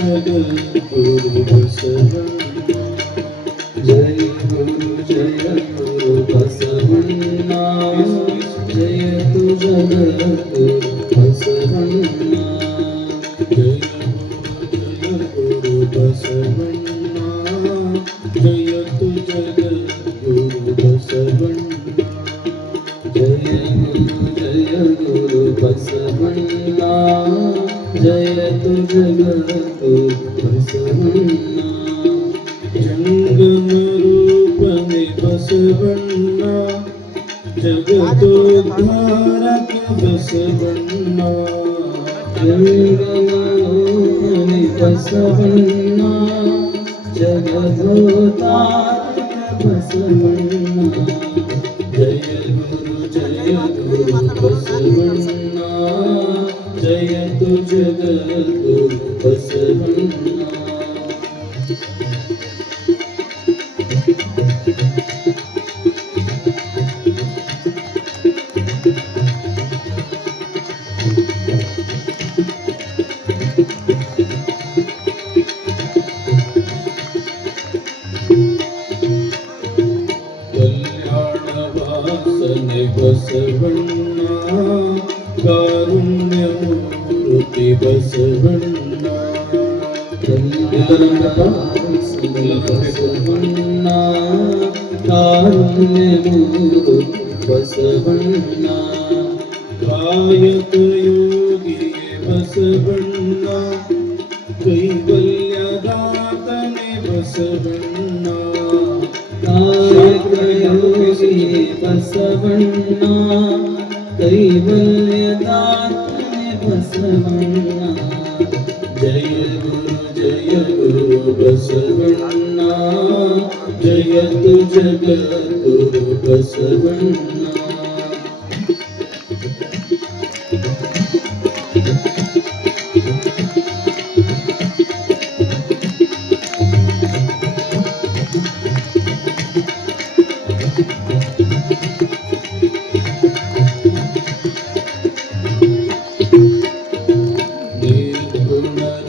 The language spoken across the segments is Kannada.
ಜಗದ್ಗುರು ಬಸವಣ್ಣ. ಜಯ ಗುರು ಬಸವಣ್ಣ, ಜಯತು ಜಗದ್ಗುರು ಬಸವಣ್ಣ. ಜಯ ಗುರು ಬಸವಣ್ಣ, ಜಯತು ಜಗದ್ಗುರು ಬಸವಣ್ಣ. ಜಯ ಗುರು ಬಸವಣ್ಣ, ಜಯತು ಜಗದ್ಗುರು ಬಸವಣ್ಣ. ಜಂಗಮ ರೂಪನೆ ಬಸವಣ್ಣ, ಜಗದೋದ್ಧಾರಕ ಬಸವಣ್ಣ. ಜಂಗಮ ರೂಪನೆ ಬಸವಣ್ಣ, ಜಗದೋದ್ಧಾರಕ ಬಸವಣ್ಣ. ಜಯ ಗುರು ಬಸವಣ್ಣ, ಜಯತು ಜಗದ್ಗುರು ಬಸವಣ್ಣ. ಕಲ್ಯಾಣವಾಸನೆ ಬಸವಣ್ಣ, ಕಾರುಣ್ಯಮೂರ್ತಿ ಬಸವಣ್ಣ. ಕಲ್ಯಾಣವಾಸನೆ ಬಸವಣ್ಣ, ಕಾರುಣ್ಯಮೂರ್ತಿ ಬಸವಣ್ಣ. ಕಾಯಕ ಯೋಗಿಯೇ ಬಸವಣ್ಣ, ಕೈವಲ್ಯದಾತನೆ ಬಸವಣ್ಣ. ಕಾಯಕ ಯೋಗಿಯೇ ಬಸವಣ್ಣ, ಕೈವಲ್ಯದಾತನೆ ಬಸವಣ್ಣ. ಜಯ ಗುರು ಬಸವಣ್ಣ, ಜಯತು ಜಗದ್ಗುರು ಬಸವಣ್ಣ.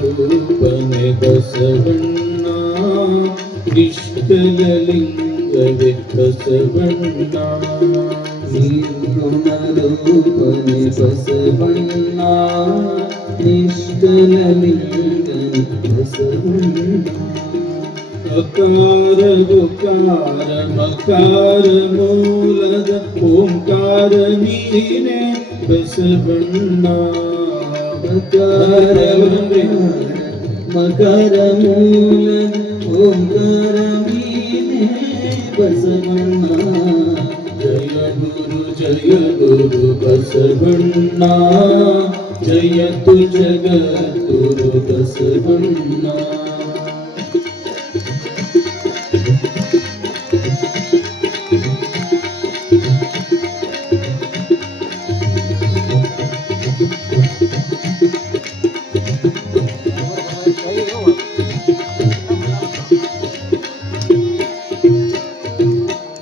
ರೂಪನೆ ಬಸವಣ್ಣ, ನಿಷ್ಕಲಲಿಂಗವೇ ಬಸವಣ್ಣ. ನಿರ್ಗುಣ ರೂಪನೆ ಬಸವಣ್ಣ, ನಿಷ್ಕಲಲಿಂಗವೇ ಬಸವಣ್ಣ. ಅಕಾರ ಋಕಾರ ಮಕಾರ ಮೂಲದ ಓಂಕಾರ ನೀನೇ ಬಸವಣ್ಣ. ಮಕರ ಮೂಲ ಓಂಕಾರ ನೀನೇ ಬಸವಣ್ಣ. ಜಯ ಗುರು ಬಸವಣ್ಣ, ಜಯತು ಜಗದ್ಗುರು ಬಸವಣ್ಣ.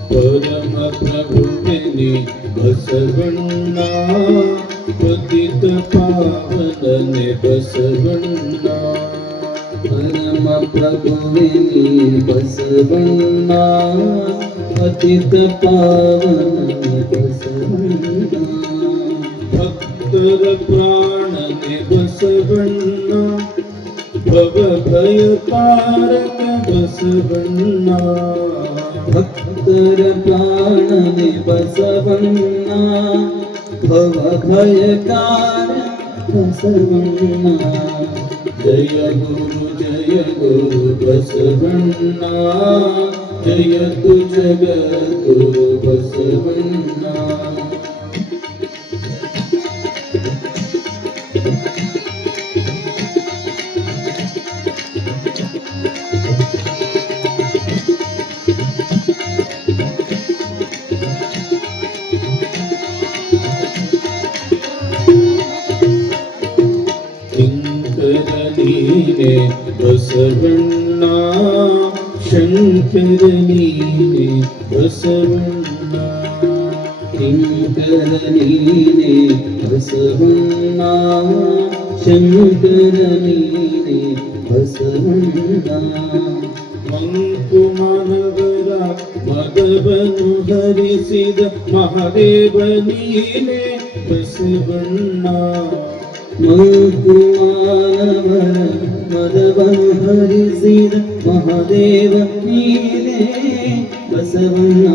ಪರಮ ಪ್ರಭುವಿನಿ ಬಸವಣ್ಣ, ಪತಿತ ಪಾವನನೆ ಬಸವಣ್ಣ. ಪರಮ ಪ್ರಭುವಿನಿ ಬಸವಣ್ಣ, ಪತಿತ ಪಾವನನೆ ಬಸವಣ್ಣ. ಭಕ್ತರ ಪ್ರಾಣನೆ ಬಸವಣ್ಣ, ಭವ ಭಯ ತಾರಕ ಬಸವಣ್ಣ. ಭಕ್ತರ ಪ್ರಾಣನೆ ಬಸವಣ್ಣ, ಭವ ಭಯಕಾರ ಬಸವಣ್ಣ. ಜಯ ಗುರು ಬಸವಣ್ಣ, ಜಯತು ಜಗದ್ಗುರು ಬಸವಣ್ಣ. ನೀನೆ ಬಸವಣ್ಣ, ಶಂಕರ ನೀನೆ ಬಸವಣ್ಣ. ಶಂಕರ ನೀನೆ ಬಸವಣ್ಣ, ಶಂಕರ ನೀನೆ ಬಸವಣ್ಣ. ಬಸವಣ್ಣ. ಮಂಕು ಮಾನವರ ಮದವನ್ನು ಹರಿಸಿದ ಮಹಾದೇವ ನೀನೇ ಬಸವಣ್ಣ. ಮಂಕು ಮಾನವರ ಮದವನ್ನು ಹರಿಸಿದ ಮಹಾದೇವ ನೀನೇ ಬಸವಣ್ಣ.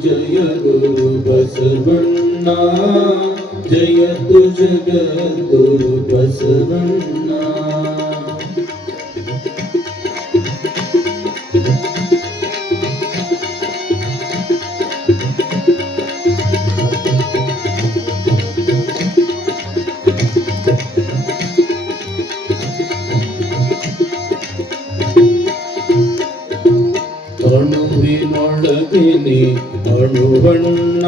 ಜಯ ಗುರು ಬಸವಣ್ಣ, ಜಯತು ಜಗದ್ಗುರು ಬಸವಣ್ಣ. ಅಣುವಿನೊಳಗೆ ನೀ ಅಣುವಣ್ಣ,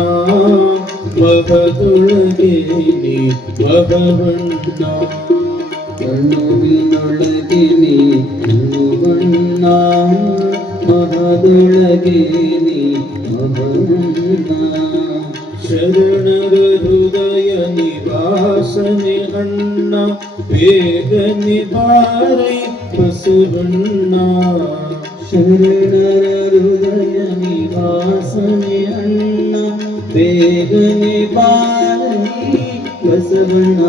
ಮಹದೊಳಗೆ ನೀ ಮಹವಣ್ಣ. ಅಣುವಿನೊಳಗೆ ನೀ ಅಣುವಣ್ಣ, ಮಹದೊಳಗೆ ನೀ ಮಹವಣ್ಣ. ಶರಣರ ಹೃದಯ ನಿವಾಸನೆ ಅಣ್ಣ, ಬೇಗನೆ ಬಾರೈ ಬಸವಣ್ಣ. ಶರಣರ ಹೃದಯ ನಿವಾಸನೆ ಅಣ್ಣ, ಬೇಗನೆ ಬಾರೈ ಬಸವಣ್ಣ.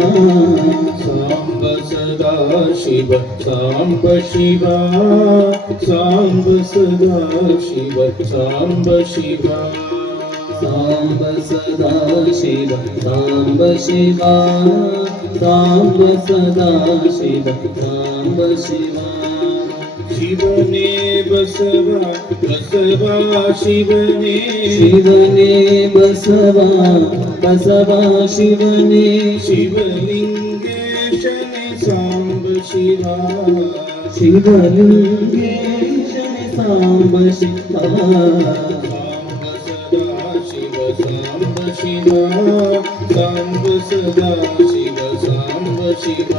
ಸಾಂಬ ಸದಾ ಶಿವ ಸಾಂಬ ಶಿವ, ಸಾಂಬ ಸದಾ ಶಿವ ಸಾಂಬ ಶಿವ. ಸಾಂಬ ಸದಾ ಶಿವ ಸಾಂಬ ಶಿವ, ಸಾಂಬ ಸದಾ ಶಿವ ಸಾಂಬ ಶಿವ. ಶಿವನೇ ಬಸವ ಬಸವ ಶಿವನೇ, ಶಿವನೇ ಬಸವ ಬಸವ ಶಿವನೇ. ಶಿವಲಿಂಗೇಶನೇ ಸಾಂಬ ಶಿವ, ಶಿವಲಿಂಗೇಶನೇ ಸಾಂಬ ಶಿವ. ಸಾಂಬ ಶಿವ ಸಾಂಬ ಸದಾ ಶಿವ ಸಾಂಬ ಶಿವ.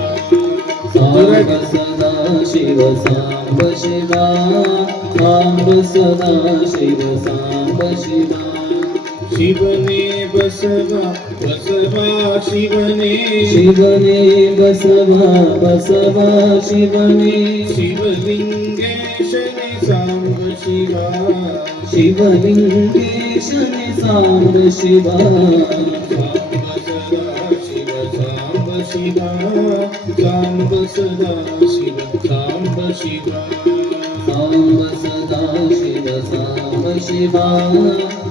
ಸಾಂಬ ಸದಾ ಶಿವ ಸಾಂಬ ಶಿವ, ಸಾಂಬ ಸದಾ ಶಿವ ಸಾಂಬ ಶಿವ. ಶಿವನೇ ಬಸವ ಬಸವ ಶಿವನೇ, ಶಿವನೇ ಬಸವ ಬಸವ ಶಿವನೇ. ಶಿವಲಿಂಗೇಶನೇ ಸಾಂಬ ಶಿವ, ಶಿವಲಿಂಗೇಶನೇ ಸಾಂಬ ಶಿವ. ಶಿವ ಸಾಂಬ ಸದಾ ಶಿವ ಸಾಂಬ ಶಿವ. ಸಾಂಬ ಸದಾ ಶಿವ ಸಾಂಬ ಶಿವ,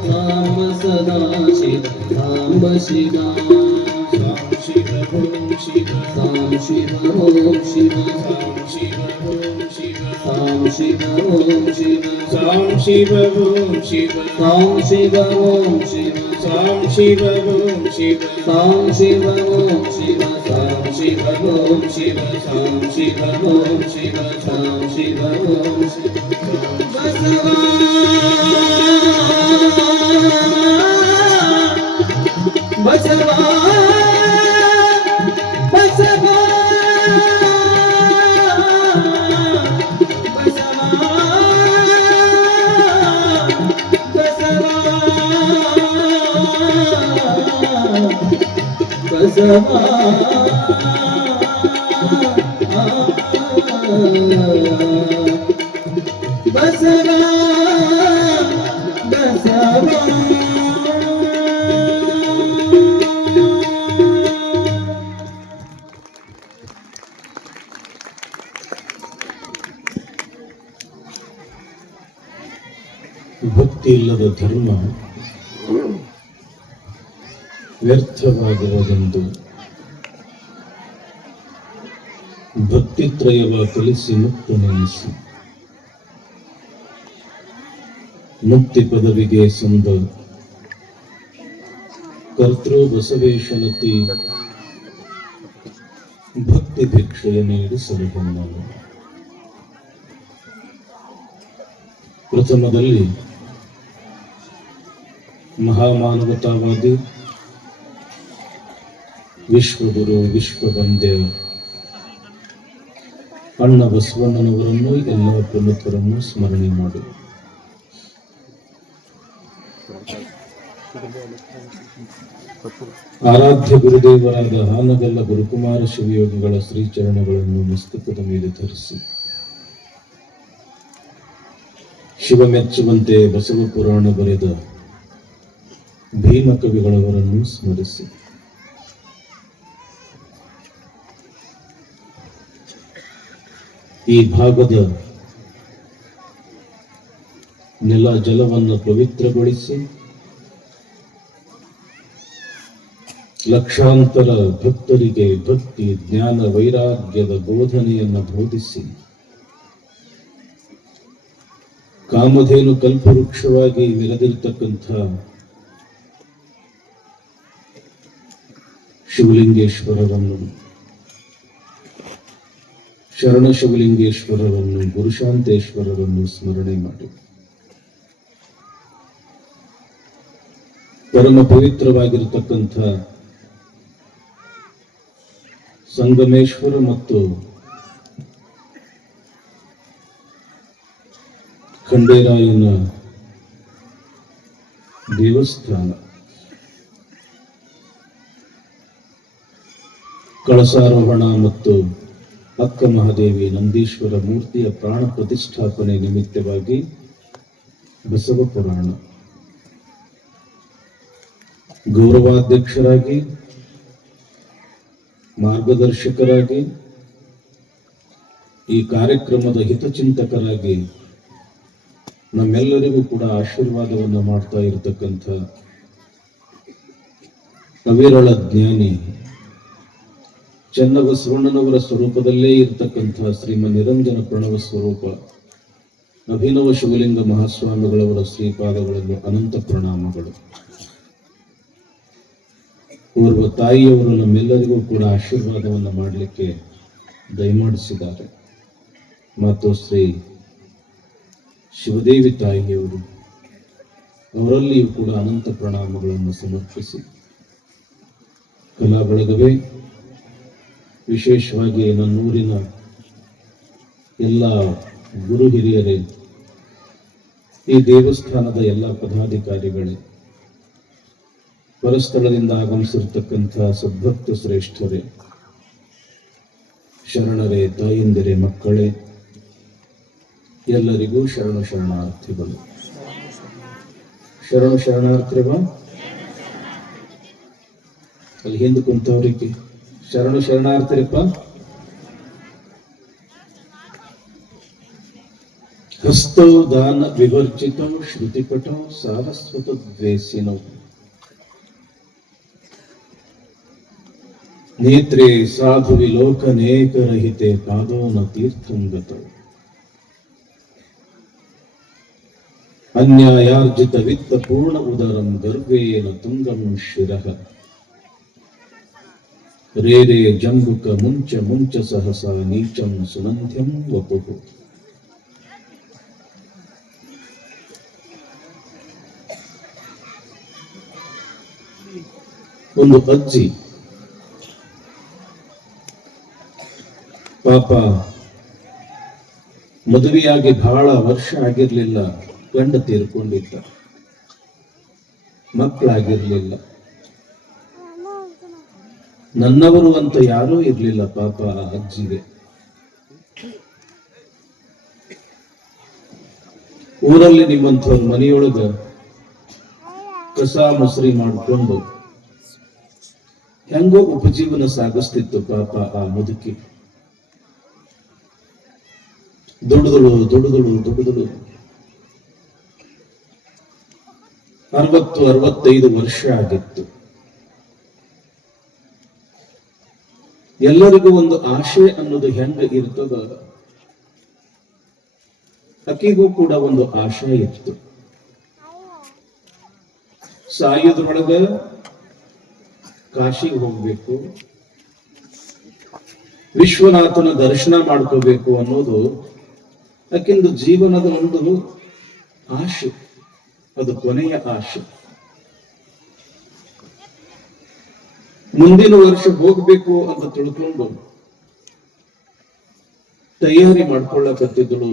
ಸಾಂಬ ಸದಾ ಶಿವ ಸಾಂಬ ಶಿವ. ಸಾಂ ಶಿವ ಓಂ ಶಿವ ಸಾಂ ಶಿವ ಓಂ ಶಿವ ಸಾಂ ಶಿವ ಓಂ ಶಿವ ಸಾಂ ಶಿವ ಓಂ ಶಿವ ಸಾಂ ಶಿವ ಓಂ ಶಿವ ಸಾಂ ಶಿವ ಓಂ ಶಿವ ಸಾಂ ಶಿವ ಓಂ ಶಿವ ಸಾಂ ಶಿವ ಓಂ ಶಿವ ಸಾಂ ಶಿವ ಓಂ ಶಿವ ಸಾಂ ಶಿವ ಓಂ ಶಿವ ಸಾಂ ಶಿವ ಓಂ ಶಿವ. ಬಸವ ಬಸವ ಬಸವ ಬಸವ ಬಸವ ಬಸವ. ಭಕ್ತಿ ಇಲ್ಲದ ಧರ್ಮ ವ್ಯರ್ಥವಾಗುವುದೆಂದು ಭಕ್ತಿತ್ರಯವ ಕಲಿಸಿ ಮುಕ್ತ ನೆನೆಸಿ ಮುಕ್ತಿ ಪದವಿಗೆ ಸಂದ ಕರ್ತೃ ಬಸವೇಶನತಿ ಭಕ್ತಿ ಭಿಕ್ಷೆಯ ನೀಡಿಸಲು ಬಂದನು. ಪ್ರಥಮದಲ್ಲಿ ಮಹಾಮಾನವತಾವಾದಿ ವಿಶ್ವಗುರು ವಿಶ್ವವಂದ್ಯ ಅಣ್ಣ ಬಸವಣ್ಣನವರನ್ನು ಎಲ್ಲ ಪ್ರಮುಖರನ್ನು ಸ್ಮರಣೆ ಮಾಡು. ಆರಾಧ್ಯ ಗುರುದೇವರಾದ ಹಾನಗಲ್ಲ ಗುರುಕುಮಾರ ಶಿವಯೋಗಿಗಳ ಶ್ರೀಚರಣಗಳನ್ನು ಮಸ್ತಕದ ಮೇಲೆ ಧರಿಸಿ ಶಿವ ಮೆಚ್ಚುವಂತೆ ಬಸವ ಪುರಾಣ ಬರೆದ ಭೀಮ ಕವಿಗಳವರನ್ನು ಸ್ಮರಿಸಿ ಈ ಭಾಗದ ನೆಲ ಜಲವನ್ನು ಪವಿತ್ರಗೊಳಿಸಿ ಲಕ್ಷಾಂತರ ಭಕ್ತರಿಗೆ ಭಕ್ತಿ ಜ್ಞಾನ ವೈರಾಗ್ಯದ ಬೋಧನೆಯನ್ನು ಬೋಧಿಸಿ ಕಾಮಧೇನು ಕಲ್ಪವೃಕ್ಷವಾಗಿ ಮೆರೆದಿರ್ತಕ್ಕಂಥ ಶಿವಲಿಂಗೇಶ್ವರರನ್ನು ಶರಣ ಶಿವಲಿಂಗೇಶ್ವರರನ್ನು ಗುರುಶಾಂತೇಶ್ವರರನ್ನು ಸ್ಮರಣೆ ಮಾಡಿ ಪರಮ ಪವಿತ್ರವಾಗಿರತಕ್ಕಂಥ ಸಂಗಮೇಶ್ವರ ಮತ್ತು ಖಂಡೇರಾಯನ ದೇವಸ್ಥಾನ ಕಳಸಾರೋಹಣ ಮತ್ತು ಅಕ್ಕ ಮಹಾದೇವಿ ನಂದೀಶ್ವರ ಮೂರ್ತಿಯ ಪ್ರಾಣ ಪ್ರತಿಷ್ಠಾಪನೆ ನಿಮಿತ್ತವಾಗಿ ಬಸವ ಪುರಾಣ ಗೌರವಾಧ್ಯಕ್ಷರಾಗಿ ಮಾರ್ಗದರ್ಶಕರಾಗಿ ಈ ಕಾರ್ಯಕ್ರಮದ ಹಿತಚಿಂತಕರಾಗಿ ನಮ್ಮೆಲ್ಲರಿಗೂ ಕೂಡ ಆಶೀರ್ವಾದವನ್ನು ಮಾಡ್ತಾ ಇರತಕ್ಕಂಥ ಅವಿರಳ ಜ್ಞಾನಿ ಚನ್ನಬಸವಣ್ಣನವರ ಸ್ವರೂಪದಲ್ಲೇ ಇರತಕ್ಕಂಥ ಶ್ರೀಮನ್ ನಿರಂಜನ ಪ್ರಣವ ಸ್ವರೂಪ ಅಭಿನವ ಶಿವಲಿಂಗ ಮಹಾಸ್ವಾಮಿಗಳವರ ಶ್ರೀಪಾದಗಳಲ್ಲಿ ಅನಂತ ಪ್ರಣಾಮಗಳು. ಓರ್ವ ತಾಯಿಯವರು ನಮ್ಮೆಲ್ಲರಿಗೂ ಕೂಡ ಆಶೀರ್ವಾದವನ್ನು ಮಾಡಲಿಕ್ಕೆ ದಯಮಾಡಿಸಿದ್ದಾರೆ. ಮತ್ತು ಶ್ರೀ ಶಿವದೇವಿ ತಾಯಿಯವರು ಅವರಲ್ಲಿಯೂ ಕೂಡ ಅನಂತ ಪ್ರಣಾಮಗಳನ್ನು ಸಮರ್ಪಿಸಿ ಕಲಾ ಬಳಗವೇ ವಿಶೇಷವಾಗಿ ನನ್ನೂರಿನ ಎಲ್ಲ ಗುರು ಹಿರಿಯರೇ, ಈ ದೇವಸ್ಥಾನದ ಎಲ್ಲ ಪದಾಧಿಕಾರಿಗಳೇ, ಪರಸ್ಥಳದಿಂದ ಆಗಮಿಸಿರ್ತಕ್ಕಂಥ ಸದ್ಭಕ್ತ ಶ್ರೇಷ್ಠರೇ, ಶರಣರೇ, ತಾಯಂದಿರೇ, ಮಕ್ಕಳೇ, ಎಲ್ಲರಿಗೂ ಶರಣು ಶರಣಾರ್ಥಿಗಳು. ಶರಣು ಶರಣಾರ್ಥಿಗಳು ಅಲ್ಲಿ ಹಿಂದೆ ಕುಂತವರಿಗೆ ಶರಣು ಶರಣಾರ್ಥಿರಪ್ಪ. ಹಸ್ತೌ ದಾನ ವಿವರ್ಜಿತೌ ಶ್ರುತಿಪಟೌ ಸಾರಸ್ವತ ದ್ವೇಷಿನೌ ನೇತ್ರೇ ಸಾಧು ವಿಲೋಕನೇಕರಹಿತೆ ಪಾದೋ ನ ತೀರ್ಥಂ ಗತೌ ಅನ್ಯಾಯಾರ್ಜಿತ ವಿತ್ತ ಪೂರ್ಣ ಉದರಂ ಗರ್ವೇನ ತುಂಗಂ ಶಿರಃ ರೇರೇ ಜಂಬುಕ ಮುಂಚ ಮುಂಚ ಸಹಸ ನೀಚಂ ಸುನಂದ್ಯಂ ವಪುಃ. ಒಂದು ಅಜ್ಜಿ ಪಾಪ ಮದುವೆಯಾಗಿ ಬಹಳ ವರ್ಷ ಆಗಿರ್ಲಿಲ್ಲ, ಗಂಡ ತೀರ್ಕೊಂಡಿದ್ದ, ಮಕ್ಕಳಾಗಿರ್ಲಿಲ್ಲ, ನನ್ನವರು ಅಂತ ಯಾರೂ ಇರ್ಲಿಲ್ಲ ಪಾಪ ಆ ಅಜ್ಜಿಗೆ. ಊರಲ್ಲಿ ನಿಮ್ಮಂಥವ್ರ ಮನೆಯೊಳಗ ಕಸ ಮೊಸರಿ ಮಾಡಿಕೊಂಡು ಹೆಂಗೋ ಉಪಜೀವನ ಸಾಗಿಸ್ತಿತ್ತು ಪಾಪ ಆ ಮುದುಕಿ. ದುಡಿದಳು 60-65 ವರ್ಷ ಆಗಿತ್ತು. ಎಲ್ಲರಿಗೂ ಒಂದು ಆಶೆ ಅನ್ನೋದು ಹೆಂಗ ಇರ್ತದ, ಅಕ್ಕಿಗೂ ಕೂಡ ಒಂದು ಆಶೆ ಇತ್ತು. ಸಾಯೋದ್ರೊಳಗ ಕಾಶಿಗೆ ಹೋಗ್ಬೇಕು, ವಿಶ್ವನಾಥನ ದರ್ಶನ ಮಾಡ್ಕೋಬೇಕು ಅನ್ನೋದು ಆಕಿಂದು ಜೀವನದ ಒಂದು ಆಶೆ. ಅದು ಕೊನೆಯ ಆಶೆ. ಮುಂದಿನ ವರ್ಷ ಹೋಗ್ಬೇಕು ಅಂತ ತಿಳ್ಕೊಂಡು ತಯಾರಿ ಮಾಡ್ಕೊಳ್ಳಕತ್ತಿದ್ದಳು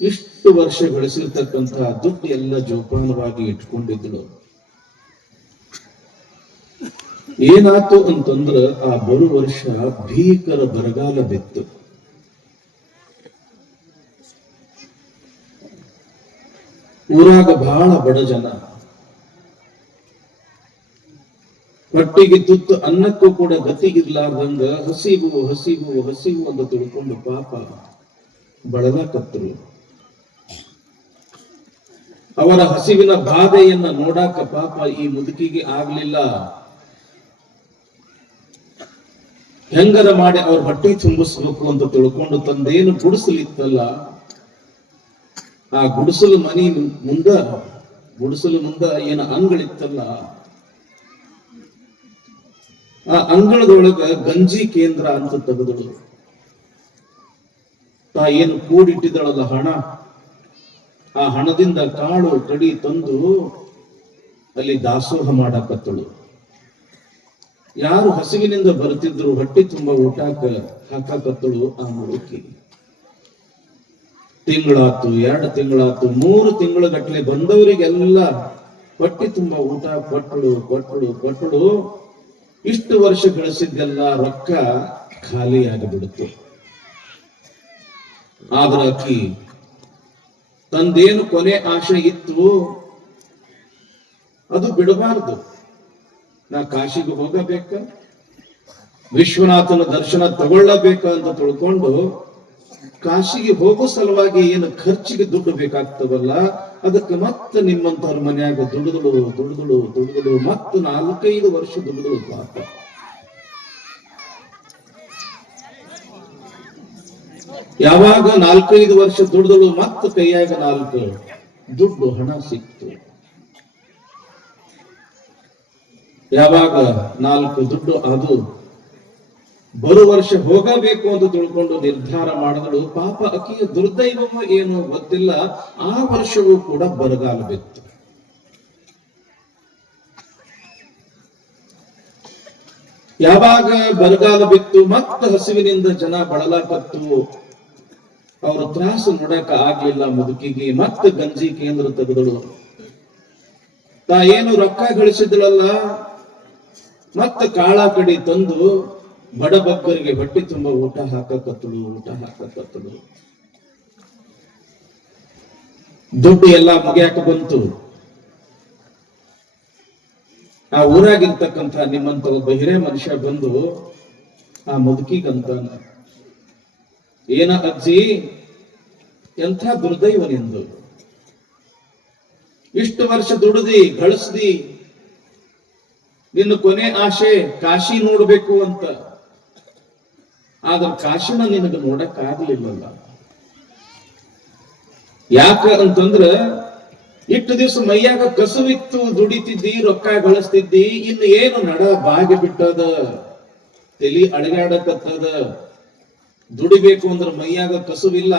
ಇಷ್ಟು ವರ್ಷ ಗಳಿಸಿರ್ತಕ್ಕಂತಹ ದುಡ್ಡು ಎಲ್ಲ ಜೋಪಾನವಾಗಿ ಇಟ್ಕೊಂಡಿದ್ಳು. ಏನಾತು ಅಂತಂದ್ರ ಆ ಬರು ವರ್ಷ ಭೀಕರ ಬರಗಾಲ ಬಿತ್ತು. ಊರಾಗ ಬಹಳ ಬಡ ಜನ, ಹೊಟ್ಟಿಗೆ ತುತ್ತು ಅನ್ನಕ್ಕೂ ಕೂಡ ಗತಿಗಿರ್ಲಾರ್ದಂಗ ಹಸಿವು ಹಸಿವು ಹಸಿವು ಅಂತ ತಿಳ್ಕೊಂಡು ಪಾಪ ಬಳಲಕತ್ತರು. ಅವರ ಹಸಿವಿನ ಬಾಧೆಯನ್ನ ನೋಡಾಕ ಪಾಪ ಈ ಮುದುಕಿಗೆ ಆಗ್ಲಿಲ್ಲ. ಹೆಂಗರ ಮಾಡಿ ಅವ್ರ ಹೊಟ್ಟೆ ತುಂಬಿಸ್ಬೇಕು ಅಂತ ತಿಳ್ಕೊಂಡು ತಂದೇನು ಗುಡಿಸಲಿತ್ತಲ್ಲ, ಆ ಗುಡಿಸಲು ಮನಿ ಮುಂದ ಏನು ಅಂಗಳಿತ್ತಲ್ಲ, ಆ ಅಂಗಳದೊಳಗ ಗಂಜಿ ಕೇಂದ್ರ ಅಂತ ತೆಗೆದಳು. ಏನು ಕೂಡಿಟ್ಟಿದ್ದಳಲ್ಲ ಹಣ, ಆ ಹಣದಿಂದ ಕಾಳು ಕಡಿ ತಂದು ಅಲ್ಲಿ ದಾಸೋಹ ಮಾಡಕತ್ತಳು. ಯಾರು ಹಸಿವಿನಿಂದ ಬರ್ತಿದ್ರು ಹೊಟ್ಟೆ ತುಂಬಾ ಊಟಕ್ಕ ಹಾಕಾಕತ್ತಳು ಆ ಮುಡುಕಿ. ತಿಂಗಳಾತು, 2 ತಿಂಗಳಾತು, 3 ತಿಂಗಳ ಗಟ್ಟಲೆ ಬಂದವರಿಗೆಲ್ಲ ಹೊಟ್ಟೆ ತುಂಬಾ ಊಟ ಕೊಟ್ಟಳು. ಇಷ್ಟು ವರ್ಷ ಗಳಿಸಿದ್ದೆಲ್ಲ ರೊಕ್ಕ ಖಾಲಿಯಾಗಿಬಿಡುತ್ತೆ. ಆದ್ರ ಅಕ್ಕಿ ತಂದೇನು ಕೊನೆ ಆಶೆ ಇತ್ತು ಅದು ಬಿಡಬಾರದು. ನಾ ಕಾಶಿಗೆ ಹೋಗಬೇಕ, ವಿಶ್ವನಾಥನ ದರ್ಶನ ತಗೊಳ್ಳಬೇಕ ಅಂತ ತಿಳ್ಕೊಂಡು ಕಾಶಿಗೆ ಹೋಗೋ ಸಲುವಾಗಿ ಏನು ಖರ್ಚಿಗೆ ದುಡ್ಡು ಬೇಕಾಗ್ತವಲ್ಲ, ಅದಕ್ಕೆ ಮತ್ತೆ ನಿಮ್ಮಂತವ್ರ ಮನ್ಯಾಗ ದುಡಿದಳು ಮತ್ತೆ 4-5 ವರ್ಷ ದುಡಿದಳು ಪಾಪ. ಯಾವಾಗ 4-5 ವರ್ಷ ದುಡಿದಳು ಮತ್ತೆ ಕೈಯಾಗ 4 ದುಡ್ಡು ಹಣ ಸಿಕ್ತು. ಯಾವಾಗ 4 ದುಡ್ಡು ಅದು ಬರು ವರ್ಷ ಹೋಗಬೇಕು ಅಂತ ತಿಳ್ಕೊಂಡು ನಿರ್ಧಾರ ಮಾಡಿದಳು. ಪಾಪ ಅಕ್ಕಿಯ ದುರ್ದೈವವೋ ಏನೋ ಗೊತ್ತಿಲ್ಲ, ಆ ವರ್ಷವೂ ಕೂಡ ಬರಗಾಲ ಬಿತ್ತು. ಯಾವಾಗ ಬರಗಾಲ ಬಿತ್ತು, ಮತ್ತೆ ಹಸಿವಿನಿಂದ ಜನ ಬಳಲಾಕತ್ತು. ಅವ್ರ ತ್ರಾಸು ನೋಡಕ ಆಗ್ಲಿಲ್ಲ ಮುದುಕಿಗೆ. ಮತ್ತೆ ಗಂಜಿ ಕೇಂದ್ರ ತೆಗೆದಳು. ಏನು ರೊಕ್ಕ ಗಳಿಸಿದಳಲ್ಲ, ಮತ್ತೆ ಕಾಳ ಕಡಿ ತಂದು ಬಡಬಗ್ಗರಿಗೆ ಹೊಟ್ಟೆ ತುಂಬಾ ಊಟ ಹಾಕಕತ್ತಳು. ದುಡ್ಡು ಎಲ್ಲ ಮುಗಿಯಾಕ ಬಂತು. ಆ ಊರಾಗಿರ್ತಕ್ಕಂಥ ನಿಮ್ಮಂತ ಒಬ್ಬ ಹಿರೇ ಮನುಷ್ಯ ಬಂದು ಆ ಮುದುಕಿಗಂತಾನ, ಏನ ಅಜ್ಜಿ ಎಂಥ ದುರ್ದೈವ ನಿಂದು, ಇಷ್ಟು ವರ್ಷ ದುಡಿದಿ ಗಳಿಸ್ದಿ, ನಿನ್ನ ಕೊನೆ ಆಶೆ ಕಾಶಿ ನೋಡ್ಬೇಕು ಅಂತ. ಆದ್ರೆ ಕಾಶಿನ ನಿನಗೆ ನೋಡಕ್ ಆಗ್ಲಿಲ್ಲಲ್ಲ. ಯಾಕ ಅಂತಂದ್ರ ಇಷ್ಟು ದಿವಸ ಮೈಯಾಗ ಕಸುವಿತ್ತು, ದುಡಿತಿದ್ದಿ, ರೊಕ್ಕ ಗಳಿಸ್ತಿದ್ದಿ. ಇನ್ನು ಏನು ನಡ ಬಾಗಿ ಬಿಟ್ಟದ, ತಲಿ ಅಡಗಾಡಕತ್ತದ. ದುಡಿಬೇಕು ಅಂದ್ರೆ ಮೈಯಾಗ ಕಸುವಿಲ್ಲ.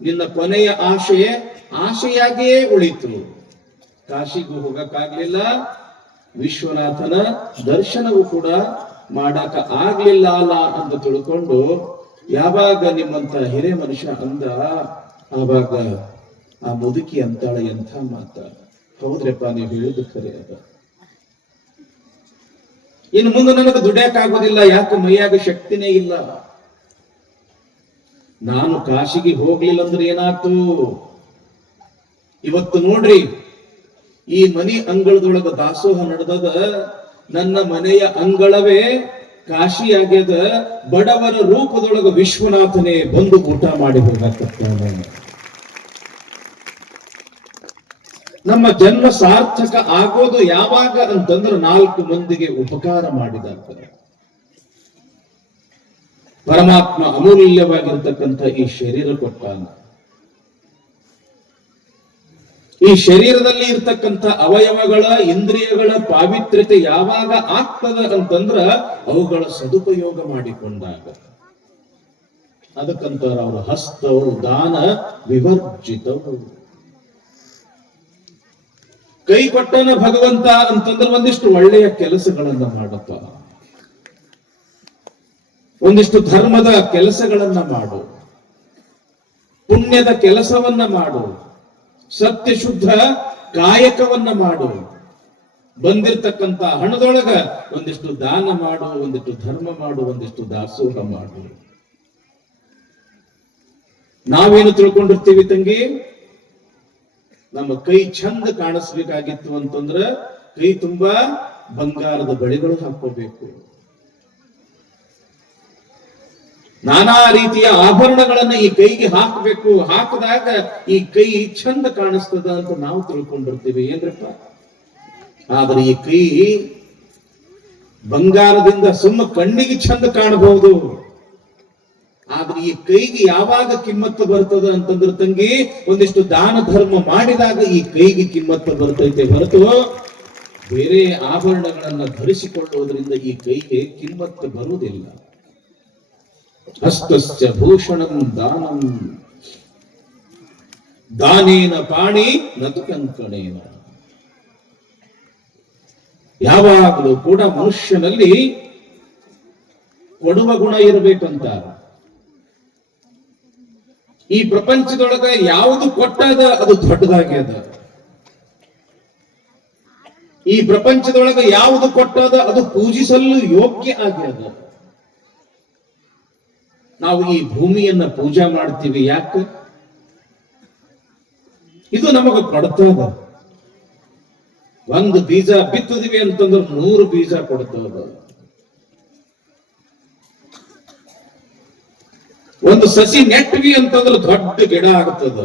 ನಿನ್ನ ಕೊನೆಯ ಆಶೆಯಾಗೇ ಉಳಿತು. ಕಾಶಿಗೂ ಹೋಗಕ್ಕಾಗ್ಲಿಲ್ಲ, ವಿಶ್ವನಾಥನ ದರ್ಶನವೂ ಕೂಡ ಮಾಡಾಕ ಆಗ್ಲಿಲ್ಲ ಅಲ್ಲ ಅಂತ ತಿಳ್ಕೊಂಡು ಯಾವಾಗ ನಿಮ್ಮಂತ ಹಿರೇ ಮನುಷ್ಯ ಅಂದ, ಆವಾಗ ಆ ಮುದುಕಿ ಅಂತಾಳ, ಎಂಥ ಮಾತ, ಹೌದ್ರಪ್ಪ ನೀವು ಹೇಳಿದ್ದು ಖರೆ ಅದ. ಇನ್ನು ಮುಂದೆ ನನಗೆ ದುಡಿಯಕ್ಕಾಗೋದಿಲ್ಲ, ಯಾಕೆ ಮೈಯಾಗ ಶಕ್ತಿನೇ ಇಲ್ಲ. ನಾನು ಕಾಶಿಗೆ ಹೋಗ್ಲಿಲ್ಲ ಅಂದ್ರೆ ಏನಾಯ್ತು, ಇವತ್ತು ನೋಡ್ರಿ ಈ ಮನಿ ಅಂಗಳದೊಳಗ ದಾಸೋಹ ನಡೆದದ. ನನ್ನ ಮನೆಯ ಅಂಗಳವೇ ಕಾಶಿ ಆಗ್ಯದ. ಬಡವರ ರೂಪದೊಳಗ ವಿಶ್ವನಾಥನೇ ಬಂದು ಊಟ ಮಾಡಿ ಹೋಗಕತ್ತಾನ. ನಮ್ಮ ಜನ್ಮ ಸಾರ್ಥಕ ಆಗೋದು ಯಾವಾಗ ಅಂತಂದ್ರೆ 4 ಮಂದಿಗೆ ಉಪಕಾರ ಮಾಡಿದಾಗ. ಪರಮಾತ್ಮ ಅಮೂಲ್ಯವಾಗಿರ್ತಕ್ಕಂಥ ಈ ಶರೀರ ಕೊಟ್ಟಾನ. ಈ ಶರೀರದಲ್ಲಿ ಇರ್ತಕ್ಕಂಥ ಅವಯವಗಳ, ಇಂದ್ರಿಯಗಳ ಪಾವಿತ್ರ್ಯತೆ ಯಾವಾಗ ಆಗ್ತದ ಅಂತಂದ್ರ ಅವುಗಳ ಸದುಪಯೋಗ ಮಾಡಿಕೊಂಡಾಗ. ಅದಕ್ಕಂತಾರ ಅವರ ಹಸ್ತವು ದಾನ ವಿವರ್ಜಿತವು. ಕೈ ಕೊಟ್ಟನ ಭಗವಂತ ಅಂತಂದ್ರೆ ಒಂದಿಷ್ಟು ಒಳ್ಳೆಯ ಕೆಲಸಗಳನ್ನ ಮಾಡಪ್ಪ, ಒಂದಿಷ್ಟು ಧರ್ಮದ ಕೆಲಸಗಳನ್ನ ಮಾಡು. ಪುಣ್ಯದ ಕೆಲಸವನ್ನ ಮಾಡು, ಸತ್ಯ ಶುದ್ಧ ಕಾಯಕವನ್ನ ಮಾಡು, ಬಂದಿರತಕ್ಕಂತ ಹಣದೊಳಗ ಒಂದಿಷ್ಟು ದಾನ ಮಾಡು, ಒಂದಿಷ್ಟು ಧರ್ಮ ಮಾಡು, ಒಂದಿಷ್ಟು ದಾಸೋಹ ಮಾಡು. ನಾವೇನು ತಿಳ್ಕೊಂಡಿರ್ತೀವಿ ತಂಗಿ, ನಮ್ಮ ಕೈ ಚಂದ ಕಾಣಿಸ್ಬೇಕಾಗಿತ್ತು ಅಂತಂದ್ರ ಕೈ ತುಂಬಾ ಬಂಗಾರದ ಬಳೆಗಳು ಹಾಕೋಬೇಕು, ನಾನಾ ರೀತಿಯ ಆಭರಣಗಳನ್ನ ಈ ಕೈಗೆ ಹಾಕಬೇಕು, ಹಾಕಿದಾಗ ಈ ಕೈ ಚಂದ ಕಾಣಿಸ್ತದ ಅಂತ ನಾವು ತಿಳ್ಕೊಂಡಿರ್ತೀವಿ. ಏನ್ರಪ್ಪ, ಆದ್ರೆ ಈ ಕೈ ಬಂಗಾರದಿಂದ ಸುಮ್ಮ ಕಣ್ಣಿಗೆ ಚಂದ ಕಾಣಬಹುದು, ಆದ್ರೆ ಈ ಕೈಗೆ ಯಾವಾಗ ಕಿಮ್ಮತ್ತು ಬರ್ತದ ಅಂತಂದ್ರೆ ತಂಗಿ, ಒಂದಿಷ್ಟು ದಾನ ಧರ್ಮ ಮಾಡಿದಾಗ ಈ ಕೈಗೆ ಕಿಮ್ಮತ್ತು ಬರ್ತೈತೆ ಹೊರತು ಬೇರೆ ಆಭರಣಗಳನ್ನ ಧರಿಸಿಕೊಳ್ಳುವುದರಿಂದ ಈ ಕೈಗೆ ಕಿಮ್ಮತ್ತು ಬರುವುದಿಲ್ಲ. ಹಸ್ತಸ್ಯ ಭೂಷಣಂ ದಾನಂ ದಾನೇನ ಪಾಣಿ ನತು ಕಂಕಣೇನ. ಯಾವಾಗಲೂ ಕೂಡ ಮನುಷ್ಯನಲ್ಲಿ ಕೊಡುವ ಗುಣ ಇರಬೇಕಂತ. ಈ ಪ್ರಪಂಚದೊಳಗ ಯಾವುದು ಕೊಟ್ಟದ ಅದು ದೊಡ್ಡದಾಗ್ಯದ, ಈ ಪ್ರಪಂಚದೊಳಗ ಯಾವುದು ಕೊಟ್ಟದ ಅದು ಪೂಜಿಸಲು ಯೋಗ್ಯ ಆಗ್ಯದ. ನಾವು ಈ ಭೂಮಿಯನ್ನ ಪೂಜಾ ಮಾಡ್ತೀವಿ, ಯಾಕೆ? ಇದು ನಮಗ ಕೊಡ್ತದ. ಒಂದು ಬೀಜ ಬಿತ್ತಿದ್ವಿ ಅಂತಂದ್ರೆ 100 ಬೀಜ ಕೊಡ್ತದ. ಒಂದು ಸಸಿ ನೆಟ್ವಿ ಅಂತಂದ್ರೆ ದೊಡ್ಡ ಗಿಡ ಆಗ್ತದ,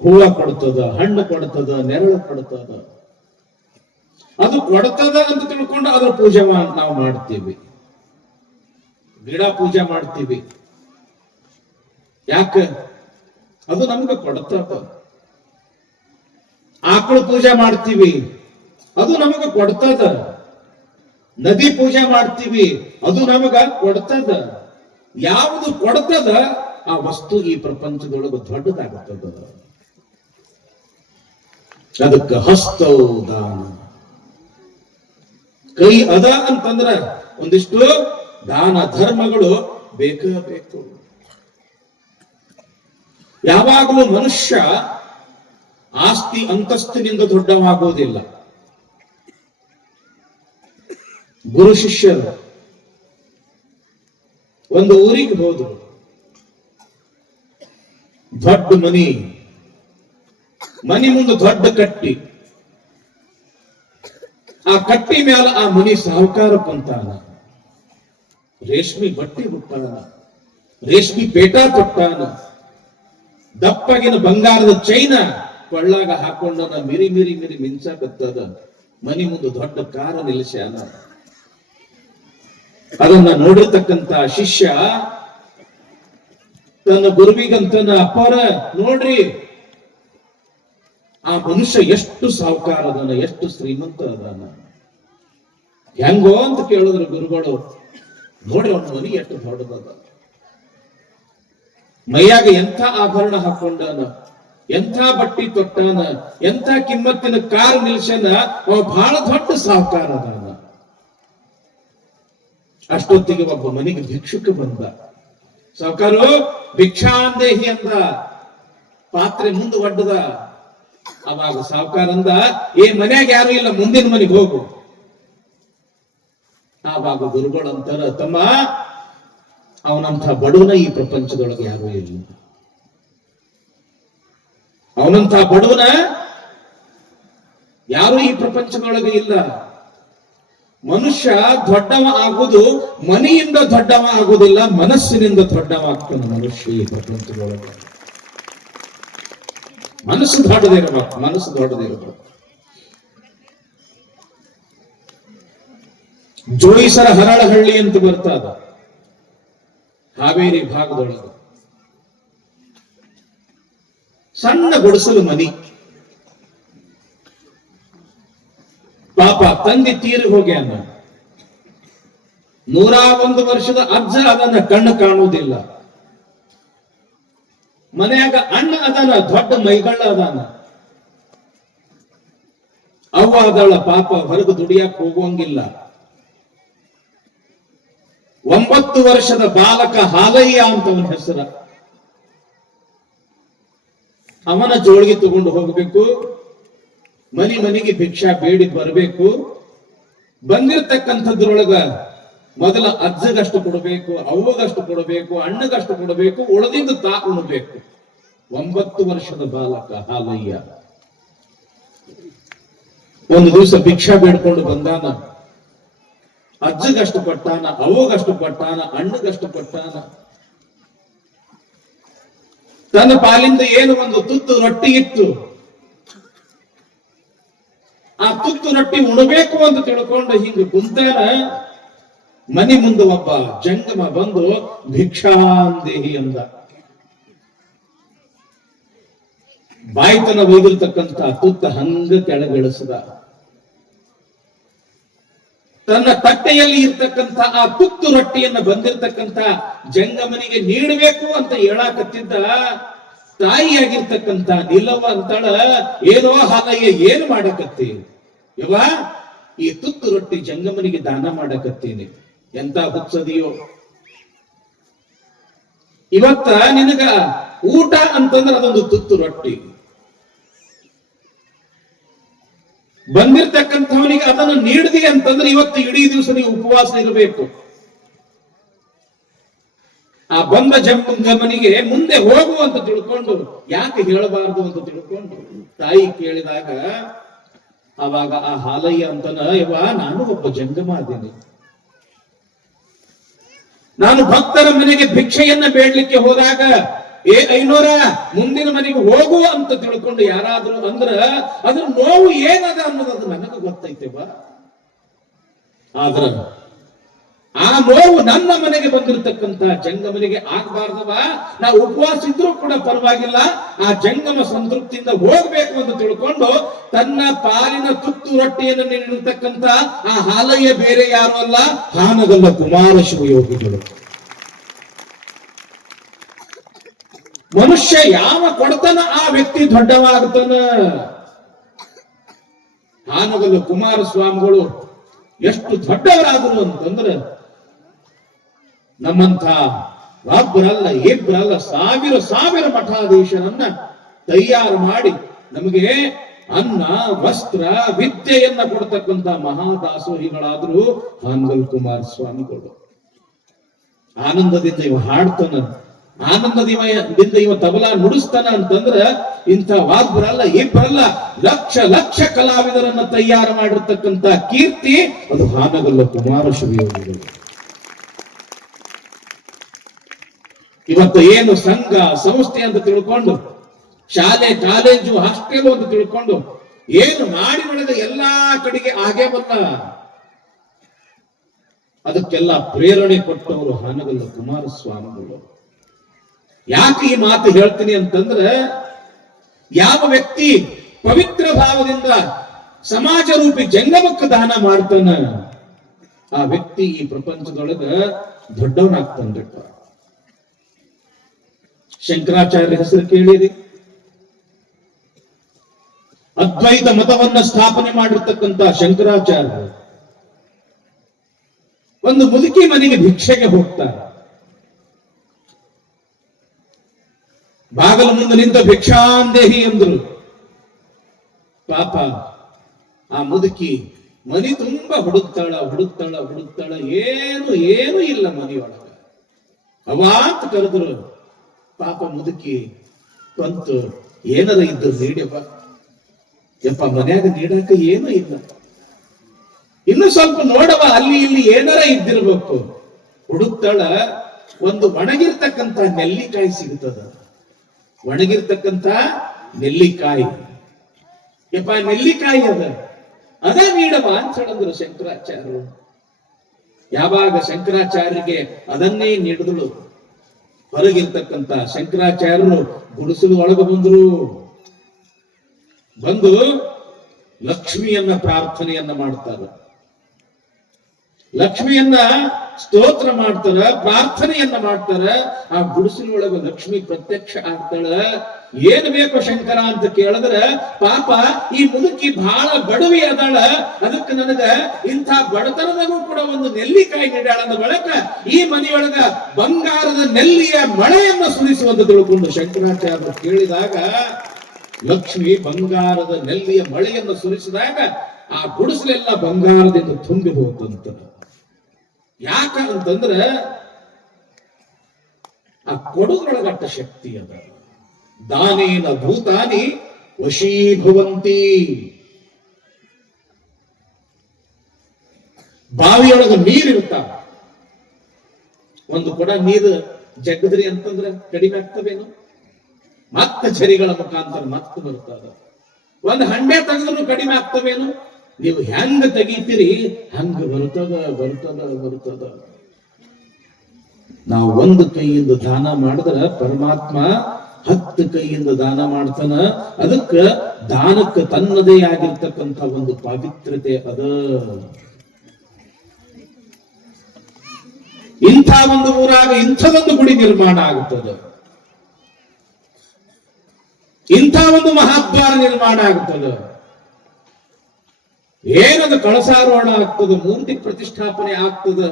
ಹೂವ ಕೊಡ್ತದ, ಹಣ್ಣು ಕೊಡ್ತದ, ನೆರಳು ಕೊಡ್ತದ. ಅದು ಕೊಡ್ತದ ಅಂತ ತಿಳ್ಕೊಂಡು ಅದ್ರ ಪೂಜೆ ನಾವು ಮಾಡ್ತೀವಿ, ಗಿಡ ಪೂಜೆ ಮಾಡ್ತೀವಿ. ಯಾಕ? ಅದು ನಮ್ಗೆ ಕೊಡ್ತದ. ಆಕಳು ಪೂಜೆ ಮಾಡ್ತೀವಿ, ಅದು ನಮಗ ಕೊಡ್ತದ. ನದಿ ಪೂಜೆ ಮಾಡ್ತೀವಿ, ಅದು ನಮಗ ಕೊಡ್ತದ. ಯಾವುದು ಕೊಡ್ತದ ಆ ವಸ್ತು ಈ ಪ್ರಪಂಚದೊಳಗೆ ದೊಡ್ಡದಾಗುತ್ತದ. ಅದಕ್ಕೆ ಹಸ್ತೌ ದಾನ. ಕೈ ಅದ ಅಂತಂದ್ರ ಒಂದಿಷ್ಟು ದಾನ ಧರ್ಮಗಳು ಬೇಕು. ಯಾವಾಗಲೂ ಮನುಷ್ಯ ಆಸ್ತಿ ಅಂತಸ್ತಿನಿಂದ ದೊಡ್ಡವಾಗುವುದಿಲ್ಲ. ಗುರು ಶಿಷ್ಯರು ಒಂದು ಊರಿಗೆ ಹೋದ್ರು. ದೊಡ್ಡ ಮನಿ ಮುಂದೆ ದೊಡ್ಡ ಕಟ್ಟಿ, ಆ ಕಟ್ಟಿ ಮ್ಯಾಲ ಆ ಮನಿ ಸಾಹುಕಾರ ಕುಂತಾನ. ರೇಷ್ಮಿ ಬಟ್ಟೆ ಹುಟ್ಟಾನ, ರೇಷ್ಮಿ ಪೇಟ ಕೊಟ್ಟಾನ, ದಪ್ಪಗಿನ ಬಂಗಾರದ ಚೈನ ಕೊಳ್ಳಾಗ ಹಾಕೊಂಡ ಮಿರಿ ಮಿಂಚಾಕತ್ತದ. ಮನಿ ಮುಂದೆ ದೊಡ್ಡ ಕಾರ ನಿಲ್ಲಿಸ್ಯಾನ. ಅದನ್ನ ನೋಡಿರ್ತಕ್ಕಂತ ಶಿಷ್ಯ ತನ್ನ ಗುರುವಿಗಂತನ, ಅಪ್ಪರ ನೋಡ್ರಿ ಆ ಮನುಷ್ಯ ಎಷ್ಟು ಸಾಹುಕಾರ ಅದಾನ, ಎಷ್ಟು ಶ್ರೀಮಂತ ಅದಾನ. ಹೆಂಗೋ ಅಂತ ಕೇಳಿದ್ರು ಗುರುಗಳು. ನೋಡ್ರಿ ಅವನ ಮನಿ ಎಷ್ಟು ದೊಡ್ಡದ, ಮೈಯಾಗ ಎಂಥ ಆಭರಣ ಹಾಕೊಂಡಾನ, ಎಂಥ ಬಟ್ಟಿ ತೊಟ್ಟಾನ, ಎಂಥ ಕಿಮ್ಮತ್ತಿನ ಕಾರ್ ನಿಲ್ಸನ, ಅವ ಬಹಳ ದೊಡ್ಡ ಸಾಹುಕಾರ ಅದಾನ. ಅಷ್ಟೊತ್ತಿಗೆ ಒಬ್ಬ ಮನೆಗೆ ಭಿಕ್ಷುಕ ಬಂದ. ಸಾಹುಕಾರು ಭಿಕ್ಷಾಂದೇಹಿ ಅಂದ, ಪಾತ್ರೆ ಮುಂದೆ ಒಡ್ಡದ. ಅವಾಗ ಸಾಹುಕಾರ ಅಂದ, ಮನ್ಯಾಗ ಯಾರು ಇಲ್ಲ, ಮುಂದಿನ ಮನೆಗೆ ಹೋಗು. ಆವಾಗ ಗುರುಗಳು ಅಂತಾರ, ತಮ್ಮ ಅವನಂಥ ಬಡವನ ಈ ಪ್ರಪಂಚದೊಳಗೆ ಯಾರೂ ಇಲ್ಲ. ಅವನಂಥ ಬಡವನ ಯಾರು ಈ ಪ್ರಪಂಚದೊಳಗೆ ಇಲ್ಲ. ಮನುಷ್ಯ ದೊಡ್ಡವ ಆಗುವುದು ಮನೆಯಿಂದ ದೊಡ್ಡವ ಆಗುವುದಿಲ್ಲ, ಮನಸ್ಸಿನಿಂದ ದೊಡ್ಡವ ಆಗ್ತಾನೆ ಮನುಷ್ಯ ಈ ಪ್ರಪಂಚದೊಳಗೆ. ಮನಸ್ಸು ದೊಡ್ಡದಿರಬೇಕು. ಜೋಯಿಸರ ಹರಳಹಳ್ಳಿ ಅಂತ ಬರ್ತದ ಹಾವೇರಿ ಭಾಗದೊಳಗೆ. ಸಣ್ಣ ಗುಡಿಸಲು ಮನಿ. ಪಾಪ ತಂದೆ ತೀರಿ ಹೋಗ್ಯಾನ. 101 ವರ್ಷದ ಅಜ್ಜ ಅದನ್ನ ಕಣ್ಣು ಕಾಣುವುದಿಲ್ಲ. ಮನ್ಯಾಗ ಅಣ್ಣ ಅದಾನ, ದೊಡ್ಡ ಮೈಗಳ್ಳ ಅದಾನ. ಅವ್ವ ಅದಳ, ಪಾಪ ಹೊರಗೆ ದುಡಿಯಾಕ ಹೋಗುವಂಗಿಲ್ಲ. 9 ವರ್ಷದ ಬಾಲಕ ಹಾಲಯ್ಯ ಅಂತವನ ಹೆಸರ. ಅವನ ಜೋಳಿಗೆ ತಗೊಂಡು ಹೋಗಬೇಕು, ಮನಿ ಮನೆಗೆ ಭಿಕ್ಷಾ ಬೇಡಿ ಬರಬೇಕು. ಬಂದಿರತಕ್ಕಂಥದ್ರೊಳಗ ಮೊದಲ ಅಜ್ಜಗಷ್ಟು ಕೊಡಬೇಕು, ಅವ್ವಗಷ್ಟು ಕೊಡಬೇಕು, ಅಣ್ಣಗಷ್ಟು ಕೊಡಬೇಕು, ಉಳಿದಿದ್ದು ತಾ ಉಣಬೇಕು. 9 ವರ್ಷದ ಬಾಲಕ ಹಾಲಯ್ಯ ಒಂದು ದಿವಸ ಭಿಕ್ಷಾ ಬೇಡ್ಕೊಂಡು ಬಂದಾನ. ಅಜ್ಜಗಷ್ಟು ಕೊಟ್ಟಾನ, ಅವ್ವಗಷ್ಟು ಕೊಟ್ಟಾನ, ಅಣ್ಣಗಷ್ಟು ಕೊಟ್ಟಾನ. ತನ್ನ ಪಾಲಿಂದ ಏನು ಒಂದು ತುತ್ತು ರೊಟ್ಟಿ ಇತ್ತು, ಆ ತುತ್ತು ರೊಟ್ಟಿ ಉಣಬೇಕು ಅಂತ ತಿಳ್ಕೊಂಡು ಹಿಂಗ ಕುಂತಾನ. ಮನಿ ಮುಂದೆ ಒಬ್ಬ ಜಂಗಮ ಬಂದು ಭಿಕ್ಷಾಂದೇಹಿ ಅಂದ. ಬಾಯ್ತನ ಒಯ್ದಿರ್ತಕ್ಕಂಥ ತುತ್ತ ಹಂಗ ಕೆಳಗಿಳಿಸಿದ. ತನ್ನ ತಟ್ಟೆಯಲ್ಲಿ ಇರ್ತಕ್ಕಂಥ ಆ ತುತ್ತು ರೊಟ್ಟಿಯನ್ನ ಬಂದಿರತಕ್ಕಂಥ ಜಂಗಮನಿಗೆ ನೀಡಬೇಕು ಅಂತ ಹೇಳಾಕತ್ತಿದ್ದ. ತಾಯಿಯಾಗಿರ್ತಕ್ಕಂಥ ನಿಲವ ಅಂತಾಳ, ಏನೋ ಹಾಲಯ್ಯ ಏನು ಮಾಡಕತ್ತಿ? ಯವ್ವ, ಈ ತುತ್ತು ರೊಟ್ಟಿ ಜಂಗಮನಿಗೆ ದಾನ ಮಾಡಕತ್ತೀನಿ. ಎಂತ ಹುಚ್ಚದಿಯೋ, ಇವತ್ತ ನಿನಗ ಊಟ ಅಂತಂದ್ರೆ ಅದೊಂದು ತುತ್ತು ರೊಟ್ಟಿ, ಬಂದಿರ್ತಕ್ಕಂಥವನಿಗೆ ಅದನ್ನು ನೀಡಿದಿ ಅಂತಂದ್ರೆ ಇವತ್ತು ಇಡೀ ದಿವಸ ನೀವು ಉಪವಾಸ ಇರಬೇಕು. ಆ ಬಂದ ಜಂಗಮನಿಗೆ ಮುಂದೆ ಹೋಗು ಅಂತ ತಿಳ್ಕೊಂಡು, ಯಾಕೆ ಹೇಳಬಾರದು ಅಂತ ತಿಳ್ಕೊಂಡು ತಾಯಿ ಕೇಳಿದಾಗ ಅವಾಗ ಆ ಹಾಲಯ್ಯ ಅಂತನ, ಯವ್ವ, ನಾನು ಒಬ್ಬ ಜಂಗಮ ಅದೇನೆ. ನಾನು ಭಕ್ತರ ಮನೆಗೆ ಭಿಕ್ಷೆಯನ್ನ ಬೇಡ್ಲಿಕ್ಕೆ ಹೋದಾಗ, ಐನೋರ ಮುಂದಿನ ಮನೆಗೆ ಹೋಗು ಅಂತ ತಿಳ್ಕೊಂಡು ಯಾರಾದ್ರೂ ಅಂದ್ರ ಅದ್ರ ನೋವು ಏನದ ಅನ್ನೋದು ನನಗ ಗೊತ್ತೈತೆವ. ಆದ್ರ ಆ ನೋವು ನನ್ನ ಮನೆಗೆ ಬಂದಿರತಕ್ಕಂತ ಜಂಗಮನಿಗೆ ಆಗ್ಬಾರ್ದವ. ನಾವು ಉಪವಾಸ ಇದ್ರೂ ಕೂಡ ಪರವಾಗಿಲ್ಲ, ಆ ಜಂಗಮ ಸಂತೃಪ್ತಿಯಿಂದ ಹೋಗ್ಬೇಕು ಅಂತ ತಿಳ್ಕೊಂಡು ತನ್ನ ಪಾಲಿನ ತುತ್ತು ರೊಟ್ಟಿಯನ್ನು ನೀಡಿರ್ತಕ್ಕಂತ ಆ ಹಾಲಯ್ಯ ಬೇರೆ ಯಾರು ಅಲ್ಲ, ಹಾನಗಲ್ಲ ಕುಮಾರ ಶಿವಯೋಗಿಗಳು. ಮನುಷ್ಯ ಯಾವ ಕೊಡ್ತಾನ ಆ ವ್ಯಕ್ತಿ ದೊಡ್ಡವಾಗ್ತಾನ. ಹಾನಗಲ್ಲ ಕುಮಾರಸ್ವಾಮಿಗಳು ಎಷ್ಟು ದೊಡ್ಡವರಾದರು ಅಂತಂದ್ರೆ, ನಮ್ಮಂಥ ಒಬ್ಬರಲ್ಲ ಇಬ್ಬರಲ್ಲ ಸಾವಿರ ಮಠಾಧೀಶರನ್ನ ತಯಾರು ಮಾಡಿ ನಮಗೆ ಅನ್ನ ವಸ್ತ್ರ ವಿದ್ಯೆಯನ್ನ ಕೊಡ್ತಕ್ಕಂಥ ಮಹಾದಾಸೋಹಿಗಳಾದ್ರು ಹಾನಗಲ್ ಕುಮಾರಸ್ವಾಮಿಗಳು. ಆನಂದದಿಂದ ಇವ ಹಾಡ್ತಾನ, ಆನಂದದಿಂದ ಇವ ತಬಲಾ ನುಡಿಸ್ತಾನ ಅಂತಂದ್ರ ಇಂಥ ಒಬ್ಬರಲ್ಲ ಇಬ್ಬರಲ್ಲ ಲಕ್ಷ ಕಲಾವಿದರನ್ನ ತಯಾರು ಮಾಡಿರ್ತಕ್ಕಂಥ ಕೀರ್ತಿ ಅದು ಹಾನಗಲ್ಲ ಕುಮಾರ ಶಿವಯೋಗಿಗಳು. ಇವತ್ತು ಏನು ಸಂಘ ಸಂಸ್ಥೆ ಅಂತ ತಿಳ್ಕೊಂಡು, ಶಾಲೆ ಕಾಲೇಜು ಹಾಸ್ಟೆಲ್ ಅಂತ ತಿಳ್ಕೊಂಡು ಏನು ಮಾಡಿ ನಡೆದ ಎಲ್ಲಾ ಕಡೆಗೆ ಆಗೇವಲ್ಲ, ಅದಕ್ಕೆಲ್ಲ ಪ್ರೇರಣೆ ಕೊಟ್ಟವರು ಹಾನಗಲ್ಲ ಕುಮಾರಸ್ವಾಮಿಗಳು. ಯಾಕೆ ಈ ಮಾತು ಹೇಳ್ತೀನಿ ಅಂತಂದ್ರೆ, ಯಾವ ವ್ಯಕ್ತಿ ಪವಿತ್ರ ಭಾವದಿಂದ ಸಮಾಜ ರೂಪಿ ಜಂಗಮಕ್ಕೆ ದಾನ ಮಾಡ್ತಾನ, ಆ ವ್ಯಕ್ತಿ ಈ ಪ್ರಪಂಚದೊಳಗ ದೊಡ್ಡವನಾಗ್ತಾನ. ಶಂಕರಾಚಾರ್ಯ ಹೆಸರು ಕೇಳಿರಿ. ಅದ್ವೈತ ಮತವನ್ನ ಸ್ಥಾಪನೆ ಮಾಡಿರ್ತಕ್ಕಂಥ ಶಂಕರಾಚಾರ್ಯ ಒಂದು ಮುದುಕಿ ಮನೆಗೆ ಭಿಕ್ಷೆಗೆ ಹೋಗ್ತಾರೆ. ಬಾಗಲ ಮುಂದೆ ನಿಂತ ಭಿಕ್ಷಾಂದೇಹಿ ಎಂದರು. ಪಾಪ ಆ ಮುದುಕಿ ಮನಿ ತುಂಬಾ ಹುಡುಕ್ತಾಳ, ಏನು ಇಲ್ಲ ಮನೆಯೊಳಗ. ಅವಾಂತ ಕರೆದ್ರು. ಪಾಪ ಮುದುಕಿ ಬಂತು, ಏನಾರ ಇದ್ದು ನೀಡ್ಯಪ್ಪ. ಯಪ್ಪ, ಮನ್ಯಾಗ ನೀಡಾಕ ಏನೂ ಇಲ್ಲ, ಇನ್ನು ಸ್ವಲ್ಪ ನೋಡವ, ಅಲ್ಲಿ ಇಲ್ಲಿ ಏನಾರ ಇದ್ದಿರ್ಬೇಕು. ಹುಡುಕ್ತಾಳ. ಒಂದು ಒಣಗಿರ್ತಕ್ಕಂಥ ನೆಲ್ಲಿಕಾಯಿ ಸಿಗುತ್ತದ, ಒಣಗಿರ್ತಕ್ಕಂಥ ನೆಲ್ಲಿಕಾಯಿ. ಯಪ್ಪ, ನೆಲ್ಲಿಕಾಯಿ ಅದ ನೀಡವ ಅಂತ ಹೇಳಿದ್ರು ಶಂಕರಾಚಾರ್ಯರು. ಯಾವಾಗ ಶಂಕರಾಚಾರ್ಯರಿಗೆ ಅದನ್ನೇ ನೀಡಿದಳು, ಹೊರಗಿರ್ತಕ್ಕಂಥ ಶಂಕರಾಚಾರ್ಯರು ಗುಡಿಸಲು ಒಳಗೆ ಬಂದು ಲಕ್ಷ್ಮಿಯನ್ನ ಪ್ರಾರ್ಥನೆಯನ್ನ ಮಾಡ್ತಾರೆ. ಲಕ್ಷ್ಮಿಯನ್ನ ಸ್ತೋತ್ರ ಮಾಡ್ತಾರ, ಪ್ರಾರ್ಥನೆಯನ್ನ ಮಾಡ್ತಾರ. ಆ ಗುಡಿಸಲೊಳಗ ಲಕ್ಷ್ಮಿ ಪ್ರತ್ಯಕ್ಷ ಆಗ್ತಾಳ. ಏನ್ ಬೇಕು ಶಂಕರ ಅಂತ ಕೇಳಿದ್ರೆ, ಪಾಪ ಈ ಮುದುಕಿ ಬಹಳ ಬಡವಿ ಅದಾಳ, ಅದಕ್ಕೆ ನನಗ ಇಂಥ ಬಡತನದಾಗೂ ಕೂಡ ಒಂದು ನೆಲ್ಲಿಕಾಯಿ ನೀಡಾಳಂದ ಬಳಕ ಈ ಮನೆಯೊಳಗ ಬಂಗಾರದ ನೆಲ್ಲಿಯ ಮಳೆಯನ್ನ ಸುರಿಸುವಂತ ತಿಳ್ಕೊಂಡು ಶಂಕರಾಚಾರ್ಯರು ಕೇಳಿದಾಗ, ಲಕ್ಷ್ಮಿ ಬಂಗಾರದ ನೆಲ್ಲಿಯ ಮಳೆಯನ್ನು ಸುರಿಸಿದಾಗ ಆ ಗುಡಿಸಲೆಲ್ಲ ಬಂಗಾರದಿಂದ ತುಂಬಿ ಹೋದಂತ. ಯಾಕ ಅಂತಂದ್ರ ಆ ಕೊಡುದ್ರೊಳಗಟ್ಟ ಶಕ್ತಿ ಅದ. ದಾನೇನ ಭೂತಾನಿ ವಶೀಭವಂತಿ. ಬಾವಿಯೊಳಗ ನೀರಿರ್ತಾವ, ಒಂದು ಕೊಡ ನೀರು ಜಗ್ಗದ್ರಿ ಅಂತಂದ್ರೆ ಕಡಿಮೆ ಆಗ್ತವೇನು? ಮತ್ತ ಝರಿಗಳ ಮುಖಾಂತರ ಮತ್ತೆ ಬರ್ತದ. ಒಂದು ಹಂಡೆ ತೆಗೆದ್ರು ಕಡಿಮೆ ಆಗ್ತವೇನು? ನೀವು ಹೆಂಗ ತೆಗಿತೀರಿ ಹಂಗ ಬರ್ತದ. ನಾವು ಒಂದು ಕೈಯಿಂದ ದಾನ ಮಾಡಿದ್ರೆ ಪರಮಾತ್ಮ 10 ಕೈಯಿಂದ ದಾನ ಮಾಡ್ತಾನ. ಅದಕ್ಕ ದಾನಕ್ಕೆ ತನ್ನದೇ ಆಗಿರ್ತಕ್ಕಂಥ ಒಂದು ಪವಿತ್ರತೆ ಅದ. ಇಂಥ ಒಂದು ಊರಾಗ ಇಂಥದೊಂದು ಗುಡಿ ನಿರ್ಮಾಣ ಆಗುತ್ತದೆ, ಇಂಥ ಒಂದು ಮಹಾದ್ವಾರ ನಿರ್ಮಾಣ ಆಗ್ತದೆ. ಏನದು ಕಳಸಾರೋಹಣ ಆಗ್ತದೆ, ಮೂರ್ತಿ ಪ್ರತಿಷ್ಠಾಪನೆ ಆಗ್ತದೆ,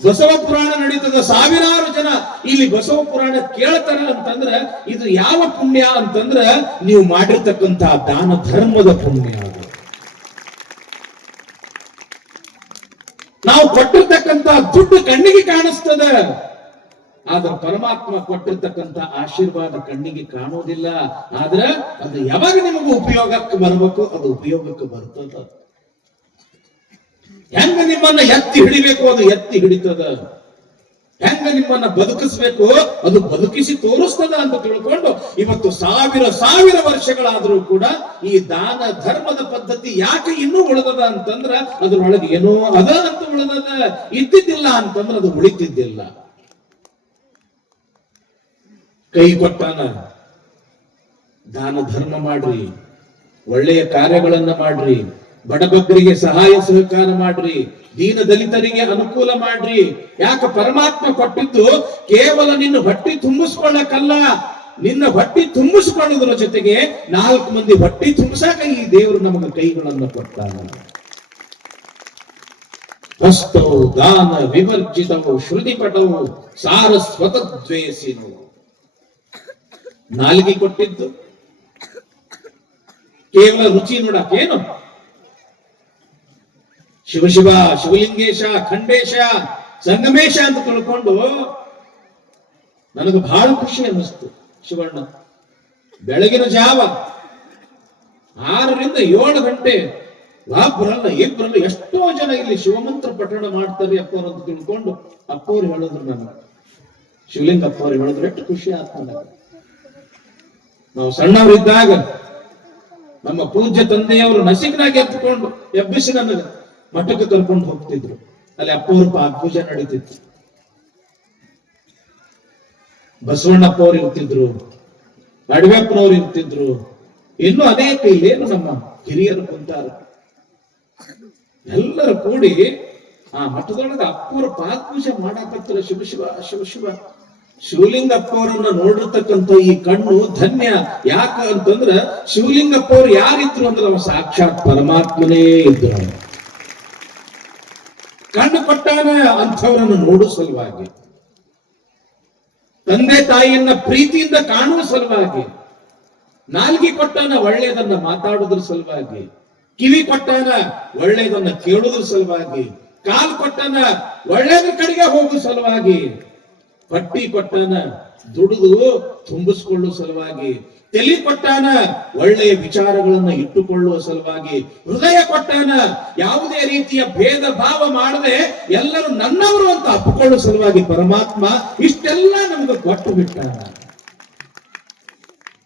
ಬಸವ ಪುರಾಣ ನಡೀತದ. ಸಾವಿರಾರು ಜನ ಇಲ್ಲಿ ಬಸವ ಪುರಾಣ ಕೇಳ್ತಾರ ಅಂತಂದ್ರೆ ಇದು ಯಾವ ಪುಣ್ಯ ಅಂತಂದ್ರ ನೀವು ಮಾಡಿರ್ತಕ್ಕಂಥ ದಾನ ಧರ್ಮದ ಪುಣ್ಯ. ನಾವು ಕೊಟ್ಟಿರ್ತಕ್ಕಂಥ ದುಡ್ಡು ಕಣ್ಣಿಗೆ ಕಾಣಿಸ್ತದ, ಆದ್ರೆ ಪರಮಾತ್ಮ ಕೊಟ್ಟಿರ್ತಕ್ಕಂಥ ಆಶೀರ್ವಾದ ಕಣ್ಣಿಗೆ ಕಾಣುವುದಿಲ್ಲ. ಆದ್ರೆ ಅದು ಯಾವಾಗ ನಿಮಗೆ ಉಪಯೋಗಕ್ಕೆ ಬರಬೇಕು ಅದು ಉಪಯೋಗಕ್ಕೆ ಬರ್ತದ. ಹೆಂಗ ನಿಮ್ಮನ್ನ ಎತ್ತಿ ಹಿಡಿಬೇಕು ಅದು ಎತ್ತಿ ಹಿಡಿತದ, ಹೆಂಗ ನಿಮ್ಮನ್ನ ಬದುಕಿಸ್ಬೇಕು ಅದು ಬದುಕಿಸಿ ತೋರಿಸ್ತದ ಅಂತ ತಿಳ್ಕೊಂಡು ಇವತ್ತು ಸಾವಿರ ವರ್ಷಗಳಾದ್ರೂ ಕೂಡ ಈ ದಾನ ಧರ್ಮದ ಪದ್ಧತಿ ಯಾಕೆ ಇನ್ನೂ ಉಳಿದದ ಅಂತಂದ್ರ ಅದ್ರೊಳಗೆ ಏನೋ ಅದ ಅಂತ ಉಳಿದದ. ಇದ್ದಿದ್ದಿಲ್ಲ ಅಂತಂದ್ರೆ ಅದು ಉಳಿತಿದ್ದಿಲ್ಲ. ಕೈ ಕೊಟ್ಟಾನ, ದಾನ ಧರ್ಮ ಮಾಡ್ರಿ, ಒಳ್ಳೆಯ ಕಾರ್ಯಗಳನ್ನ ಮಾಡ್ರಿ, ಬಡಬಗ್ಗರಿಗೆ ಸಹಾಯ ಸಹಕಾರ ಮಾಡ್ರಿ, ದೀನ ದಲಿತರಿಗೆ ಅನುಕೂಲ ಮಾಡ್ರಿ. ಯಾಕೆ ಪರಮಾತ್ಮ ಕೊಟ್ಟಿದ್ದು ಕೇವಲ ನಿನ್ನ ಹೊಟ್ಟಿ ತುಂಬಿಸ್ಕೊಳ್ಳಕ್ಕಲ್ಲ, ನಿನ್ನ ಹೊಟ್ಟಿ ತುಂಬಿಸ್ಕೊಳ್ಳೋದ್ರ ಜೊತೆಗೆ 4 ಮಂದಿ ಹೊಟ್ಟಿ ತುಂಬಿಸಾಕ ಈ ದೇವರು ನಮಗೆ ಕೈಗಳನ್ನು ಕೊಟ್ಟಾನ. ಹಸ್ತವು ದಾನ ವಿವರ್ಜಿತವು ಶ್ರುತಿಪಟವು ಸಾರಸ್ವತ ದ್ವೇಷಿನವು. ನಾಲಿಗೆ ಕೊಟ್ಟಿದ್ದು ಕೇವಲ ರುಚಿ ನೋಡಕ್ಕೇನು? ಶಿವ ಶಿವಲಿಂಗೇಶ ಖಂಡೇಶ ಸಂಗಮೇಶ ಅಂತ ತಿಳ್ಕೊಂಡು ನನಗೆ ಬಹಳ ಖುಷಿ ಅನ್ನಿಸ್ತು. ಶಿವಣ್ಣ ಬೆಳಗಿನ ಜಾವ 6 ರಿಂದ 7 ಗಂಟೆ ಒಬ್ಬರಲ್ಲ ಇಬ್ಬರಲ್ಲ ಎಷ್ಟೋ ಜನ ಇಲ್ಲಿ ಶಿವಮಂತ್ರ ಪಠಣ ಮಾಡ್ತಾರೆ ಅಪ್ಪವ್ರು ಅಂತ ತಿಳ್ಕೊಂಡು ಅಪ್ಪವ್ರು ಹೇಳಿದ್ರು. ನನಗೆ ಶಿವಲಿಂಗ ಅಪ್ಪವ್ರು ಹೇಳಿದ್ರು, ಎಷ್ಟು ಖುಷಿ ಆಗ್ತದೆ. ನಾವು ಸಣ್ಣವರಿದ್ದಾಗ ನಮ್ಮ ಪೂಜ್ಯ ತಂದೆಯವರು ನಸಿಕನಾಗಿ ಎಬ್ಬಿಸಿ ನನಗೆ ಮಠಕ್ಕೆ ಕರ್ಕೊಂಡು ಹೋಗ್ತಿದ್ರು. ಅಲ್ಲಿ ಅಪ್ಪವ್ರ ಪೂಜೆ ನಡೀತಿತ್ತು. ಬಸವಣ್ಣಪ್ಪ ಅವ್ರು ಇರ್ತಿದ್ರು, ಅಡವೆಪ್ಪನವ್ರು ಇರ್ತಿದ್ರು, ಇನ್ನು ಅನೇಕ ಇಲ್ಲೇನು ನಮ್ಮ ಹಿರಿಯರು ಕುಂತಾರ. ಎಲ್ಲರೂ ಕೂಡಿ ಆ ಮಠದೊಳಗೆ ಅಪ್ಪವ್ರ ಪೂಜೆ ಮಾಡಾಕತ್ತರ. ಶಿವ ಶಿವಲಿಂಗಪ್ಪ ಅವರನ್ನ ನೋಡಿರ್ತಕ್ಕಂಥ ಈ ಕಣ್ಣು ಧನ್ಯ. ಯಾಕ ಅಂತಂದ್ರ ಶಿವಲಿಂಗಪ್ಪ ಅವ್ರು ಯಾರಿದ್ರು ಅಂದ್ರೆ ಅವ ಸಾಕ್ಷಾತ್ ಪರಮಾತ್ಮನೇ ಇದ್ರು. ಕಣ್ಣು ಕೊಟ್ಟಾನ ಅಂಥವರನ್ನು ನೋಡುವ ಸಲುವಾಗಿ, ತಂದೆ ತಾಯಿಯನ್ನ ಪ್ರೀತಿಯಿಂದ ಕಾಣುವ ಸಲುವಾಗಿ, ನಾಲ್ಗೆ ಕೊಟ್ಟಾನ ಒಳ್ಳೆಯದನ್ನ ಮಾತಾಡುದ್ರ ಸಲುವಾಗಿ, ಕಿವಿ ಕೊಟ್ಟಾನ ಒಳ್ಳೆಯದನ್ನ ಕೇಳುದ್ರ ಸಲುವಾಗಿ, ಕಾಲ್ ಕೊಟ್ಟಾನ ಒಳ್ಳೆಯದ ಕಡೆಗೆ ಹೋಗುವ ಸಲುವಾಗಿ, ಪಟ್ಟಿ ಕೊಟ್ಟಾನ ದುಡಿದು ತುಂಬಿಸ್ಕೊಳ್ಳುವ ಸಲುವಾಗಿ, ತಲೆ ಕೊಟ್ಟಾನ ಒಳ್ಳೆಯ ವಿಚಾರಗಳನ್ನ ಇಟ್ಟುಕೊಳ್ಳುವ ಸಲುವಾಗಿ, ಹೃದಯ ಕೊಟ್ಟಾನ ಯಾವುದೇ ರೀತಿಯ ಭೇದ ಭಾವ ಮಾಡದೆ ಎಲ್ಲರೂ ನನ್ನವರು ಅಂತ ಅಪ್ಪಿಕೊಳ್ಳುವ ಸಲುವಾಗಿ ಪರಮಾತ್ಮ ಇಷ್ಟೆಲ್ಲ ನಮ್ಗೆ ಕೊಟ್ಟು ಬಿಟ್ಟಾನ.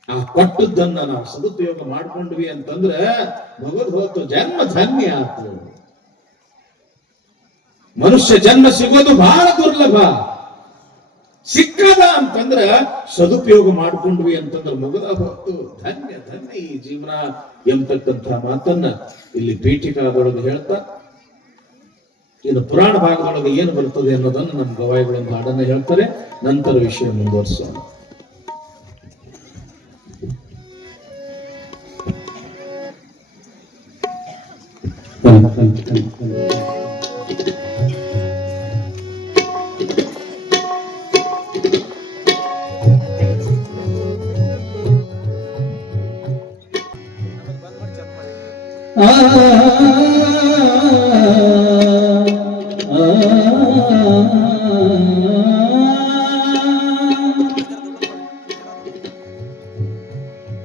ಆ ಕೊಟ್ಟದ್ದನ್ನ ನಾವು ಸದುಪಯೋಗ ಮಾಡ್ಕೊಂಡ್ವಿ ಅಂತಂದ್ರೆ ಭಗವದ್ ಹೋತು ಜನ್ಮ ಧನ್ಯ ಆಯ್ತು. ಮನುಷ್ಯ ಜನ್ಮ ಸಿಗೋದು ಬಹಳ ದುರ್ಲಭ. ಸಿಕ್ಕದ ಅಂತಂದ್ರ ಸದುಪಯೋಗ ಮಾಡ್ಕೊಂಡ್ವಿ ಅಂತಂದ್ರೆ ಮುಗದ ಹೊತ್ತು ಧನ್ಯ ಧನ್ಯ ಈ ಜೀವನ ಎಂಬತಕ್ಕಂಥ ಮಾತನ್ನ ಇಲ್ಲಿ ಪೀಠಿಕಾದೊಳಗೆ ಹೇಳ್ತಾ ಇನ್ನು ಪುರಾಣ ಭಾಗದೊಳಗೆ ಏನು ಬರ್ತದೆ ಅನ್ನೋದನ್ನು ನಮ್ಮ ಗವಾಯಿಗಳೊಂದು ಹಾಡನ್ನು ಹೇಳ್ತಾರೆ. ನಂತರ ವಿಷಯ ಮುಂದುವರಿಸೋಣ.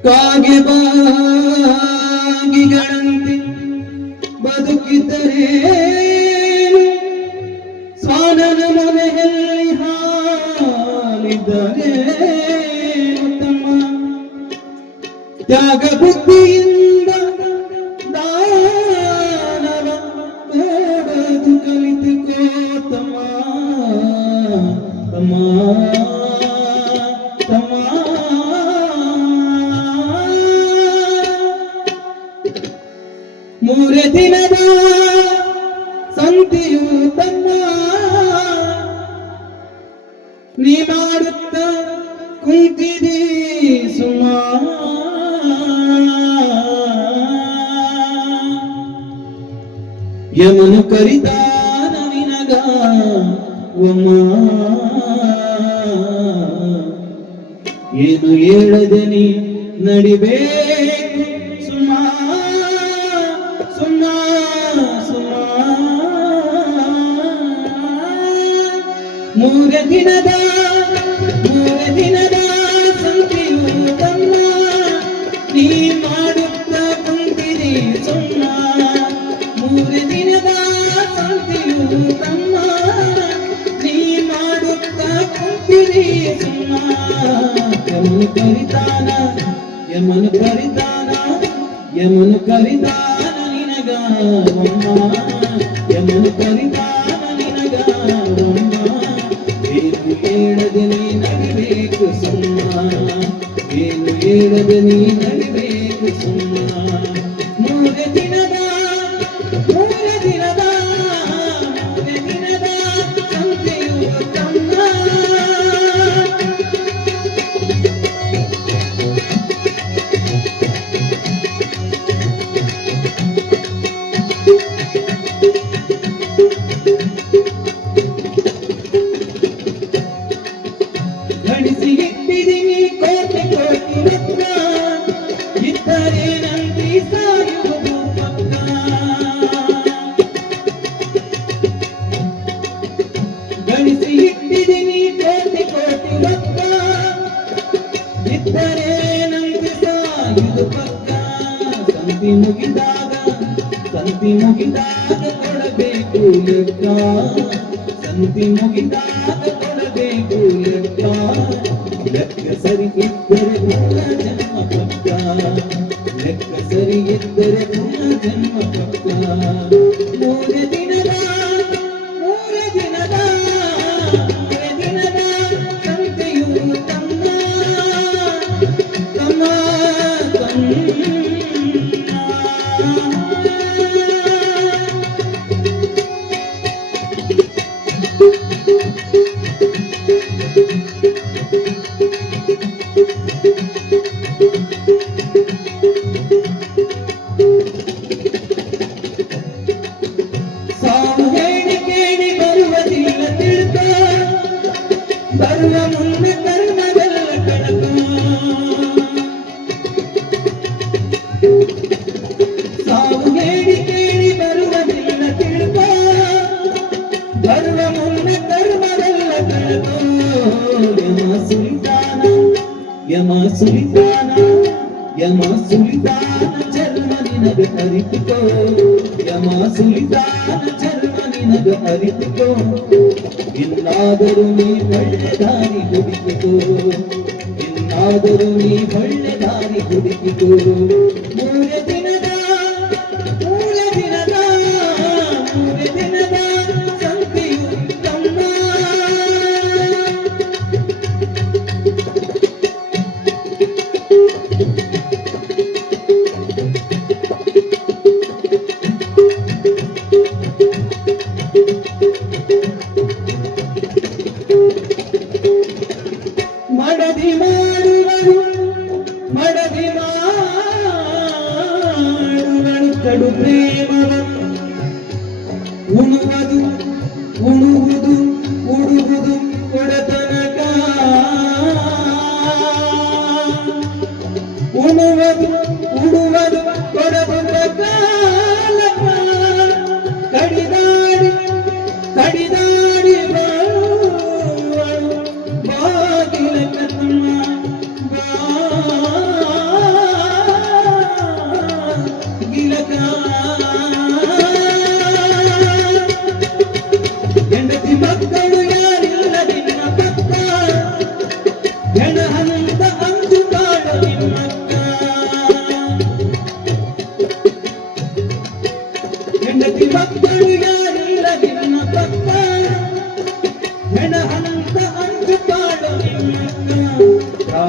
ಕಾಗೆ ಬಾಗಿಗಳಂತೆ ಬದುಕಿದ್ದರೆ ಸ್ವಾನನ ಮನೆಯಲ್ಲಿ ಹಾಲಿದ್ದರೆ ತಮ್ಮ ತ್ಯಾಗ ಬುದ್ಧಿಯಿಂದ ದಾನವ ಕೊಡದು ಕಲಿತುಕೋ ತಮ್ಮ ತಮ್ಮ ತಮ್ಮ. ಮೂರೇ ದಿನದ ಸಂತೆಯು ತನ್ನ ನೀ ಮಾಡುತ್ತ ಕುಂತಿದಿ ಸುಮ. ಯಮನು ಕರಿತಾನ ನಿನಗ ಒಮ್ಮ, ಏನು ಹೇಳದೆ ನೀ ನಡಿಬೇಕು ಸುಮ ಸುಮ್ಮ ಸುಮ್ಮ. ಮೂರೇ ದಿನದ ಸಂತೆಯು ತಮ್ಮ ನೀ ಮಾಡುತ್ತ ಕುಂತಿದಿ ಸುಮ್ಮ. ಮೂರೇ ದಿನದ ಸಂತೆಯು ತಮ್ಮ ನೀ ಮಾಡುತ್ತ ಕುಂತಿದಿ ಸುಮ್ಮ. ಯಮನು ಕರಿತಾನ ಯಮನು ಕರಿತಾನ ಯಮನು ಕರಿತಾನ ನಿನಗ ಒಮ್ಮ, ಯಮನು ಕರಿತಾನ ನಿನಗ ಒಮ್ಮ. ಏನು ಹೇಳದೆ ನೀ ನಡಿಬೇಕು ಸುಮ್ಮ, ಏನು ಹೇಳದೆ ನೀ ನಡಿಬೇಕು ಸುಮ್ಮ. ಮೂರೇ ದಿನದ ಸಂತೆಯು ತಮ್ಮ. ಗಳಿಸಿ ಇಟ್ಟಿದ್ದೀನಿ ಕೋಟಿ ಕೋಟಿ ರತ್ನ, ಇದ್ದರೆ ನಂಬಿ ಸಾಯುವುದು ಪಕ್ಕ. ಗಳಿಸಿ ಇಟ್ಟಿದ್ದೀನಿ ಕೋಟಿ ಕೋಟಿ ರತ್ನ, ಇದ್ದರೆ ನಂಬಿ ಸಾಯುವುದು ಪಕ್ಕ. ಸಂತಿ ಮುಗಿದಾಗ ಕೊಡಬೇಕು ಲೆಕ್ಕ, ಸಂತಿ ಮುಗಿದಾಗ ಕೊಡಬೇಕು ಲೆಕ್ಕ. ಲೆಕ್ಕ ಸರಿ ಇದ್ದರೆ ಪುಣ್ಯ ಜನ್ಮ ಪಕ್ಕ, ಲೆಕ್ಕ ಸರಿ ಇದ್ದರೆ ಪುಣ್ಯ ಜನ್ಮ ಪಕ್ಕ. ಮೂರೇ ದಿನದ ಸಂತೆಯು ತಮ್ಮ ತಮ್ಮ ತಮ್ಮ. ಸಾವು ಹೇಳಿ ಕೇಳಿ ಬರುವುದಿಲ್ಲ ತಿಳ್ಕ, ಬರುವ ಮುನ್ನ ಕರ್ಮವೆಲ್ಲ ಕಳಕ. ಸಾವು ಹೇಳಿ ಕೇಳಿ ಬರುವುದಿಲ್ಲ ತಿಳ್ಕ, ಬರುವ ಮುನ್ನ ಕರ್ಮವೆಲ್ಲ ಕಳಕ. ಯಮ ಸುಲಿತಾನ ಜನ್ಮ ನಿನಗ ಅರಿತುಕೋ, ಯಮ ಸುಲಿತಾನ ಜನ್ಮ ನಿನಗ ಅರಿತುಕೋ. ಇನ್ನಾದರೂ ನೀ ಒಳ್ಳೆ ದಾರಿ ಹುಡುಕಿಕೋ, ಇನ್ನಾದರೂ ನೀ ಒಳ್ಳೆ ದಾರಿ ಹುಡುಕಿಕೋ. ಮೂರೇ ದಿನದ ಸಂತೆಯು ತಮ್ಮ.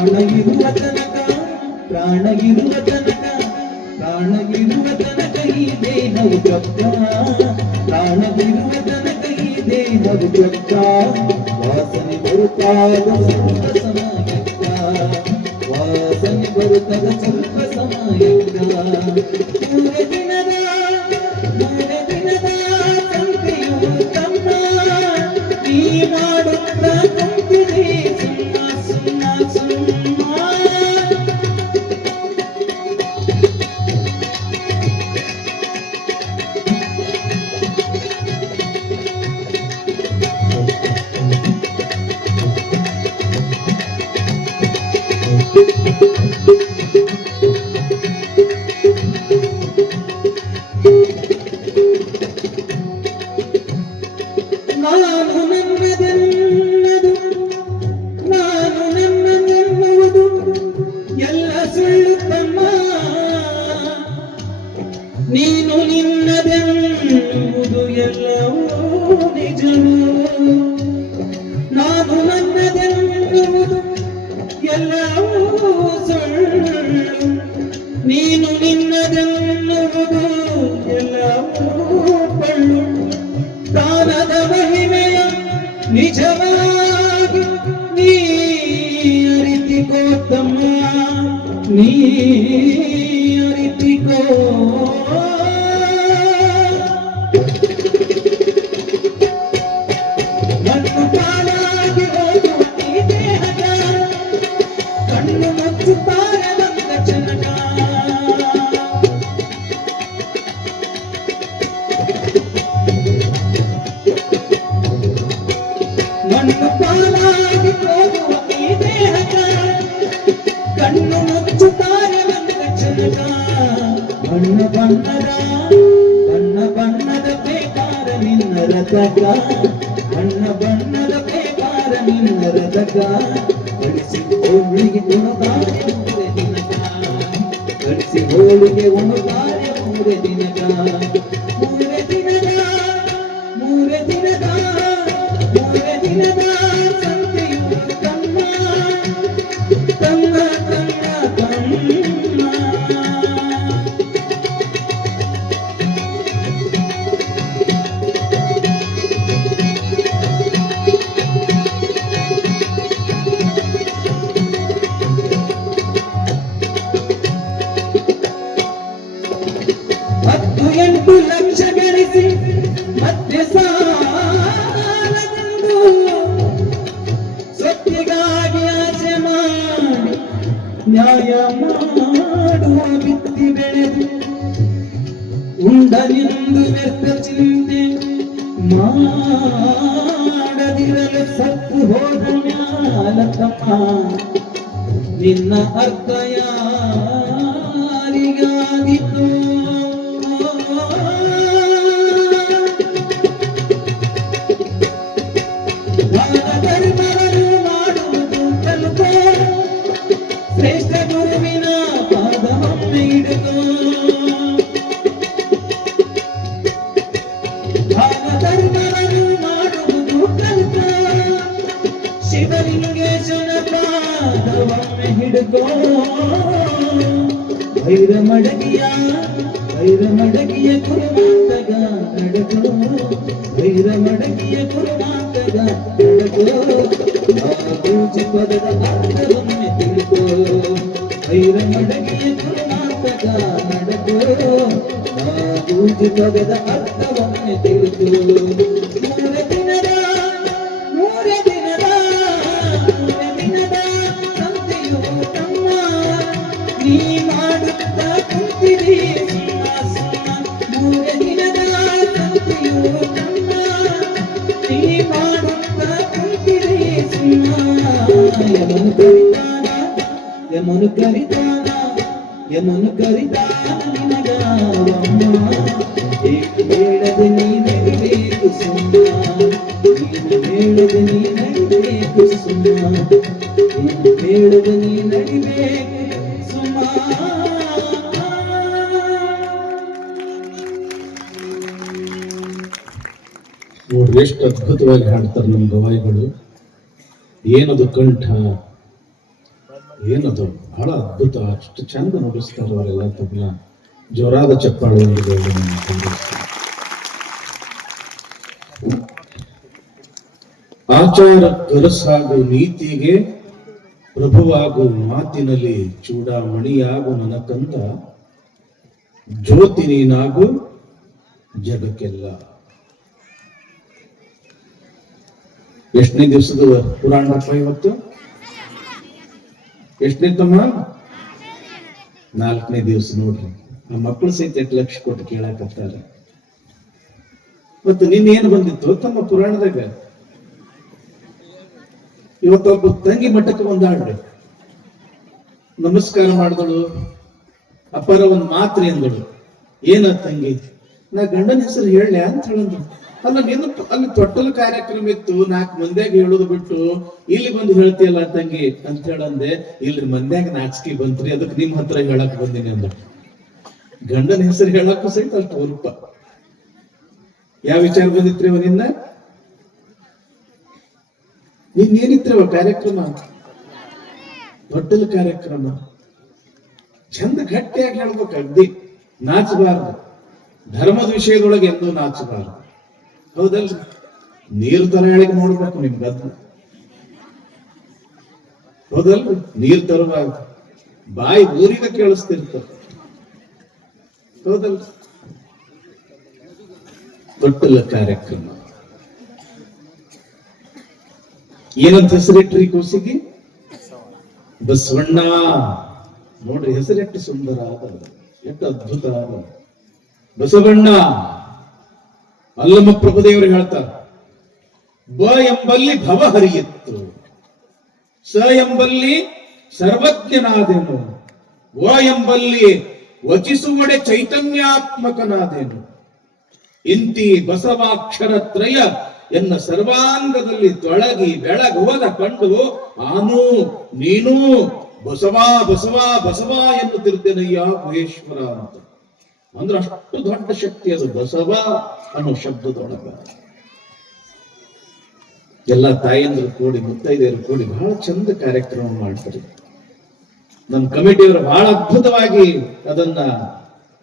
ಇರುವ ತನಕ ಪ್ರಾಣ ಇರುವ ತನಕ ಪ್ರಾಣ ಇರುವ ತನಕ ಈ ದೇಹವು ಚೊಕ್ಕ ಪ್ರಾಣ ಇರುವ ತನಕ ಈ ದೇಹವು ಚೊಕ್ಕ ವಾಸನೆ ಬರುತ್ತಾಗ ಸ್ವಲ್ಪ ಸಮಯಕ್ಕ ವಾಸನೆ ಬರುತ್ತಾಗ ಸ್ವಲ್ಪ ಸಮಯಕ್ಕ ಮೂರೇ ದಿನದ ಸಂತೆಯು ತಮ್ಮ ನೀ ಮಾಡುತ್ತ ಕುಂತಿದೆ ಸುಮ್ಮ ಸುಮ್ಮ ನಾನು ನನ್ನದೆನ್ನುವುದು ಎಲ್ಲ ಸುಳ್ಳು ತಮ್ಮ ನೀನು ನಿನ್ನದೆನ್ನುವುದು ಎಲ್ಲವೂ ನಿಜವು ನಾನು ನನ್ನದೆನ್ನುವುದು ಎಲ್ಲವೂ ಸುಳ್ಳು ನೀನು ನಿನ್ನದೆನ್ನುವುದು ಎಲ್ಲವೂ ಪಳ್ಳು ಪ್ರಾಣದ ಮಹಿಮೆಯ ನಿಜವಾಗಿ ನೀ ಅರಿತಿಕೋ ತಮ್ಮ ನೀ ಅರಿತಿಕೋ ಮಣ್ಣು ಪಾಲಾಗಿ ಹೋಗುವ ಈ ದೇಹದ ಕಣ್ಣು ಮುಚ್ಚುತ್ತಾರೆ ಬಂದ ಜನಕ ಮಣ್ಣು ಪಾಲಾಗಿ ಹೋಗುವ ಈ ದೇಹದ ಕಣ್ಣು ಮುಚ್ಚುತ್ತಾರೆ ಬಂದ ಜನಕ ಬಣ್ಣ ಬಣ್ಣದ ಬೇಕಾರ ನಿನ್ನ ರಥಕ ಬಣ್ಣ ಬಣ್ಣದ ಬೇಕಾರ ನಿನ್ನ ರಥಕ ಕಳಿಸಿ ಹೋಳಿಗೆ ಉಣುತ್ತಾರೆ ಮೂರೇ ದಿನಕ ಕಳಿಸಿ ಹೋಳಿಗೆ ಉಣುತ್ತಾರೆ ಮೂರೇ ದಿನಕ ಮೂರೇ ದಿನದ ಸಂತೆಯು ತಮ್ಮ ತಮ್ಮ ತಮ್ಮ ತಮ್ಮ ಹತ್ತು ಎಂಟು ಲಕ್ಷ ಗಳಿಸಿ ಮತ್ತೆ ಸಾಲದಂದು ಸೊತ್ತಿಗಾಗಿ ಆಸೆ ಮಾಡಿ ನ್ಯಾಯ ಮಾಡುವ ಬಿತ್ತಿ ಬೆಳೆದು ಉಂಡನೆಂದು ವ್ಯರ್ಥ ಚಿಂತೆ ಮಾಡದಿರಲು ಸತ್ತು ಹೋದ ಮ್ಯಾಲ ತಮ್ಮ ನಿನ್ನ ಅರ್ಥ ಯಾರಿಗಾದಿತು ಧರ್ಮವನ್ನು ಮಾಡುವುದು ಕಲಿತೋ ಶ್ರೇಷ್ಠ ಗುರುವಿನ ಪಾದವೊಮ್ಮೆ ಹಿಡಿದು ಧರ್ಮವನ್ನು ಮಾಡುವುದು ಕಲಿತೋ ಶಿವಲಿಂಗೇಶನ ಪಾದವೊಮ್ಮೆ ಹಿಡಿದು ಭೈರ ಮಡಗಿಯ ಕುರುಮಾಂತಗ ನಡೆದು ಭೈರ ಮಡಗಿಯ ಕುರುಮಾಂತಗ ನಡೆದು ಬೂಜಿ ಪದದ ಅರ್ಥವನ್ನೇ ತಿಳಿದು ಭೈರ ಮಡಗಿಯ ಕುರುಮಾಂತಗ ನಡೆದು ಬೂಜಿ ಪದದ ಅರ್ಥವನ್ನೇ ತಿಳಿದು ಮೂರೇ ದಿನದ ಸಂತೆಯು ತಮ್ಮ ನೀ ಮಾಡುತ್ತ ಕುಂತಿರಿ ಮೂರೇ ದಿನದ ಸಂತೆಯು ತಮ್ಮ ನೀ ಮಾಡುತ್ತ ಕುಂತಿರಿ ಯಮನು ಕರಿತಾನ ನಿನಗಾವಮ್ಮ ಹೇಳದೆ ನೀ ನಡಿಬೇಕು ಸುಮ್ಮ ಹೇಳದೆ ನೀ ನಡಿಬೇಕು ಸುಮ್ಮ ಹೇಳದೆ ನೀ ನಡಿಬೇಕು ಸುಮ್ಮ ನೋಡ್ರಿ ಎಷ್ಟು ಅದ್ಭುತವಾಗಿ ಹಾಡ್ತಾರೆ ನಮ್ಮ ಗವಾಯಿಗಳು. ಏನದು ಕಂಠ, ಏನದು ಬಹಳ ಅದ್ಭುತ, ಅಷ್ಟು ಚಂದ ನುಡಿಸ್ತಾರೆ ಅವರೆಲ್ಲ ತಬಲ. ಜೋರಾದ ಚಪ್ಪಾಳೆಯೊಂದಿಗೆ ಅದನ್ನು ನುಡಿಸ್ತಾರೆ. ಆಚಾರ ಕರಸಾಗು ನೀತಿಗೆ ಪ್ರಭುವಾಗು ಮಾತಿನಲ್ಲಿ ಚೂಡಾಮಣಿಯಾಗು ನನಕಂದ ಜ್ಯೋತಿ ನೀನಾಗು ಜಗಕ್ಕೆಲ್ಲ. ಎಷ್ಟನೇ ದಿವಸದ ಪುರಾಣಪ್ಪ ಇವತ್ತು? ಎಷ್ಟನೇ ತಮ್ಮ? 4ನೇ ದಿವಸ. ನೋಡ್ರಿ, ಆ ಮಕ್ಕಳು ಸಹಿತ 8 ಲಕ್ಷ ಕೊಟ್ಟು ಕೇಳಾಕತ್ತಾರೆ. ಮತ್ತು ನಿನ್ನೇನು ಬಂದಿತ್ತು ತಮ್ಮ ಪುರಾಣದಾಗ? ಇವತ್ತೊಬ್ಬ ತಂಗಿ ಮಠಕ್ಕೆ ಬಂದಾಡ್ರಿ, ನಮಸ್ಕಾರ ಮಾಡಿದಳು, ಅಪ್ಪರ ಒಂದು ಮಾತ್ರೆ ಅಂದಳು. ಏನ ತಂಗಿ? ನಾ ಗಂಡನ ಹೆಸರು ಹೇಳ ಅಂತ ಹೇಳಿದ್ರು. ಅಲ್ಲ, ನೀನು ಅಲ್ಲಿ ತೊಟ್ಟಲು ಕಾರ್ಯಕ್ರಮ ಇತ್ತು, 4 ಮಂದ್ಯಾಗ ಹೇಳೋದು ಬಿಟ್ಟು ಇಲ್ಲಿ ಬಂದು ಹೇಳ್ತೀಯಲ್ಲ ತಂಗಿ ಅಂತ ಹೇಳಂದೆ. ಇಲ್ರಿ, ಮಂದ್ಯಾಗ ನಾಚಿಕೆ ಬಂತ್ರಿ, ಅದಕ್ಕೆ ನಿಮ್ ಹತ್ರ ಹೇಳಕ್ ಬಂದೀನಿ ಅಂದ. ಗಂಡನ ಹೆಸರು ಹೇಳಕ್ಕೂ ಸಹಿತ ಅಷ್ಟು ರೂಪ. ಯಾವ ವಿಚಾರ ಬಂದಿತ್ರಿ ಅವ ನಿನ್ನ? ನಿನ್ನೇನಿತ್ರವ ಕಾರ್ಯಕ್ರಮ? ತೊಟ್ಟಲು ಕಾರ್ಯಕ್ರಮ. ಚಂದ ಗಟ್ಟಿಯಾಗಿ ಹೇಳ್ಬೇಕು, ಅಗ್ದಿ ನಾಚಬಾರದು. ಧರ್ಮದ ವಿಷಯದೊಳಗೆ ಎಂದೂ ನಾಚಬಾರದು, ಹೌದಲ್ರಿ? ನೀರು ತರ ಹೇಳಿಗೆ ನೋಡ್ಬೇಕು ನಿಮ್ ಗದ್ದ, ಹೌದಲ್ರಿ? ನೀರ್ ತರುವಾಗ ಬಾಯಿ ಊರಿಗೆ ಕೇಳಿಸ್ತಿರ್ತಾರೆ, ಹೌದಲ್ರಿ? ತೊಟ್ಟಲ ಕಾರ್ಯಕ್ರಮ ಏನಂತ ಹೆಸರಿಟ್ರಿ ಕೂಸಿಗೆ? ಬಸವಣ್ಣ. ನೋಡ್ರಿ, ಹೆಸರು ಎಷ್ಟು ಸುಂದರ ಆದ, ಎಷ್ಟು ಅದ್ಭುತ ಆದ. ಬಸವಣ್ಣ. ಅಲ್ಲಮ್ಮ ಪ್ರಭುದೇವರು ಹೇಳ್ತಾರೆ, ಬ ಎಂಬಲ್ಲಿ ಭವ ಹರಿಯಿತ್ತು, ಸ ಎಂಬಲ್ಲಿ ಸರ್ವಜ್ಞನಾದೆನು, ವ ಎಂಬಲ್ಲಿ ವಚಿಸುವಡೆ ಚೈತನ್ಯಾತ್ಮಕನಾದೆನು. ಇಂತಿ ಬಸವಾಕ್ಷರ ತ್ರಯ ಎನ್ನ ಸರ್ವಾಂಗದಲ್ಲಿ ತೊಳಗಿ ಬೆಳಗುವದ ಕಂಡು ಆನು ನೀನು ಬಸವಾ ಬಸವಾ ಬಸವಾ ಎನ್ನುತ್ತಿರ್ತೇನಯ್ಯ ಮಹೇಶ್ವರ ಅಂತ. ಅಂದ್ರೆ ಅಷ್ಟು ದೊಡ್ಡ ಶಕ್ತಿ ಅದು ಬಸವ ಅನ್ನೋ ಶಬ್ದದೊಳಗ. ಎಲ್ಲ ತಾಯಂದ್ರು ಕೂಡಿ, ಮುತ್ತೈದೆಯರು ಕೂಡಿ ಬಹಳ ಚಂದ ಕಾರ್ಯಕ್ರಮ ಮಾಡ್ತಾರೆ. ನಮ್ಮ ಕಮಿಟಿಯವರು ಬಹಳ ಅದ್ಭುತವಾಗಿ ಅದನ್ನ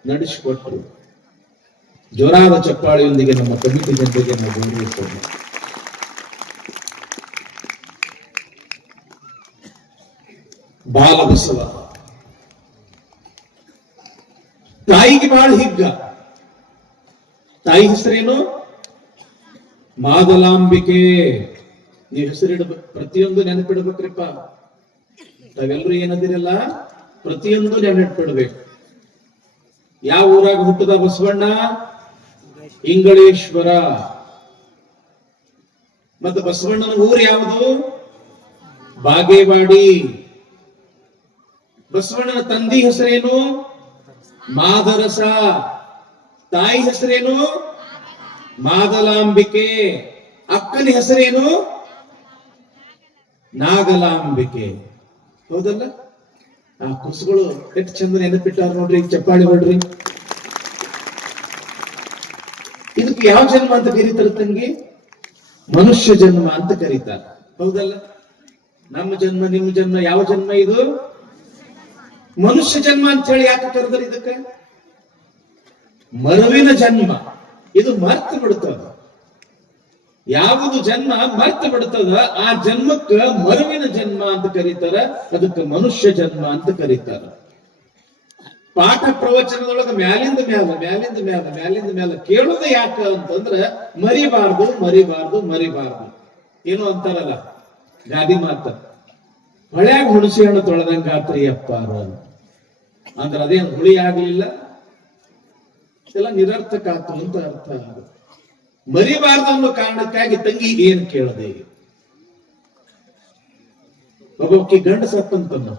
ನಡೆಸಿಕೊಟ್ರು. ಜೋರಾದ ಚಪ್ಪಾಳೆಯೊಂದಿಗೆ ನಮ್ಮ ಕಮಿಟಿ ಜನರಿಗೆ ನಾವು ಗೌರವಿಸ್ತೇವೆ. ಬಾಲಬಸವ ತಾಯಿಗೆ ಬಹಳ ಹಿಗ್ಗ. ತಾಯಿ ಹೆಸರೇನು? ಮಾದಲಾಂಬಿಕೆ. ನೀವು ಹೆಸರಿಡಬೇಕು, ಪ್ರತಿಯೊಂದು ನೆನಪಿಡ್ಬೇಕ್ರಿಪ್ಪ. ತಾವೆಲ್ಲರೂ ಏನದಿರಲ್ಲ, ಪ್ರತಿಯೊಂದು ನೆನಪಿಡ್ಬೇಕು. ಯಾವ ಊರಾಗ ಹುಟ್ಟದ ಬಸವಣ್ಣ? ಇಂಗಳೇಶ್ವರ. ಮತ್ತು ಬಸವಣ್ಣನ ಊರು ಯಾವುದು? ಬಾಗೇವಾಡಿ. ಬಸವಣ್ಣನ ತಂದಿ ಹೆಸರೇನು? ಮಾದರಸ. ತಾಯಿ ಹೆಸರೇನು? ಮಾದಲಾಂಬಿಕೆ. ಅಕ್ಕನ ಹೆಸರೇನು? ನಾಗಲಾಂಬಿಕೆ. ಹೌದಲ್ಲ? ಆ ಕುಸುಗಳು ಎಷ್ಟು ಚಂದ ನೆನಪಿಟ್ಟಾರ ನೋಡ್ರಿ. ಚಪ್ಪಾಳಿ ಹೊಡ್ರಿ. ಇದಕ್ಕೆ ಯಾವ ಜನ್ಮ ಅಂತ ಕರೀತಾರ ತಂಗಿ? ಮನುಷ್ಯ ಜನ್ಮ ಅಂತ ಕರೀತಾರ, ಹೌದಲ್ಲ? ನಮ್ಮ ಜನ್ಮ ನಿಮ್ಮ ಜನ್ಮ ಯಾವ ಜನ್ಮ ಇದು? ಮನುಷ್ಯ ಜನ್ಮ ಅಂತ ಹೇಳಿ ಯಾಕೆ ಕರೆದ್ರೆ? ಇದಕ್ಕೆ ಮರುವಿನ ಜನ್ಮ. ಇದು ಮರ್ತು ಬಿಡ್ತದ. ಯಾವುದು ಜನ್ಮ ಮರ್ತು ಬಿಡ್ತದ ಆ ಜನ್ಮಕ್ಕ ಮರುವಿನ ಜನ್ಮ ಅಂತ ಕರೀತಾರ. ಅದಕ್ಕೆ ಮನುಷ್ಯ ಜನ್ಮ ಅಂತ ಕರೀತಾರ. ಪಾಠ ಪ್ರವಚನದೊಳಗ ಮ್ಯಾಲಿಂದ ಮ್ಯಾಲ ಕೇಳುದ ಯಾಕ ಅಂತಂದ್ರ ಮರಿಬಾರ್ದು ಮರಿಬಾರ್ದು ಮರಿಬಾರ್ದು. ಏನು ಅಂತಾರಲ್ಲ ಗಾದಿ ಮಾತ, ಹೊಳ್ಯಾಗ ಹುಣಸಿ ಹಣ್ಣು ತೊಳೆದಂಗ ಆತ್ರಿ ಅಪ್ಪಾರ ಅಂದ್ರ ಅದೇನು ಹುಳಿ ಆಗ್ಲಿಲ್ಲ, ಎಲ್ಲ ನಿರರ್ಥಕ ಆತು ಅಂತ ಅರ್ಥ. ಮರಿಬಾರ್ದು ಅನ್ನೋ ಕಾರಣಕ್ಕಾಗಿ ತಂಗಿ ಏನ್ ಕೇಳದೆ. ಒಬ್ಬೊಕ್ಕಿ ಗಂಡ ಸತ್ತಂತಂದ,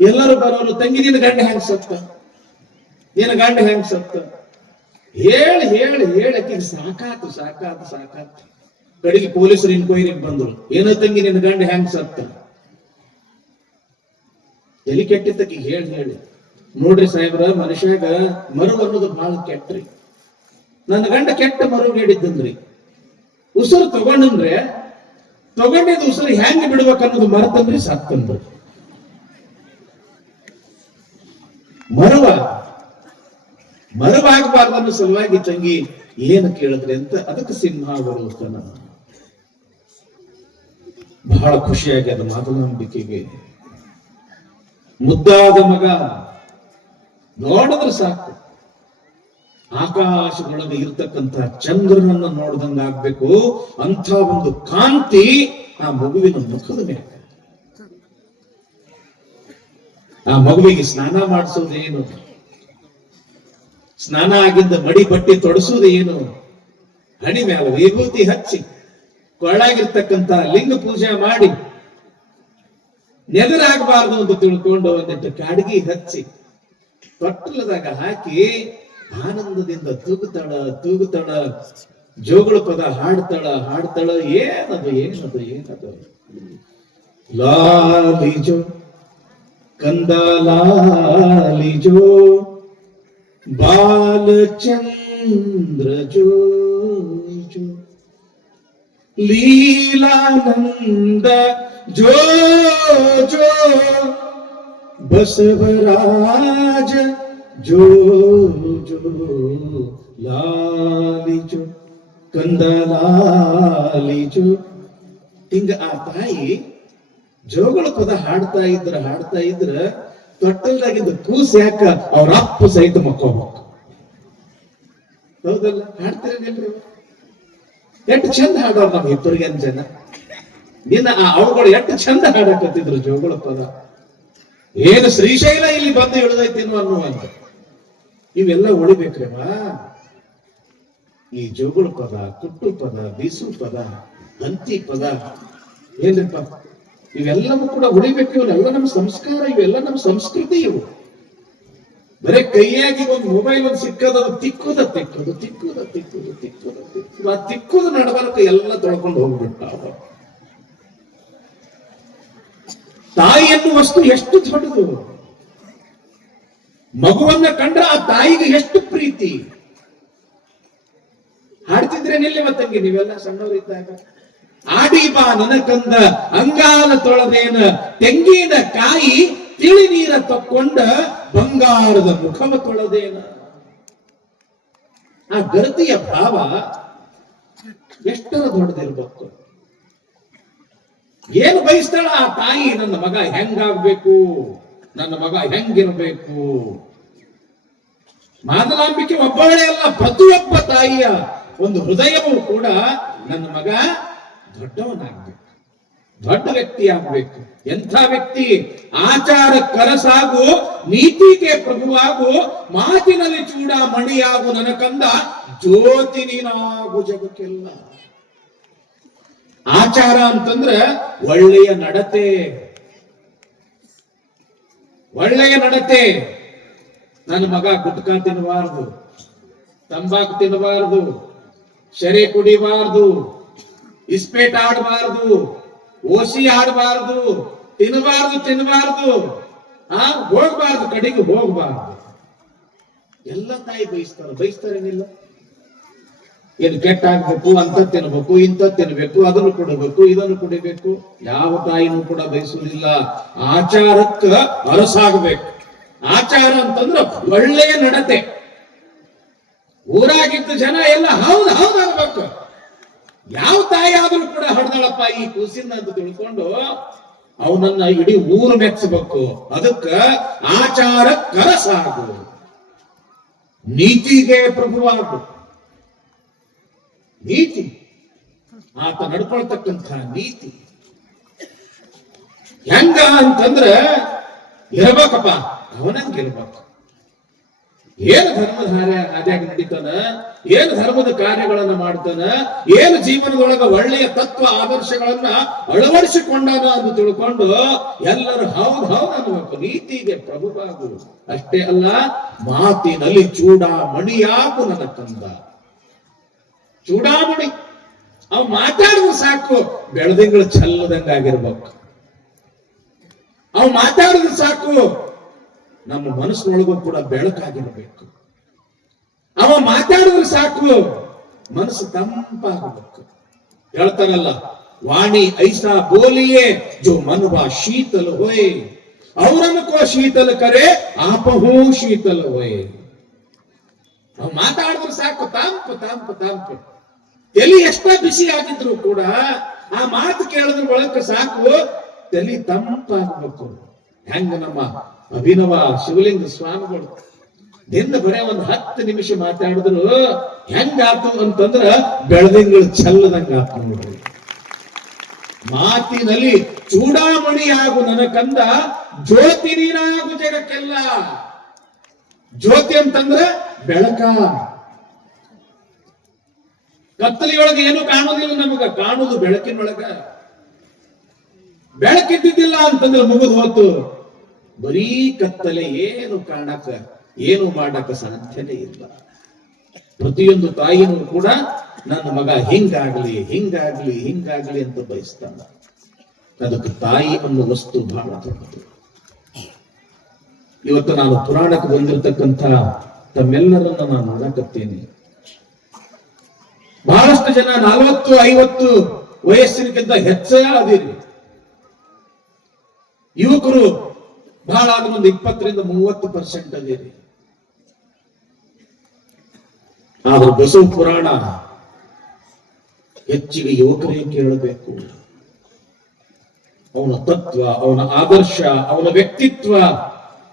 ಎಲ್ಲರೂ ಬರೋರು ತಂಗಿ ನಿನ್ನ ಗಂಡ ಹೆಂಗ್ ಸತ್ತ, ನಿನ್ನ ಗಂಡ ಹೆಂಗ್ ಸತ್ತ ಹೇಳಿ ಹೇಳಿ ಹೇಳಕ್ಕೆ ಸಾಕಾತು. ಕಡೆಗೆ ಪೊಲೀಸರು ಇನ್ಕ್ವೈರಿಗೆ ಬಂದ್ರು. ಏನೋ ತಂಗಿ ನಿನ್ನ ಗಂಡ ಹೆಂಗ್ ಸತ್ತ? ಎಲ್ಲಿ ಕೆಟ್ಟಿದ್ದಕ್ಕೆ ಹೇಳಿ ಹೇಳಿ ನೋಡ್ರಿ ಸಾಹೇಬ್ರ, ಮನುಷ್ಯಾಗ ಮರು ಅನ್ನೋದು ಬಹಳ ಕೆಟ್ಟ್ರಿ. ನನ್ನ ಗಂಡ ಕೆಟ್ಟ ಮರು ನೀಡಿದ್ದಂದ್ರಿ. ಉಸಿರು ತಗೊಂಡ್ರೆ ತಗೊಂಡಿದ್ದು ಉಸಿರು ಹೆಂಗ್ ಬಿಡ್ಬೇಕನ್ನೋದು ಮರೆತಂದ್ರಿ ಸತ್ತಂದ್ರಿ. ಮರವಾಗಬಾರ್ದು ಅನ್ನೋ ಸಲುವಾಗಿ ತಂಗಿ ಏನು ಕೇಳಿದ್ರಿ ಅಂತ ಅದಕ್ಕೆ ಸಿಂಹ ಬರುತ್ತಾನ. ಬಹಳ ಖುಷಿಯಾಗಿ ಅದು ಮಾತನಾಂಬಿಕೆಗೆ ಮುದ್ದಾದ ಮಗ ನೋಡಿದ್ರೆ ಸಾಕು ಆಕಾಶದೊಳಗೆ ಇರ್ತಕ್ಕಂಥ ಚಂದ್ರನನ್ನ ನೋಡ್ದಂಗ ಆಗ್ಬೇಕು ಅಂತ ಒಂದು ಕಾಂತಿ ಆ ಮಗುವಿನ ಮುಖದ ಮೇಲೆ. ಆ ಮಗುವಿಗೆ ಸ್ನಾನ ಮಾಡಿಸೋದೇನು, ಸ್ನಾನ ಆಗಿದ್ದ ಮಡಿ ಬಟ್ಟೆ ತೊಡಸೋದೇನು, ಹಣಿ ಮೇಲೆ ವಿಭೂತಿ ಹಚ್ಚಿ ಕೊಳ್ಳಾಗಿರ್ತಕ್ಕಂಥ ಲಿಂಗ ಪೂಜೆ ಮಾಡಿ ನೆದರಾಗಬಾರ್ದು ಅಂತ ತಿಳ್ಕೊಂಡು ಒಂದಿಟ್ಟು ಕಾಡಿಗೆ ಹಚ್ಚಿ ತೊಟ್ಟಲದಾಗ ಹಾಕಿ ಆನಂದದಿಂದ ತೂಗುತ್ತಾಳ ಜೋಗುಳ ಪದ ಹಾಡ್ತಾಳ. ಏನದು ಲಾಲಿಜೋ ಕಂದ ಲಾಲಿಜೋ ಬಾಲಚಂದ್ರ ಜೋ ಲೀಲಾನಂದ ಜೋ ಜೋ ಬಸವರಾಜ ಜೋ ಜೋ ಲಾಲಿಜೋ ಕಂದ ಲಾಲಿಜೋ. ಹಿಂಗ ಆ ತಾಯಿ ಜೋಗಳ ಪದ ಹಾಡ್ತಾ ಇದ್ರ ತೊಟ್ಟಲ್ದಾಗಿದ್ದ ಕೂಸ್ ಯಾಕ ಅವ್ರ ಅಪ್ಪ ಸಹಿತ ಮಕ್ಕೋಬೇಕು. ಹೌದಲ್ಲ? ಹಾಡ್ತೀರೇನಿಲ್ರಿ? ಎಷ್ಟು ಚಂದ ಹಾಡೋರು ನಮ್ ಇಬ್ಬರಿಗೆ ಜನ. ನಿನ್ನ ಆ ಅವಗಳು ಎಷ್ಟು ಚಂದ ಹಾಡಕತ್ತಿದ್ರು ಜೋಗಳ ಪದ. ಏನು ಶ್ರೀಶೈಲ ಇಲ್ಲಿ ಬಂದು ಇಳಿದೈತೇನು ಅನ್ನುವಂತ ಇವೆಲ್ಲ ಉಳಿಬೇಕ್ರಮ್ಮ. ಈ ಜೋಗುಳ ಪದ, ಕುಟ್ಟು ಪದ, ಬೀಸು ಪದ, ಹಂತಿ ಪದ ಏನ್ರಿಪ್ಪ, ಇವೆಲ್ಲವೂ ಕೂಡ ಉಳಿಬೇಕು. ಇವನ್ನೆಲ್ಲ ನಮ್ಮ ಸಂಸ್ಕಾರ, ಇವೆಲ್ಲ ನಮ್ಮ ಸಂಸ್ಕೃತಿ. ಇವು ಬರೇ ಕೈಯಾಗಿ ಒಂದು ಮೊಬೈಲ್ ಒಂದು ಸಿಕ್ಕದ ತಿಕ್ಕುದ ಆ ತಿಕ್ಕುದ ನಡಬರ್ಕ ಎಲ್ಲ ತೊಳ್ಕೊಂಡು ಹೋಗ್ಬಿಟ್ಟ. ತಾಯಿ ಎನ್ನುವ ವಸ್ತು ಎಷ್ಟು ದೊಡ್ಡದು. ಮಗುವನ್ನ ಕಂಡ್ರೆ ಆ ತಾಯಿಗೆ ಎಷ್ಟು ಪ್ರೀತಿ. ಹಾಡ್ತಿದ್ರೇನಿಲ್ಲ ಮತ್ತಂಗೆ ನೀವೆಲ್ಲ ಸಣ್ಣವರಿದ್ದಾಗ? ಆಡಿ ಬಾ ನನಕಂದ ಅಂಗಾಲ ತೊಳೆದೇನ ತೆಂಗಿನ ಕಾಯಿ ತಿಳಿ ನೀರ ತಕ್ಕೊಂಡ ಬಂಗಾರದ ಮುಖವ ತೊಳೆದೇನ. ಆ ಗರತಿಯ ಭಾವ ಎಷ್ಟರ ದೊಡ್ಡದಿರ್ಬೇಕು. ಏನು ಬಯಸ್ತಾಳ ಆ ತಾಯಿ? ನನ್ನ ಮಗ ಹೆಂಗಾಗ್ಬೇಕು, ನನ್ನ ಮಗ ಹೆಂಗಿರ್ಬೇಕು. ಮಾದಲಾಂಬಿಕೆ ಒಬ್ಬಳೇ ಅಲ್ಲ, ಪ್ರತಿಯೊಬ್ಬ ತಾಯಿಯ ಒಂದು ಹೃದಯವೂ ಕೂಡ ನನ್ನ ಮಗ ದೊಡ್ಡವನಾಗ್ಬೇಕು, ದೊಡ್ಡ ವ್ಯಕ್ತಿ ಆಗ್ಬೇಕು. ಎಂಥ ವ್ಯಕ್ತಿ? ಆಚಾರ ಕರಸಾಗು, ನೀತಿಗೆ ಪ್ರಭುವಾಗು, ಮಾತಿನಲ್ಲಿ ಚೂಡ ಮಣಿಯಾಗು ನನಕಂದ ಜ್ಯೋತಿ ನೀನಾಗು ಜಗಕ್ಕೆಲ್ಲ. ಆಚಾರ ಅಂತಂದ್ರೆ ಒಳ್ಳೆಯ ನಡತೆ, ಒಳ್ಳೆಯ ನಡತೆ. ನನ್ನ ಮಗ ಗುಟ್ಕಾ ತಿನ್ನಬಾರದು, ತಂಬಾಕು ತಿನ್ನಬಾರದು, ಶರೆ ಕುಡಿಬಾರದು, ಇಸ್ಪೇಟ್ ಆಡಬಾರದು, ಓಸಿ ಆಡಬಾರದು, ತಿನ್ನಬಾರದು, ಹೋಗ್ಬಾರ್ದು, ಕಡೆಗೆ ಹೋಗ್ಬಾರ್ದು. ಎಲ್ಲ ತಾಯಿ ಬಯಸ್ತಾರೇನಿಲ್ಲ? ಏನು ಕೆಟ್ಟ ಆಗ್ಬೇಕು, ಅಂತ ತಿನ್ಬೇಕು, ಇಂಥ ತಿನ್ಬೇಕು, ಅದನ್ನು ಕೊಡಬೇಕು, ಇದನ್ನು ಕುಡಿಬೇಕು. ಯಾವ ತಾಯಿನೂ ಕೂಡ ಬಯಸುವುದಿಲ್ಲ. ಆಚಾರಕ್ಕ ಅರಸಾಗಬೇಕು. ಆಚಾರ ಅಂತಂದ್ರೆ ಒಳ್ಳೆಯ ನಡತೆ. ಊರಾಗಿದ್ದ ಜನ ಎಲ್ಲ ಹೌದು ಅನ್ಬೇಕು. ಯಾವ ತಾಯಿ ಆದ್ರೂ ಕೂಡ ಹೊಡೆದಳಪ್ಪ ಈ ಕೂಸಿನ ಅಂತ ತಿಳ್ಕೊಂಡು ಅವನನ್ನ ಇಡೀ ಊರು ಮೆಚ್ಚಬೇಕು. ಅದಕ್ಕ ಆಚಾರ ಕರಸಾಗು, ನೀತಿಗೆ ಪ್ರಭುವಾಗು. ನೀತಿ, ಆತ ನಡ್ಕೊಳ್ತಕ್ಕಂಥ ನೀತಿ ಹೆಂಗ ಅಂತಂದ್ರೆ ಇರಬೇಕಪ್ಪ, ಅವನಂಗಿರ್ಬೇಕು. ಏನು ಧರ್ಮದ ಹಾದ್ಯಾಗಿ ನಡೀತಾನ, ಏನು ಧರ್ಮದ ಕಾರ್ಯಗಳನ್ನ ಮಾಡ್ತಾನ, ಏನು ಜೀವನದೊಳಗ ಒಳ್ಳೆಯ ತತ್ವ ಆದರ್ಶಗಳನ್ನ ಅಳವಡಿಸಿಕೊಂಡಾನ ಅಂತ ತಿಳ್ಕೊಂಡು ಎಲ್ಲರೂ ಹೌದು ಅನ್ನಬೇಕು. ನೀತಿಗೆ ಪ್ರಭುವಾಗು. ಅಷ್ಟೇ ಅಲ್ಲ, ಮಾತಿನಲ್ಲಿ ಚೂಡಾಮಣಿಯಾಗು ನನ್ನ ತಂದ. ಚೂಡಾಮಣಿ ಅವ್ ಮಾತಾಡಿದ್ರೆ ಸಾಕು ಬೆಳದಿಂಗಳು ಚಲ್ಲದಂಗಾಗಿರ್ಬೇಕು. ಅವ್ ಮಾತಾಡಿದ್ರೆ ಸಾಕು ನಮ್ಮ ಮನಸ್ಸಿನೊಳಗೂ ಕೂಡ ಬೆಳಕಾಗಿರ್ಬೇಕು. ಅವ ಮಾತಾಡಿದ್ರೆ ಸಾಕು ಮನಸ್ಸು ತಂಪಾಗಬೇಕು. ಹೇಳ್ತಾರಲ್ಲ, वाणी ऐसा बोलिए जो मन वा शीतल होए, औरन को शीतल करे आपहू शीतल होए. ನಾವು ಮಾತಾಡಿದ್ರೆ ಸಾಕು, ತಾಂಪ ತಾಂಪ ತಾಂಪ ತಲೆ ಎಷ್ಟ ಬಿಸಿ ಆಗಿದ್ರು ಕೂಡ ಆ ಮಾತು ಕೇಳಿದ್ರ ಒಳಕ ಸಾಕು ತಲೆ ತಂಪಾಗಬೇಕು. ಹೆಂಗ ನಮ್ಮ ಅಭಿನವ ಶಿವಲಿಂಗ ಸ್ವಾಮಿಗಳು ನಿನ್ನ ಬರೇ ಒಂದು 10 ನಿಮಿಷ ಮಾತಾಡಿದ್ರು ಹೆಂಗಾತು ಅಂತಂದ್ರ ಬೆಳದಿಂಗಳು ಚೆಲ್ಲದಂಗ ಆತು ನೋಡ್ರಿ. ಮಾತಿನಲ್ಲಿ ಚೂಡಾಮಣಿಯಾಗು ನನ್ನ ಕಂದ, ಜ್ಯೋತಿ ನೀನಾಗು ಜಗಕ್ಕೆಲ್ಲ. ಜ್ಯೋತಿ ಅಂತಂದ್ರ ಬೆಳಕ. ಕತ್ತಲಿಯೊಳಗೆ ಏನು ಕಾಣುವುದಿಲ್ಲ, ನಮಗ ಕಾಣುವುದು ಬೆಳಕಿನೊಳಗ. ಬೆಳಕಿದ್ದಿದ್ದಿಲ್ಲ ಅಂತಂದ್ರೆ ಮುಗಿದು ಹೋತು, ಬರೀ ಕತ್ತಲೆ, ಏನು ಕಾಣಕ ಏನು ಮಾಡಕ ಸಾಧ್ಯನೇ ಇಲ್ಲ. ಪ್ರತಿಯೊಂದು ತಾಯಿನೂ ಕೂಡ ನನ್ನ ಮಗ ಹಿಂಗಾಗ್ಲಿ ಹಿಂಗಾಗ್ಲಿ ಹಿಂಗಾಗ್ಲಿ ಅಂತ ಬಯಸ್ತಾನ. ಅದಕ್ಕೆ ತಾಯಿ ಅನ್ನೋ ವಸ್ತು ಬಹಳ ದೊಡ್ಡದು. ಇವತ್ತು ನಾನು ಪುರಾಣಕ್ಕೆ ಬಂದಿರತಕ್ಕಂಥ ತಮ್ಮೆಲ್ಲರನ್ನ ನಾನು ನೋಡಕತ್ತೇನೆ. ಬಹಳಷ್ಟು ಜನ 40-50 ವಯಸ್ಸಿನಕ್ಕಿಂತ ಹೆಚ್ಚೇ ಅದಿರಿ. ಯುವಕರು ಬಹಳ ಆದ್ರೆ ಒಂದು 20-30% ಅದಿರಿ. ಆದ್ರೆ ಬಸವ ಪುರಾಣ ಹೆಚ್ಚಿಗೆ ಯುವಕರೇ ಕೇಳಬೇಕು. ಅವನ ತತ್ವ, ಅವನ ಆದರ್ಶ, ಅವನ ವ್ಯಕ್ತಿತ್ವ,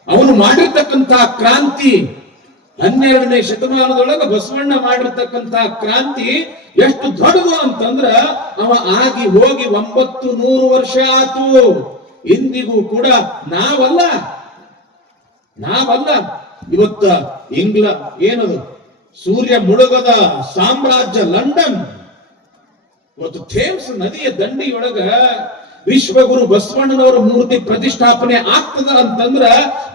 ಅವನು ಮಾಡಿರ್ತಕ್ಕಂಥ ಕ್ರಾಂತಿ, 12ನೇ ಶತಮಾನದೊಳಗೆ ಬಸವಣ್ಣ ಮಾಡಿರ್ತಕ್ಕಂಥ ಕ್ರಾಂತಿ ಎಷ್ಟು ದೊಡ್ಡದು ಅಂತಂದ್ರ ಅವ ಆಗಿ ಹೋಗಿ 900 ವರ್ಷ ಆತು. ಇಂದಿಗೂ ಕೂಡ ನಾವಲ್ಲ ಇವತ್ತ ಏನದು ಸೂರ್ಯ ಮುಳುಗದ ಸಾಮ್ರಾಜ್ಯ ಲಂಡನ್, ಇವತ್ತು ಥೇಮ್ಸ್ ನದಿಯ ದಂಡಿಯೊಳಗ ವಿಶ್ವಗುರು ಬಸವಣ್ಣನವರ ಮೂರ್ತಿ ಪ್ರತಿಷ್ಠಾಪನೆ ಆಗ್ತದ ಅಂತಂದ್ರ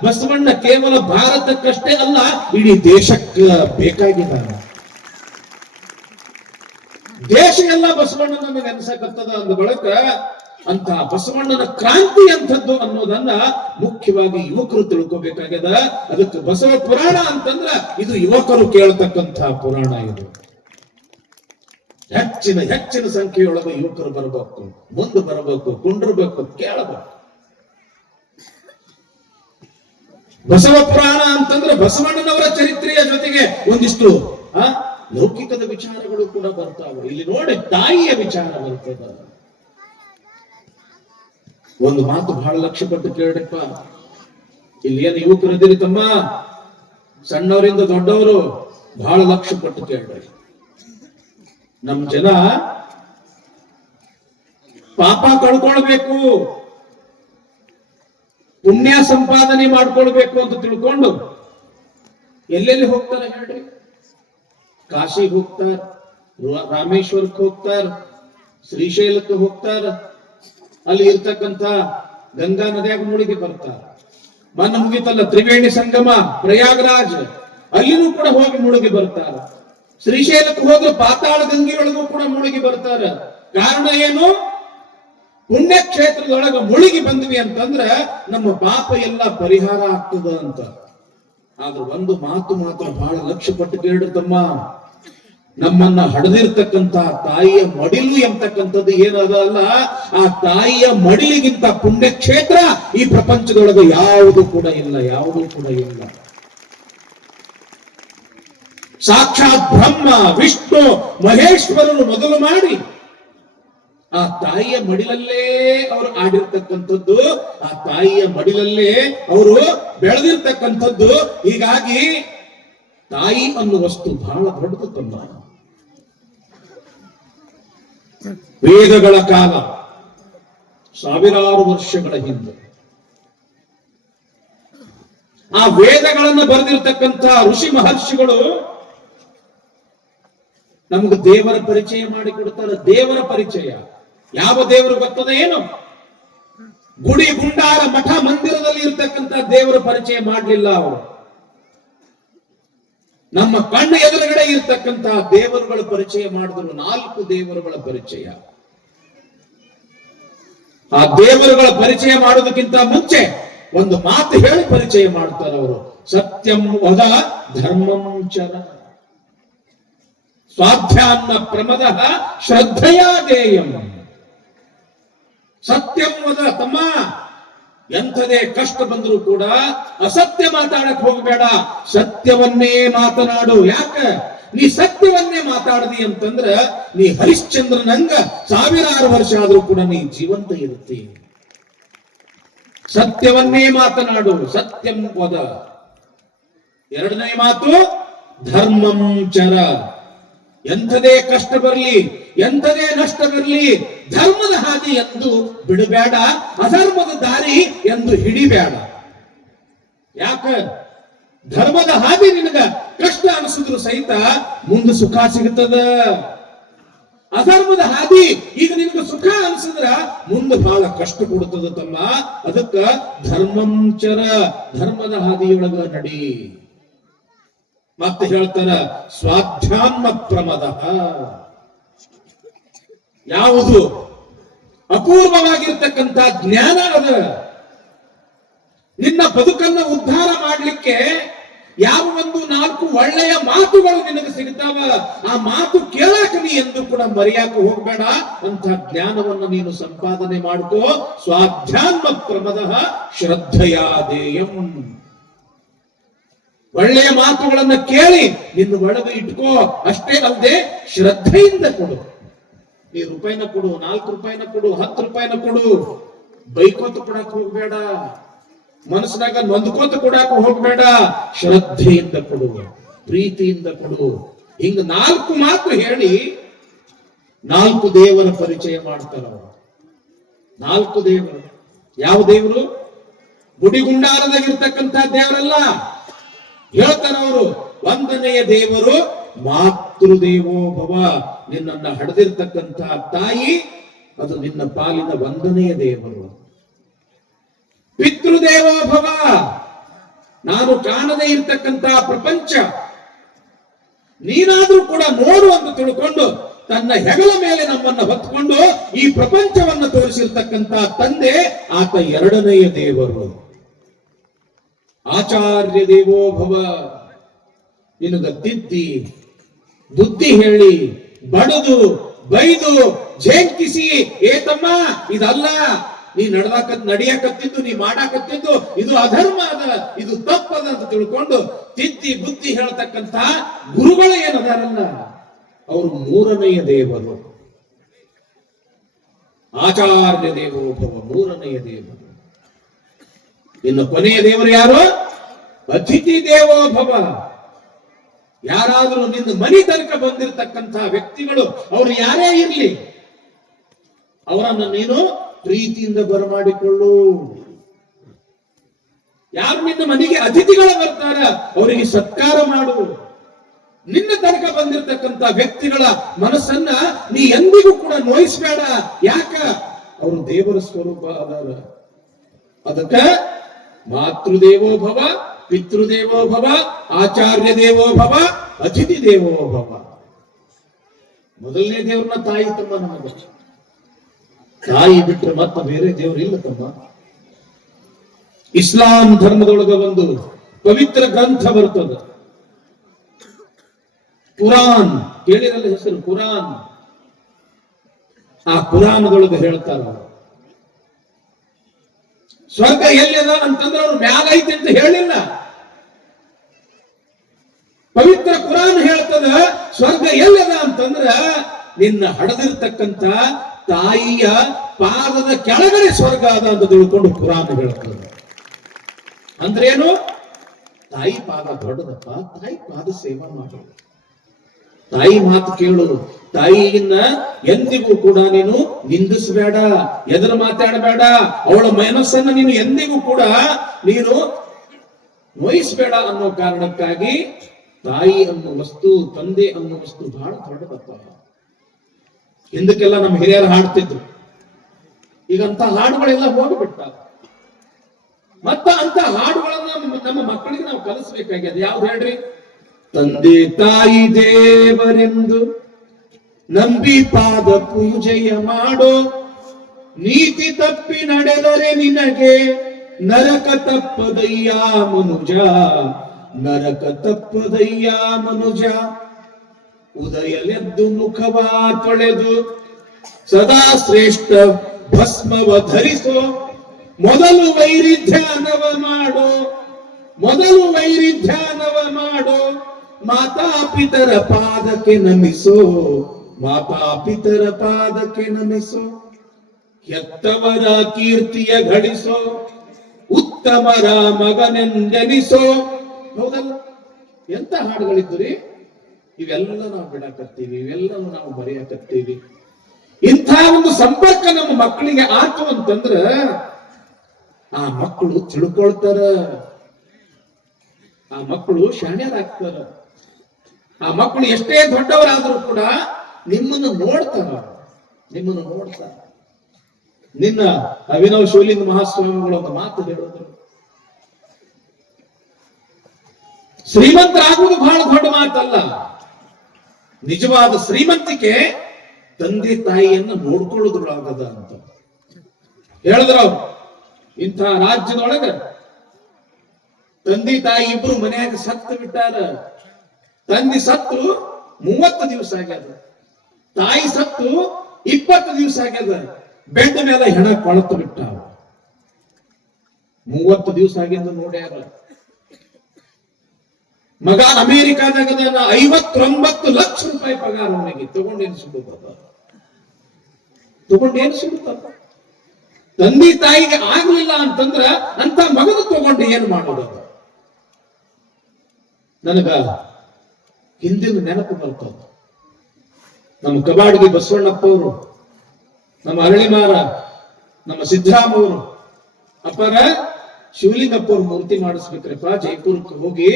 ಬಸವಣ್ಣ ಕೇವಲ ಭಾರತಕ್ಕಷ್ಟೇ ಅಲ್ಲ, ಇಡೀ ದೇಶಕ್ಕೆ ಬೇಕಾಗಿದ್ದಾನೆ. ದೇಶ ಎಲ್ಲ ಬಸವಣ್ಣ ನಮಗೆ ಅನ್ಸಕತ್ತದ ಅಂದ ಬಳಕ ಅಂತ ಬಸವಣ್ಣನ ಕ್ರಾಂತಿ ಅಂಥದ್ದು ಅನ್ನೋದನ್ನ ಮುಖ್ಯವಾಗಿ ಯುವಕರು ತಿಳ್ಕೋಬೇಕಾಗ್ಯದ. ಅದಕ್ಕೆ ಬಸವ ಪುರಾಣ ಅಂತಂದ್ರ ಇದು ಯುವಕರು ಕೇಳತಕ್ಕಂಥ ಪುರಾಣ. ಇದು ಹೆಚ್ಚಿನ ಸಂಖ್ಯೆಯೊಳಗೆ ಯುವಕರು ಬರಬೇಕು, ಮುಂದೆ ಬರಬೇಕು, ಕುಂಡ್ರಬೇಕು, ಕೇಳಬೇಕು. ಬಸವ ಪುರಾಣ ಅಂತಂದ್ರೆ ಬಸವಣ್ಣನವರ ಚರಿತ್ರೆಯ ಜೊತೆಗೆ ಒಂದಿಷ್ಟು ಲೌಕಿಕದ ವಿಚಾರಗಳು ಕೂಡ ಬರ್ತಾವೆ. ಇಲ್ಲಿ ನೋಡಿ ತಾಯಿಯ ವಿಚಾರ ಬರ್ತದ. ಒಂದು ಮಾತು ಬಹಳ ಲಕ್ಷ್ಯ ಪಟ್ಟು ಕೇಳಪ್ಪ. ಇಲ್ಲಿ ಏನು ಯುವಕರು ಇದ್ದೀರಿ ತಮ್ಮ, ಸಣ್ಣವರಿಂದ ದೊಡ್ಡವರು ಬಹಳ ಲಕ್ಷ್ಯ ಪಟ್ಟು ಕೇಳ್ರಿ. ನಮ್ ಜನ ಪಾಪ ಕಳ್ಕೊಳ್ಬೇಕು, ಪುಣ್ಯ ಸಂಪಾದನೆ ಮಾಡ್ಕೊಳ್ಬೇಕು ಅಂತ ತಿಳ್ಕೊಂಡು ಎಲ್ಲೆಲ್ಲಿ ಹೋಗ್ತಾರೆ ಹೇಳ್ರಿ? ಕಾಶಿಗೆ ಹೋಗ್ತಾರ, ರಾಮೇಶ್ವರಕ್ಕೆ ಹೋಗ್ತಾರ, ಶ್ರೀಶೈಲಕ್ಕೆ ಹೋಗ್ತಾರ, ಅಲ್ಲಿ ಇರ್ತಕ್ಕಂಥ ಗಂಗಾ ನದಿಯಾಗ ಮುಳುಗಿ ಬರ್ತಾರ. ಮನ್ನ ಮುಗಿತಲ್ಲ ತ್ರಿವೇಣಿ ಸಂಗಮ ಪ್ರಯಾಗರಾಜ್, ಅಲ್ಲಿನೂ ಕೂಡ ಹೋಗಿ ಮುಳುಗಿ ಬರ್ತಾರ. ಶ್ರೀಶೈಲಕ್ಕೆ ಹೋದ್ರೆ ಪಾತಾಳ ಗಂಗೆಯೊಳಗೂ ಕೂಡ ಮುಳುಗಿ ಬರ್ತಾರ. ಕಾರಣ ಏನು? ಪುಣ್ಯಕ್ಷೇತ್ರದೊಳಗ ಮುಳುಗಿ ಬಂದ್ವಿ ಅಂತಂದ್ರ ನಮ್ಮ ಪಾಪ ಎಲ್ಲ ಪರಿಹಾರ ಆಗ್ತದ ಅಂತ. ಆದ್ರೆ ಒಂದು ಮಾತು ಮಾತ್ರ ಬಹಳ ಲಕ್ಷ್ಯ ಪಟ್ಟು ಕೇಳಿರ್ತಮ್ಮ, ನಮ್ಮನ್ನ ಹಡದಿರ್ತಕ್ಕಂಥ ತಾಯಿಯ ಮಡಿಲು ಎಂತಕ್ಕಂಥದ್ದು ಏನದ ಅಲ್ಲ, ಆ ತಾಯಿಯ ಮಡಿಲಿಗಿಂತ ಪುಣ್ಯಕ್ಷೇತ್ರ ಈ ಪ್ರಪಂಚದೊಳಗೆ ಯಾವುದು ಕೂಡ ಇಲ್ಲ, ಯಾವುದೂ ಕೂಡ ಇಲ್ಲ. ಸಾಕ್ಷಾತ್ ಬ್ರಹ್ಮ, ವಿಷ್ಣು, ಮಹೇಶ್ವರನು ಮೊದಲು ಮಾಡಿ ಆ ತಾಯಿಯ ಮಡಿಲಲ್ಲೇ ಅವರು ಆಡಿರ್ತಕ್ಕಂಥದ್ದು, ಆ ತಾಯಿಯ ಮಡಿಲಲ್ಲೇ ಅವರು ಬೆಳೆದಿರ್ತಕ್ಕಂಥದ್ದು. ಹೀಗಾಗಿ ತಾಯಿ ಅನ್ನುವ ವಸ್ತು ಬಹಳ ದೊಡ್ಡದು ತಮ್ಮ. ವೇದಗಳ ಕಾಲ ಸಾವಿರಾರು ವರ್ಷಗಳ ಹಿಂದೆ ಆ ವೇದಗಳನ್ನು ಬರೆದಿರ್ತಕ್ಕಂಥ ಋಷಿ ಮಹರ್ಷಿಗಳು ನಮ್ಗೆ ದೇವರ ಪರಿಚಯ ಮಾಡಿಕೊಡ್ತಾರೆ. ದೇವರ ಪರಿಚಯ ಯಾವ ದೇವರು ಗೊತ್ತದ ಏನು? ಗುಡಿ ಗುಂಡಾರ ಮಠ ಮಂದಿರದಲ್ಲಿ ಇರ್ತಕ್ಕಂಥ ದೇವರ ಪರಿಚಯ ಮಾಡಲಿಲ್ಲ ಅವರು. ನಮ್ಮ ಕಣ್ಣು ಎದುರುಗಡೆ ಇರ್ತಕ್ಕಂಥ ದೇವರುಗಳ ಪರಿಚಯ ಮಾಡಿದ್ರು. 4 ದೇವರುಗಳ ಪರಿಚಯ. ಆ ದೇವರುಗಳ ಪರಿಚಯ ಮಾಡೋದಕ್ಕಿಂತ ಮುಂಚೆ ಒಂದು ಮಾತು ಹೇಳಿ ಪರಿಚಯ ಮಾಡ್ತಾರೆ ಅವರು. ಸತ್ಯಂ ವದ ಧರ್ಮಂ ಚರ ಸ್ವಾಧ್ಯಾನ್ನ ಪ್ರಮದ ಶ್ರದ್ಧೆಯ ಧ್ಯೇಯಂ. ಸತ್ಯಂ ವದ ತಮ್ಮ, ಎಂಥದೇ ಕಷ್ಟ ಬಂದರೂ ಕೂಡ ಅಸತ್ಯ ಮಾತಾಡಕ್ ಹೋಗಬೇಡ, ಸತ್ಯವನ್ನೇ ಮಾತನಾಡು. ಯಾಕ? ನೀ ಸತ್ಯವನ್ನೇ ಮಾತಾಡದಿ ಅಂತಂದ್ರ ನೀ ಹರಿಶ್ಚಂದ್ರನಂಗ ಸಾವಿರಾರು ವರ್ಷ ಆದ್ರೂ ಕೂಡ ನೀ ಜೀವಂತ ಇರುತ್ತಿ. ಸತ್ಯವನ್ನೇ ಮಾತನಾಡು, ಸತ್ಯಂ ವದ. ಎರಡನೇ ಮಾತು ಧರ್ಮಂ ಚರ. ಎಂಥದೇ ಕಷ್ಟ ಬರಲಿ, ಎಂಥದೇ ನಷ್ಟ ಬರಲಿ, ಧರ್ಮದ ಹಾದಿ ಎಂದು ಬಿಡಬೇಡ, ಅಧರ್ಮದ ದಾರಿ ಎಂದು ಹಿಡಿಬೇಡ. ಯಾಕ? ಧರ್ಮದ ಹಾದಿ ನಿನಗ ಕಷ್ಟ ಅನಿಸಿದ್ರು ಸಹಿತ ಮುಂದೆ ಸುಖ ಸಿಗುತ್ತದ. ಅಧರ್ಮದ ಹಾದಿ ಈಗ ನಿನಗೆ ಸುಖ ಅನಿಸಿದ್ರ ಮುಂದೆ ಬಹಳ ಕಷ್ಟ ಕೊಡುತ್ತದ ತಮ್ಮ. ಅದಕ್ಕ ಧರ್ಮಂಚರ, ಧರ್ಮದ ಹಾದಿಯೊಳಗ ನಡಿ. ಮತ್ತೆ ಹೇಳ್ತಾರ ಸ್ವಾಧ್ಯಾತ್ಮ ಪ್ರಮದ. ಯಾವುದು ಅಪೂರ್ವವಾಗಿರ್ತಕ್ಕಂಥ ಜ್ಞಾನ ಅದ. ನಿನ್ನ ಬದುಕನ್ನು ಉದ್ಧಾರ ಮಾಡಲಿಕ್ಕೆ ಯಾವ ಒಂದು 4 ಒಳ್ಳೆಯ ಮಾತುಗಳು ನಿನಗೆ ಸಿಗ್ತಾವ, ಆ ಮಾತು ಕೇಳಾಕ ನೀ ಎಂದು ಕೂಡ ಮರೆಯಾಕ ಹೋಗಬೇಡ. ಅಂತ ಜ್ಞಾನವನ್ನು ನೀನು ಸಂಪಾದನೆ ಮಾಡ್ಕೋ. ಸ್ವಾಧ್ಯಾತ್ಮ ಪ್ರಮದ ಶ್ರದ್ಧೆಯಾದೇಯಂ. ಒಳ್ಳೆಯ ಮಾತುಗಳನ್ನ ಕೇಳಿ ನಿನ್ನ ಒಳಗೆ ಇಟ್ಕೋ. ಅಷ್ಟೇ ಅಲ್ಲದೆ ಶ್ರದ್ಧೆಯಿಂದ ಕೊಡು. ನೀ ರೂಪಾಯಿನ ಕೊಡು, 4 ರೂಪಾಯಿನ ಕೊಡು, 10 ರೂಪಾಯಿನ ಕೊಡು. ಬೈಕೋತ ಕೊಡಕ್ ಹೋಗ್ಬೇಡ, ಮನಸ್ಸಿನಾಗ ನೊಂದ್ಕೋತ ಕೊಡಾಕ ಹೋಗ್ಬೇಡ. ಶ್ರದ್ಧೆಯಿಂದ ಕೊಡು, ಪ್ರೀತಿಯಿಂದ ಕೊಡು. ಹಿಂಗ 4 ಮಾತು ಹೇಳಿ 4 ದೇವರ ಪರಿಚಯ ಮಾಡ್ತಾರ. 4 ದೇವರು. ಯಾವ ದೇವರು? ಗುಡಿಗುಂಡಾರದಾಗಿರ್ತಕ್ಕಂಥ ದೇವರಲ್ಲ. ಹೇಳ್ತಾರ ಅವರು, 1ನೆಯ ದೇವರು ಮಾತೃದೇವೋ ಭವ. ನಿನ್ನನ್ನ ಹಡೆದಿರ್ತಕ್ಕಂಥ ತಾಯಿ, ಅದು ನಿನ್ನ ಪಾಲಿನ 1ನೆಯ ದೇವರು. ಪಿತೃದೇವೋ ಭವ. ನಾನು ಕಾಣದೇ ಇರ್ತಕ್ಕಂಥ ಪ್ರಪಂಚ ನೀನಾದ್ರೂ ಕೂಡ ನೋಡು ಅಂತ ತಿಳ್ಕೊಂಡು ತನ್ನ ಹೆಗಲ ಮೇಲೆ ನಮ್ಮನ್ನ ಹೊತ್ಕೊಂಡು ಈ ಪ್ರಪಂಚವನ್ನು ತೋರಿಸಿರ್ತಕ್ಕಂಥ ತಂದೆ, ಆತ 2ನೆಯ ದೇವರು. ಆಚಾರ್ಯ ದೇವೋ ಭವ. ನಿನಗ ತಿದ್ದಿ ಬುದ್ಧಿ ಹೇಳಿ ಬಡದು ಬೈದು ಜೇಂಕಿಸಿ, ಏ ತಮ್ಮ ಇದಲ್ಲ, ನೀ ನಡಿಯಕತ್ತಿದ್ದು, ನೀ ಮಾಡಾಕತ್ತಿದ್ದು ಇದು ಅಧರ್ಮ ಅದ, ಇದು ತಪ್ಪದ ಅಂತ ತಿಳ್ಕೊಂಡು ತಿದ್ದಿ ಬುದ್ಧಿ ಹೇಳ್ತಕ್ಕಂಥ ಗುರುಗಳು ಏನದಾರಲ್ಲ, ಅವರು 3ನೆಯ ದೇವರು. ಆಚಾರ್ಯ ದೇವೋ ಭವ 3ನೆಯ ದೇವರು. ಇನ್ನು ಕೊನೆಯ ದೇವರು ಯಾರು? ಅತಿಥಿ ದೇವೋ ಭವ. ಯಾರಾದರೂ ನಿನ್ನ ಮನೆ ತನಕ ಬಂದಿರತಕ್ಕಂಥ ವ್ಯಕ್ತಿಗಳು, ಅವರು ಯಾರೇ ಇರಲಿ, ಅವರನ್ನು ನೀನು ಪ್ರೀತಿಯಿಂದ ಬರಮಾಡಿಕೊಳ್ಳು. ಯಾರು ನಿನ್ನ ಮನೆಗೆ ಅತಿಥಿಗಳು ಬರ್ತಾರ ಅವರಿಗೆ ಸತ್ಕಾರ ಮಾಡು. ನಿನ್ನ ತನಕ ಬಂದಿರತಕ್ಕಂಥ ವ್ಯಕ್ತಿಗಳ ಮನಸ್ಸನ್ನ ನೀ ಎಂದಿಗೂ ಕೂಡ ನೋಯಿಸಬೇಡ. ಯಾಕ? ಅವರು ದೇವರ ಸ್ವರೂಪ ಅದಾರ. ಅದಕ್ಕ ಮಾತೃದೇವೋ ಭವ, ಪಿತೃದೇವೋ ಭವ, ಆಚಾರ್ಯ ದೇವೋ ಭವ, ಅತಿಥಿ ದೇವೋ ಭವ. ಮೊದಲನೇ ದೇವ್ರನ್ನ ತಾಯಿ ತಮ್ಮ ನಮಗೆ. ತಾಯಿ ಬಿಟ್ಟರೆ ಮತ್ತೆ ಬೇರೆ ದೇವರು ಇಲ್ಲ ತಮ್ಮ. ಇಸ್ಲಾಂ ಧರ್ಮದೊಳಗ ಒಂದು ಪವಿತ್ರ ಗ್ರಂಥ ಬರ್ತದ, ಕುರಾನ್. ಕೇಳಿರಲ್ಲ ಹೆಸರು ಕುರಾನ್. ಆ ಕುರಾನದೊಳಗೆ ಹೇಳ್ತಾರ, ಸ್ವರ್ಗ ಎಲ್ಲಿದ ಅಂತಂದ್ರೆ ಅವ್ರು ಮ್ಯಾಲೈತಿ ಅಂತ ಹೇಳಿಲ್ಲ. ಪವಿತ್ರ ಕುರಾನ್ ಹೇಳ್ತದ ಸ್ವರ್ಗ ಎಲ್ಲಿದ ಅಂತಂದ್ರ ನಿನ್ನ ಹಡದಿರ್ತಕ್ಕಂಥ ತಾಯಿಯ ಪಾದದ ಕೆಳಗಡೆ ಸ್ವರ್ಗ ಅದ ಅಂತ ತಿಳ್ಕೊಂಡು ಕುರಾನ್ ಹೇಳ್ತದೆ. ಅಂದ್ರೇನು? ತಾಯಿ ಪಾದ ದೊಡ್ಡದಪ್ಪ, ತಾಯಿ ಪಾದ ಸೇವಾ ಮಾಡು, ತಾಯಿ ಮಾತು ಕೇಳು. ತಾಯಿಯನ್ನ ಎಂದಿಗೂ ಕೂಡ ನೀನು ನಿಂದಿಸಬೇಡ, ಎದುರು ಮಾತಾಡಬೇಡ. ಅವಳ ಮನಸ್ಸನ್ನು ನೀನು ಎಂದಿಗೂ ಕೂಡ ನೀನು ನೋಯಿಸಬೇಡ ಅನ್ನೋ ಕಾರಣಕ್ಕಾಗಿ ತಾಯಿ ಅನ್ನೋ ವಸ್ತು, ತಂದೆ ಅನ್ನೋ ವಸ್ತು ಬಹಳ ದೊಡ್ಡದಪ್ಪ. ಹಿಂದಕ್ಕೆಲ್ಲ ನಮ್ಮ ಹಿರಿಯರು ಹಾಡ್ತಿದ್ರು, ಈಗಂತ ಹಾಡುಗಳೆಲ್ಲ ಹೋಗ್ಬಿಟ್ಟ. ಮತ್ತ ಅಂತ ಹಾಡುಗಳನ್ನ ನಮ್ಮ ಮಕ್ಕಳಿಗೆ ನಾವು ಕಲಿಸ್ಬೇಕಾಗ್ಯದ. ಯಾವ್ದು ಹೇಳ್ರಿ? ತಂದೆ ತಾಯಿ ದೇವರೆಂದು ನಂಬಿ ಪಾದ ಪೂಜೆಯ ಮಾಡೋ, ನೀತಿ ತಪ್ಪಿ ನಡೆದರೆ ನಿನಗೆ ನರಕ ತಪ್ಪದಯ್ಯ ಮನುಜ, ನರಕ ತಪ್ಪದಯ್ಯ ಮನುಜ. ಉದಯಲೆದ್ದು ಮುಖವ ತೊಳೆದು ಸದಾ ಶ್ರೇಷ್ಠ ಭಸ್ಮವ ಧರಿಸೋ, ಮೊದಲು ವೈರಿಧ್ಯಾನವ ಮಾಡು, ಮೊದಲು ವೈರಿಧ್ಯಾನವ ಮಾಡು, ಮಾತಾಪಿತರ ಪಾದಕ್ಕೆ ನಮಿಸೋ, ಮಾತಾಪಿತರ ಪಾದಕ್ಕೆ ನಮಿಸೋ, ಹೆತ್ತವರ ಕೀರ್ತಿಯ ಗಳಿಸೋ, ಉತ್ತಮರ ಮಗನೆಂದೆನಿಸೋ. ಹೌದಲ್ಲ? ಎಂತ ಹಾಡುಗಳಿದ್ದು ರೀ ಇವೆಲ್ಲ ನಾವು ಬಿಡಾಕತ್ತೀವಿ, ಇವೆಲ್ಲನೂ ನಾವು ಬರೆಯಕತ್ತೀವಿ. ಇಂಥ ಒಂದು ಸಂಪರ್ಕ ನಮ್ಮ ಮಕ್ಕಳಿಗೆ ಆತು ಅಂತಂದ್ರ ಆ ಮಕ್ಕಳು ತಿಳ್ಕೊಳ್ತಾರ, ಆ ಮಕ್ಕಳು ಶಾಣ್ಯರಾಗ್ತಾರ. ಆ ಮಕ್ಕಳು ಎಷ್ಟೇ ದೊಡ್ಡವರಾದ್ರೂ ಕೂಡ ನಿಮ್ಮನ್ನು ನೋಡ್ತಾರ, ನಿಮ್ಮನ್ನು ನೋಡ್ತಾರ. ನಿನ್ನ ಅಭಿನವ್ ಶಿವಲಿಂಗ ಮಹಾಸ್ವಾಮಿಗಳು ಒಂದು ಮಾತು ಹೇಳೋದು, ಶ್ರೀಮಂತರಾಗುವುದು ಬಹಳ ದೊಡ್ಡ ಮಾತಲ್ಲ, ನಿಜವಾದ ಶ್ರೀಮಂತಿಕೆ ತಂದೆ ತಾಯಿಯನ್ನು ನೋಡ್ಕೊಳ್ಳೋದ್ರೊಳಗದ ಅಂತ ಹೇಳಿದ್ರ. ಇಂಥ ರಾಜ್ಯದೊಳಗ ತಂದೆ ತಾಯಿ ಇಬ್ರು ಮನೆಯಾಗ ಸತ್ತು ಬಿಟ್ಟಾರ. ತಂದೆ ಸತ್ತು 30 ದಿವಸ ಆಗ್ಯದ, ತಾಯಿ ಸತ್ತು 20 ದಿವಸ ಆಗ್ಯದ. ಬೆಡ್ ಮೇಲೆ ಹೆಣ ಕೊಳತು ಬಿಟ್ಟಾವ. 30 ದಿವಸ ಆಗ್ಯದ ನೋಡ್ಯಾರ. ಮಗ ಅಮೆರಿಕಾದಾಗ 59 ಲಕ್ಷ ರೂಪಾಯಿ ಪಗಾರ ಅವನಿಗೆ. ತಗೊಂಡೇನು ಸುಡುತ್ತ ತಂದೆ ತಾಯಿಗೆ ಆಗ್ಲಿಲ್ಲ ಅಂತಂದ್ರ ಅಂತ ಮಗನ ತಗೊಂಡು ಏನ್ ಮಾಡೋದು? ನನಗ ಹಿಂದಿನ ನೆನಪು ಬರ್ತದ. ನಮ್ಮ ಕಬಾಡಿಗೆ ಬಸವಣ್ಣಪ್ಪ ಅವರು, ನಮ್ಮ ಅರಳಿಮಾರ, ನಮ್ಮ ಸಿದ್ದರಾಮ ಅವರು, ಅಪ್ಪರ ಶಿವಲಿಂಗಪ್ಪ ಅವ್ರ ಮೂರ್ತಿ ಮಾಡಿಸ್ಬೇಕ್ರಪ್ಪ, ಜೈಪುರಕ್ಕೆ ಹೋಗಿ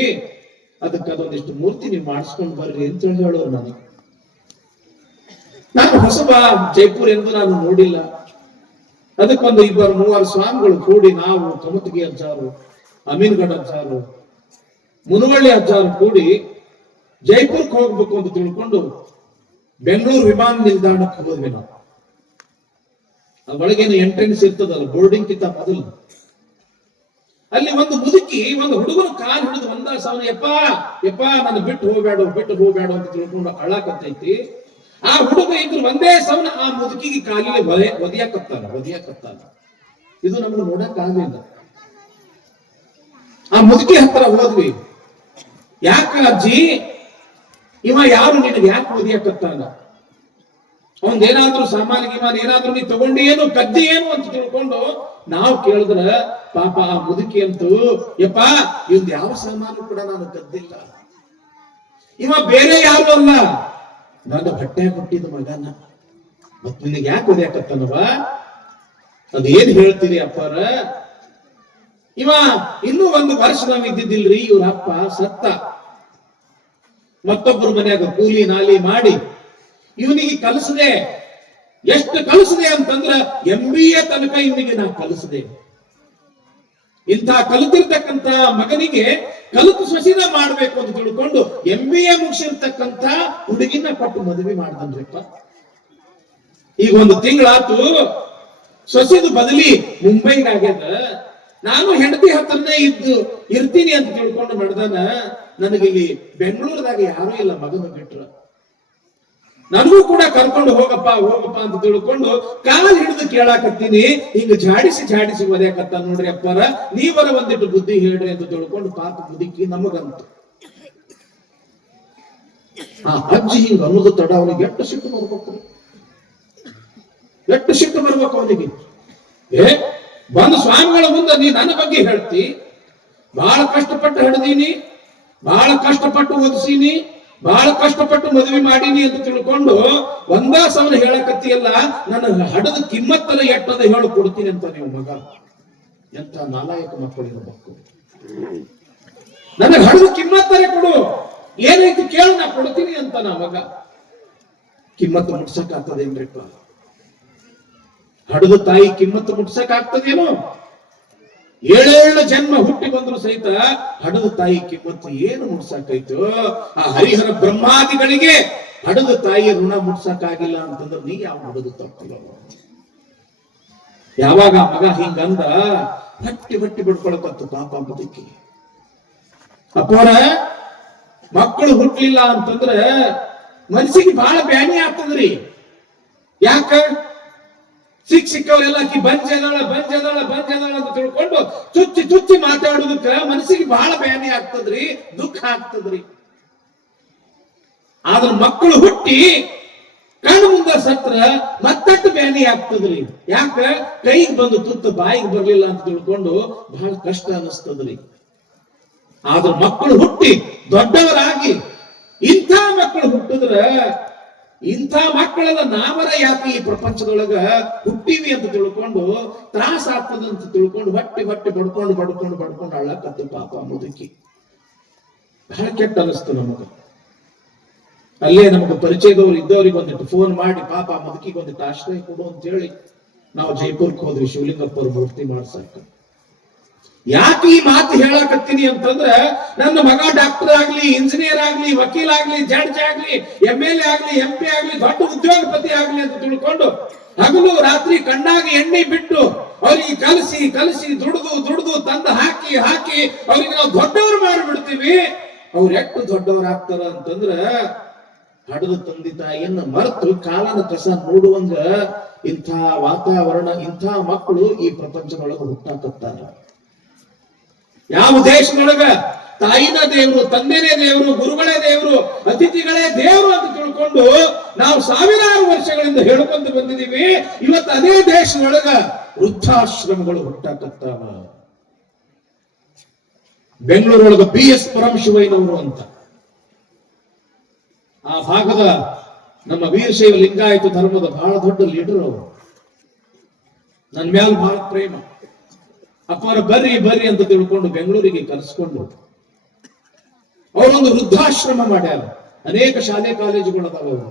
ಅದಕ್ಕೆ ಅದೊಂದಿಷ್ಟು ಮೂರ್ತಿ ನೀವು ಮಾಡಿಸ್ಕೊಂಡು ಬರ್ರಿ ಅಂತ ಹೇಳೋರು. ನಾನು ಹೊಸಬ, ಜೈಪುರ ಎಂದು ನಾನು ನೋಡಿಲ್ಲ. ಅದಕ್ಕೊಂದು 2-3 ಸ್ವಾಮಿಗಳು ಕೂಡಿ, ನಾವು ಕಮತಗಿ ಅಜ್ಜಾರು, ಅಮೀನ್ಗಢ ಅಜ್ಜಾರು, ಮುನವಳ್ಳಿ ಅಜ್ಜಾರು ಕೂಡಿ ಜೈಪುರಕ್ಕೆ ಹೋಗ್ಬೇಕು ಅಂತ ತಿಳ್ಕೊಂಡು ಬೆಂಗಳೂರು ವಿಮಾನ ನಿಲ್ದಾಣಕ್ಕೆ ಹೋದ್ವಿ ನಾವು. ಒಳಗೇನು ಎಂಟ್ರೆನ್ಸ್ ಇರ್ತದಲ್ಲ, ಬೋರ್ಡಿಂಗ್ ಕಿಂತ ಮೊದಲು. ಅಲ್ಲಿ ಒಂದು ಮುದುಕಿ ಒಂದು ಹುಡುಗನ ಕಾಲ್ ಹಿಡಿದು ಒಂದ ಸಾವನ, ಯಪ್ಪ ಯಪ್ಪ ನನ್ನ ಬಿಟ್ಟು ಹೋಗ್ಬೇಡ ಅಂತ ತಿಳ್ಕೊಂಡು ಅಳಾಕತ್ತೈತಿ. ಆ ಹುಡುಗ ಇದ್ರು ಒಂದೇ ಸವನ ಆ ಮುದುಕಿಗೆ ಕಾಲಿಗೆ ಒದಿಯಾಕತ್ತಾನ. ಇದು ನಮ್ಗೆ ನೋಡಕ್ ಆಗಲಿಲ್ಲ. ಆ ಮುದುಕಿ ಹತ್ರ ಹೋದ್ವಿ. ಯಾಕ ಅಜ್ಜಿ, ಇವ ಯಾರು ನಿನಗೆ ಯಾಕೆ ಒದಿಯಾಕತ್ತಾನ? ಅವನ್ದೇನಾದ್ರೂ ಸಾಮಾನ್ಯ ಗಿಮಾನ್ ಏನಾದ್ರೂ ನೀ ತಗೊಂಡು ಏನು ಕದ್ದಿ ಏನು ಅಂತ ತಿಳ್ಕೊಂಡು ನಾವು ಕೇಳಿದ್ರ, ಪಾಪ ಆ ಮುದುಕಿ ಅಂತೂ, ಯಪ್ಪ ಇವ್ದು ಯಾವ ಸಾಮಾನು ಕೂಡ ನಾನು ಕದ್ದಿಲ್ಲ, ಇವ ಬೇರೆ ಯಾರು ಅಲ್ಲ, ನನ್ನ ಬಟ್ಟೆ ಕೊಟ್ಟಿದ್ದ ಮಗನ, ಮತ್ ನಿನಗೆ ಯಾಕೆ ಒದ್ಯಾಕತ್ತನವ? ಅದೇನ್ ಹೇಳ್ತೀರಿ ಅಪ್ಪಾರ? ಇವ ಇನ್ನೂ 1 ವರ್ಷ ನಾವ್ ಇದ್ದಿದ್ದಿಲ್ರಿ, ಇವ್ರ ಅಪ್ಪ ಸತ್ತ. ಮತ್ತೊಬ್ಬರು ಮನ್ಯಾಗ ಕೂಲಿ ನಾಲಿ ಮಾಡಿ ಇವನಿಗೆ ಕಲಿಸದೆ. ಎಷ್ಟು ಕಲಿಸದೆ ಅಂತಂದ್ರ MBA ತನಕ ಇವನಿಗೆ ನಾ ಕಲಿಸದೆ. ಇಂಥ ಕಲಿತಿರ್ತಕ್ಕಂತ ಮಗನಿಗೆ ಕಲಿತು ಸೊಸಿನ ಮಾಡ್ಬೇಕು ಅಂತ ತಿಳ್ಕೊಂಡು MBA ಮುಗಿಸಿರ್ತಕ್ಕಂತ ಹುಡುಗಿನ ಕೊಟ್ಟು ಮದುವೆ ಮಾಡ್ದನ್ರಿಪ್ಪ. ಈಗ 1 ತಿಂಗಳಾತು, ಸೊಸಿದು ಬದಲಿ ಮುಂಬೈಗಾಗ್ಯದ. ನಾನು ಹೆಂಡತಿ ಹತ್ರನೇ ಇರ್ತೀನಿ ಅಂತ ತಿಳ್ಕೊಂಡು ನಡೆದಾನ. ನನಗಿಲ್ಲಿ ಬೆಂಗಳೂರದಾಗ ಯಾರೂ ಇಲ್ಲ ಮಗನ ಬಿಟ್ರು. ನನಗೂ ಕೂಡ ಕರ್ಕೊಂಡು ಹೋಗಪ್ಪ ಅಂತ ತಿಳ್ಕೊಂಡು ಕಾಲ್ ಹಿಡಿದು ಕೇಳಾಕತ್ತೀನಿ. ಹಿಂಗ ಜಾಡಿಸಿ ಒದ್ಯಾಕತ್ತ ನೋಡ್ರಿ ಅಪ್ಪಾರ, ನೀವರ ಒಂದಿಟ್ಟು ಬುದ್ಧಿ ಹೇಳ್ರಿ ಅಂತ ತಿಳ್ಕೊಂಡು ಪಾಪ ಮುದುಕಿ ನಮಗಂತು. ಆ ಅಜ್ಜಿ ಹಿಂಗ ಅನ್ನೋದು ತಡ ಅವನಿಗೆ ಎಷ್ಟು ಸಿಟ್ಟು ಬರ್ಬೇಕು ಅವನಿಗೆ. ಬಂದು ಸ್ವಾಮಿಗಳ ಮುಂದೆ ನೀ ನನ್ನ ಬಗ್ಗೆ ಹೇಳ್ತಿ, ಬಹಳ ಕಷ್ಟಪಟ್ಟು ಹಿಡ್ದೀನಿ, ಬಹಳ ಕಷ್ಟಪಟ್ಟು ಓದಿಸೀನಿ, ಬಹಳ ಕಷ್ಟಪಟ್ಟು ಮದುವೆ ಮಾಡೀನಿ ಅಂತ ತಿಳ್ಕೊಂಡು ಒಂದ ಸಾವಿರ ಹೇಳಕತ್ತಿಯಲ್ಲ, ನನ್ನ ಹಡದ ಕಿಮ್ಮತ್ತಲ್ಲ ಎಟ್ಟದ ಹೇಳಿ ಕೊಡ್ತೀನಿ ಅಂತ ನೀವು ಮಗ. ಎಂತ ನಾಲಾಯಕ ಮಕ್ಕಳು ಇರಬೇಕು. ನನಗೆ ಹಡದ ಕಿಮ್ಮತ್ತರೇ ಕೊಡು, ಏನೈತಿ ಕೇಳು, ನಾ ಕೊಡ್ತೀನಿ ಅಂತ ನಾ ಮಗ. ಕಿಮ್ಮತ್ತು ಮುಟ್ಸಕ್ ಆಗ್ತದೇನ್ರಿಪ್ಪ? ಹಡದ ತಾಯಿ ಕಿಮ್ಮತ್ತು ಮುಟ್ಸಕ್ ಆಗ್ತದೇನೋ? 7 ಜನ್ಮ ಹುಟ್ಟಿ ಬಂದ್ರು ಸಹಿತ ಹಡದ ತಾಯಿ ಕಿಮ್ಮತ್ತು ಏನು ಮುಟ್ಸಾಕೈತು? ಆ ಹರಿಹರ ಬ್ರಹ್ಮಾದಿಗಳಿಗೆ ಹಡದ ತಾಯಿಯ ಋಣ ಮುಟ್ಸಕ್ಕಾಗಿಲ್ಲ ಅಂತಂದ್ರೆ ನೀ ಯಾವ ಹಡದು ತಪ್ಪಿಲ್ಲ. ಯಾವಾಗ ಮಗ ಹಿಂಗಂದ ಹೊಟ್ಟಿ ಬಿಡ್ಕೊಳಕತ್ತು ಪಾಪ ಬದುಕಿ. ಅಪ್ಪೋರ ಮಕ್ಕಳು ಹುಟ್ಲಿಲ್ಲ ಅಂತಂದ್ರೆ ಮನಸ್ಸಿಗೆ ಬಹಳ ಬ್ಯಾನಿ ಆಗ್ತದ್ರಿ. ಯಾಕ ಸಿಕ್ಕವರೆಲ್ಲ ಆಕಿ ಬಂಜದಾಳ ಅಂತ ತಿಳ್ಕೊಂಡು ಚುಚ್ಚಿ ಮಾತಾಡುದಕ್ಕ ಮನಸ್ಸಿಗೆ ಬಹಳ ಬೇನೆ ಆಗ್ತದ್ರಿ, ದುಃಖ ಆಗ್ತದ್ರಿ. ಆದ್ರ ಮಕ್ಕಳು ಹುಟ್ಟಿ ಕಣ್ಣು ಮುಂದ ಸತ್ರ ಮತ್ತಟ್ಟು ಬೇನೆ ಆಗ್ತದ್ರಿ. ಯಾಕ ಕೈಗೆ ಬಂದು ತುತ್ತ ಬಾಯಿಗೆ ಬರ್ಲಿಲ್ಲ ಅಂತ ತಿಳ್ಕೊಂಡು ಬಹಳ ಕಷ್ಟ ಅನಿಸ್ತದ್ರಿ. ಆದ್ರ ಮಕ್ಕಳು ಹುಟ್ಟಿ ದೊಡ್ಡವರಾಗಿ ಇಂಥ ಮಕ್ಕಳು ಹುಟ್ಟಿದ್ರ ಇಂಥ ಮಕ್ಕಳೆಲ್ಲ ನಾವರ ಯಾಕೆ ಈ ಪ್ರಪಂಚದೊಳಗ ಹುಟ್ಟಿವಿ ಅಂತ ತಿಳ್ಕೊಂಡು ತ್ರಾಸ ಆಗ್ತದಂತ ತಿಳ್ಕೊಂಡು ಹೊಟ್ಟೆ ಬಡ್ಕೊಂಡು ಅಳ್ಳಕತ್ತು ಪಾಪ ಮುದುಕಿ. ಬಹಳ ಕೆಟ್ಟ ಅನಿಸ್ತು ನಮಗ. ಅಲ್ಲೇ ನಮಗೆ ಪರಿಚಯದವ್ರು ಇದ್ದವ್ರಿಗೆ ಒಂದಿಟ್ಟು ಫೋನ್ ಮಾಡಿ ಪಾಪ ಮುದುಕಿಗೆ ಒಂದಿಟ್ಟು ಆಶ್ರಯ ಕೊಡು ಅಂತ ಹೇಳಿ ನಾವು ಜೈಪುರ್ಗೆ ಹೋದ್ವಿ ಶಿವಲಿಂಗಪ್ಪರ ಮೂರ್ತಿ ಮಾಡ್ಸಕ್ಕ. ಯಾಕೆ ಈ ಮಾತು ಹೇಳಕತ್ತೀನಿ ಅಂತಂದ್ರ ನನ್ನ ಮಗ ಡಾಕ್ಟರ್ ಆಗ್ಲಿ, ಇಂಜಿನಿಯರ್ ಆಗ್ಲಿ, ವಕೀಲ್ ಆಗ್ಲಿ, ಜಡ್ಜ್ ಆಗ್ಲಿ, MLA ಆಗ್ಲಿ, MP ಆಗ್ಲಿ, ದೊಡ್ಡ ಉದ್ಯೋಗಪತಿ ಆಗ್ಲಿ ಅಂತ ತಿಳ್ಕೊಂಡು ಹಗಲು ರಾತ್ರಿ ಕಣ್ಣಾಗ ಎಣ್ಣೆ ಬಿಟ್ಟು ಅವ್ರಿಗೆ ಕಲಸಿ ದುಡ್ದು ತಂದು ಹಾಕಿ ಅವ್ರಿಗೆ ನಾವು ದೊಡ್ಡವರು ಮಾಡಿಬಿಡ್ತೀವಿ. ಅವ್ರು ಎಷ್ಟು ದೊಡ್ಡವ್ರು ಆಗ್ತಾರ ಅಂತಂದ್ರ ಹಡದು ತಂದೆ ತಾಯಿಯನ್ನ ಮರೆತು ಕಾಲನ ಕಸ ನೋಡುವಂಗ ಇಂಥ ವಾತಾವರಣ, ಇಂಥ ಮಕ್ಕಳು ಈ ಪ್ರಪಂಚದೊಳಗ ಹುಟ್ಟಾಕತ್ತಾರ. ಯಾವ ದೇಶದೊಳಗ ತಾಯಿನ ದೇವರು, ತಂದೆನೇ ದೇವರು, ಗುರುಗಳೇ ದೇವರು, ಅತಿಥಿಗಳೇ ದೇವರು ಅಂತ ತಿಳ್ಕೊಂಡು ನಾವು ಸಾವಿರಾರು ವರ್ಷಗಳಿಂದ ಹೇಳ್ಕೊಂಡು ಬಂದಿದ್ದೀವಿ. ಇವತ್ತು ಅದೇ ದೇಶದೊಳಗ ವೃದ್ಧಾಶ್ರಮಗಳು ಹುಟ್ಟಾಕತ್ತಾವ. ಬೆಂಗಳೂರೊಳಗ BS ಪರಮಶಿವಯ್ಯನವರು ಅಂತ ಆ ಭಾಗದ ನಮ್ಮ ವೀರಶೈವ ಲಿಂಗಾಯತ ಧರ್ಮದ ಬಹಳ ದೊಡ್ಡ ಲೀಡರ್ ಅವರು. ನನ್ನ ಮ್ಯಾಲ ಬಹಳ ಪ್ರೇಮ. ಅಪ್ಪರ ಬರ್ರಿ ಅಂತ ತಿಳ್ಕೊಂಡು ಬೆಂಗಳೂರಿಗೆ ಕರೆಸ್ಕೊಂಡು ಅವರೊಂದು ವೃದ್ಧಾಶ್ರಮ ಮಾಡ್ಯಾರ. ಅನೇಕ ಶಾಲೆ ಕಾಲೇಜುಗಳದಾವ. ಅವರು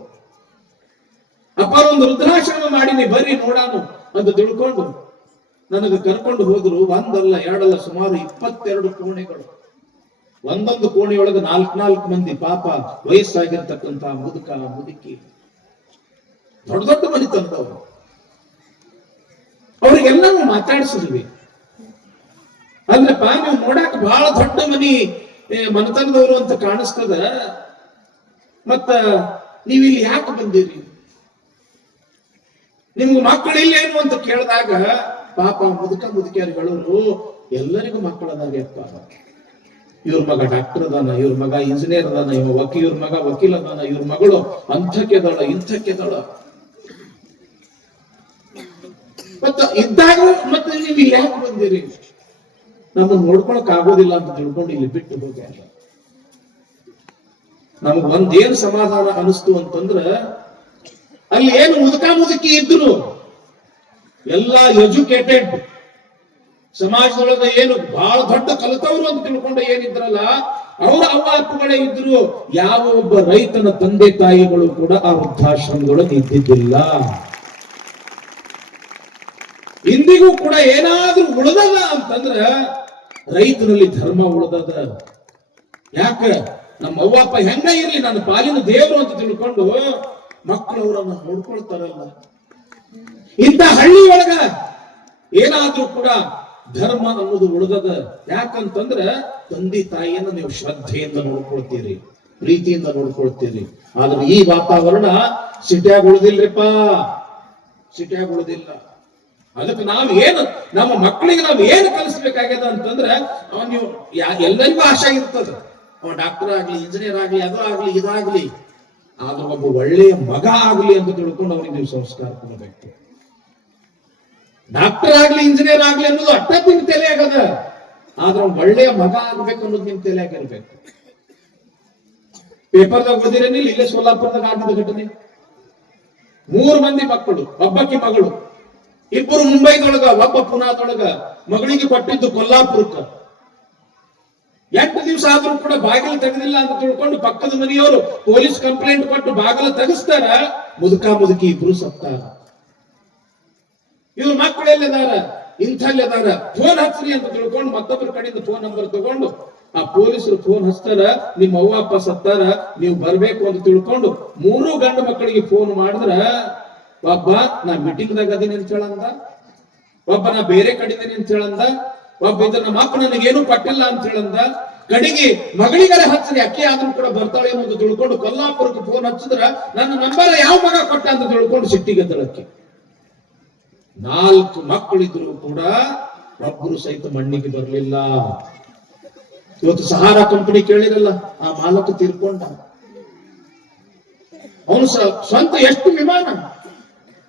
ಅಪ್ಪರ ಒಂದು ವೃದ್ಧಾಶ್ರಮ ಮಾಡೀನಿ, ಬರ್ರಿ ನೋಡಾನು ಅಂತ ತಿಳ್ಕೊಂಡು ನನಗೆ ಕರ್ಕೊಂಡು ಹೋದ್ರು. ಒಂದಲ್ಲ ಎರಡಲ್ಲ, ಸುಮಾರು 22 ಕೋಣೆಗಳು. ಒಂದೊಂದು ಕೋಣೆಯೊಳಗೆ 4 ಮಂದಿ ಪಾಪ ವಯಸ್ಸಾಗಿರ್ತಕ್ಕಂಥ ಮುದುಕ ಮುದುಕಿ, ದೊಡ್ಡ ಮನೆ ತಂದವರು. ಅವ್ರಿಗೆಲ್ಲವೂ ಮಾತಾಡಿಸಿದ್ವಿ. ಅಂದ್ರಪ್ಪ ನೀವು ನೋಡಾಕ ಬಹಳ ದೊಡ್ಡ ಮನೆತನದವರು ಅಂತ ಕಾಣಿಸ್ತದ, ಮತ್ತ ನೀವಿಲ್ಲಿ ಯಾಕೆ ಬಂದಿರಿ, ನಿಮ್ಗೆ ಮಕ್ಕಳಿಲ್ಲೇನು ಅಂತ ಕೇಳಿದಾಗ ಪಾಪ ಮುದುಕಿಯರುಗಳು ಎಲ್ಲರಿಗೂ ಮಕ್ಕಳದಾಗ್ಯಪ್ಪ. ಇವ್ರ ಮಗ ಡಾಕ್ಟರ್ ಅದಾನ, ಇವ್ರ ಮಗ ಇಂಜಿನಿಯರ್ ಅದಾನ, ಇವ್ರ ಮಗ ವಕೀಲ್ ಅದಾನ, ಇವ್ರ ಮಗಳು ಅಂಥಕ್ಕೆದಾಳ ಇಂಥಕ್ಕೆದಾಳ. ಮತ್ತ ಇದ್ದಾಗ ಮತ್ತೆ ನೀವು ಇಲ್ಲಿ ಯಾಕೆ ಬಂದಿರಿ, ನಮ್ಮನ್ನು ನೋಡ್ಕೊಳಕ್ ಆಗೋದಿಲ್ಲ ಅಂತ ತಿಳ್ಕೊಂಡು ಇಲ್ಲಿ ಬಿಟ್ಟು ಹೋಗ್ಯಾರ. ನಮಗ್ ಒಂದೇನು ಸಮಾಧಾನ ಅನಿಸ್ತು ಅಂತಂದ್ರ ಅಲ್ಲಿ ಏನು ಮುದುಕಿ ಇದ್ರು ಎಲ್ಲ ಎಜುಕೇಟೆಡ್ ಸಮಾಜದೊಳಗ ಏನು ಬಹಳ ದೊಡ್ಡ ಕಲಿತವ್ರು ಅಂತ ತಿಳ್ಕೊಂಡು ಏನಿದ್ರಲ್ಲ ಅವರ ಅವ್ವ ಅಪ್ಪಗಳೇ ಇದ್ರು. ಯಾವ ಒಬ್ಬ ರೈತನ ತಂದೆ ತಾಯಿಗಳು ಕೂಡ ಆ ವೃದ್ಧಾಶ್ರಮದೊಳಗೆ ಇದ್ದಿದ್ದಿಲ್ಲ. ಇಂದಿಗೂ ಕೂಡ ಏನಾದ್ರೂ ಉಳಿದದ ಅಂತಂದ್ರ ರೈತನಲ್ಲಿ ಧರ್ಮ ಉಳಿದದ. ಯಾಕ ನಮ್ಮ ಅವ್ವ ಅಪ್ಪ ಹೆಂಗ ಇರ್ಲಿ ನನ್ನ ಪಾಲಿನ ದೇವರು ಅಂತ ತಿಳ್ಕೊಂಡು ಮಕ್ಕಳು ಅವರನ್ನ ನೋಡ್ಕೊಳ್ತಾರಲ್ಲ. ಇಂಥ ಹಳ್ಳಿ ಒಳಗ ಏನಾದ್ರೂ ಕೂಡ ಧರ್ಮ ಅನ್ನೋದು ಉಳಿದದ. ಯಾಕಂತಂದ್ರ ತಂದೆ ತಾಯಿಯನ್ನ ನೀವು ಶ್ರದ್ಧೆಯಿಂದ ನೋಡ್ಕೊಳ್ತೀರಿ, ಪ್ರೀತಿಯಿಂದ ನೋಡ್ಕೊಳ್ತೀರಿ. ಆದ್ರೆ ಈ ವಾತಾವರಣ ಸಿಟಿಯಾಗ ಉಳಿದಿಲ್ರಿಪ್ಪ, ಸಿಟಿಯಾಗ ಉಳಿದಿಲ್ಲ. ಅದಕ್ಕೆ ನಮ್ಮ ಮಕ್ಕಳಿಗೆ ನಾವು ಏನು ಕಲಿಸ್ಬೇಕಾಗ್ಯದ ಅಂತಂದ್ರೆ ನೀವು ಎಲ್ಲರಿಗೂ ಆಶೆ ಇರ್ತದ, ಅವ ಡಾಕ್ಟರ್ ಆಗ್ಲಿ, ಇಂಜಿನಿಯರ್ ಆಗ್ಲಿ, ಅದು ಆಗ್ಲಿ ಇದಾಗ್ಲಿ, ಆದ್ರೆ ಒಬ್ಬ ಒಳ್ಳೆಯ ಮಗ ಆಗ್ಲಿ ಅಂತ ತಿಳ್ಕೊಂಡು ಅವ್ರಿಗೆ ನೀವು ಸಂಸ್ಕಾರ ಕೊಡಬೇಕು. ಡಾಕ್ಟರ್ ಆಗ್ಲಿ, ಇಂಜಿನಿಯರ್ ಆಗ್ಲಿ ಅನ್ನೋದು ಅಟ್ಟ ನಿಮ್ ತಲೆ ಆಗದ, ಆದ್ರೆ ಒಳ್ಳೆಯ ಮಗ ಆಗ್ಬೇಕು ಅನ್ನೋದು ನಿಮ್ ತಲೆ ಆಗಿರ್ಬೇಕು. ಪೇಪರ್ದಾಗ ಓದಿರೇನಿಲ್ಲ, ಇಲ್ಲೇ ಸೋಲಾಪುರದಾಗ ಆಗಿದ ಘಟನೆ. 3 ಮಂದಿ ಮಕ್ಕಳು, ಒಬ್ಬಕ್ಕೆ ಮಗಳು, 2 ಮುಂಬೈದೊಳಗ, ಒಬ್ಬ ಪುನಾದೊಳಗ. ಮಗಳಿಗೆ ಕೊಟ್ಟಿದ್ದು ಕೊಲ್ಲಾಪುರಕ್ಕ. 8 ದಿವಸ ಆದ್ರೂ ಕೂಡ ಬಾಗಿಲು ತೆಗೆದಿಲ್ಲ ಅಂತ ತಿಳ್ಕೊಂಡು ಪಕ್ಕದ ಮನೆಯವರು ಪೊಲೀಸ್ ಕಂಪ್ಲೇಂಟ್ ಕೊಟ್ಟು ಬಾಗಿಲು ತೆಗೆಸ್ತಾರ. ಮುದುಕಿ ಇಬ್ರು ಸತ್ತಾರ. ಇವ್ರ ಮಕ್ಕಳು ಎಲ್ಲಿದಾರ, ಇಂಥಲ್ಲಿದಾರ, ಫೋನ್ ಹಚ್ಚ್ರಿ ಅಂತ ತಿಳ್ಕೊಂಡು ಮತ್ತೊಬ್ಬರ ಕಡೆಯಿಂದ ಫೋನ್ ನಂಬರ್ ತಗೊಂಡು ಆ ಪೊಲೀಸರು ಫೋನ್ ಹಚ್ತಾರ, ನಿಮ್ಮ ಅವ್ವ ಅಪ್ಪ ಸತ್ತಾರ, ನೀವು ಬರ್ಬೇಕು ಅಂತ ತಿಳ್ಕೊಂಡು 3 ಗಂಡು ಮಕ್ಕಳಿಗೆ ಫೋನ್ ಮಾಡಿದ್ರ ಒಬ್ಬ ನಾ ಮೀಟಿಂಗ್ ದಾಗ ಅದೀನಿ ಅಂತ ಹೇಳಂದ, ಒಬ್ಬ ನಾ ಬೇರೆ ಕಡಿದೀನಿ ಅಂತ ಹೇಳಂದ, ಒಬ್ಬ ಇದ್ರ ನಮ್ಮ ಅಪ್ಪ ನನಗೇನು ಪಟ್ಟಿಲ್ಲ ಅಂತ ಹೇಳಂದ. ಕಡೆಗೆ ಮಗಳಿಗಾರ ಹಚ್ಚ್ರಿ, ಅಕ್ಕಿ ಆದ್ರೂ ಕೂಡ ಬರ್ತಾಳೆ ಅಂತ ತಿಳ್ಕೊಂಡು ಕೊಲ್ಲಾಪುರಕ್ಕೆ ಫೋನ್ ಹಚ್ಚಿದ್ರ ನನ್ನ ನಂಬರ್ ಯಾವ ಮಗ ಕೊಟ್ಟ ಅಂತ ತಿಳ್ಕೊಂಡು ಸಿಟ್ಟಿಗೆ ತಳಕ್ಕೆ. 4 ಮಕ್ಕಳಿದ್ರು ಕೂಡ ಒಬ್ಬರು ಸಹಿತ ಮಣ್ಣಿಗೆ ಬರಲಿಲ್ಲ. ಇವತ್ತು ಸಹಾರಾ ಕಂಪನಿ ಕೇಳಿರಲ್ಲ, ಆ ಮಾಲಕ ತೀರ್ಕೊಂಡ. ಅವನು ಸ್ವಂತ ಎಷ್ಟು ವಿಮಾನ,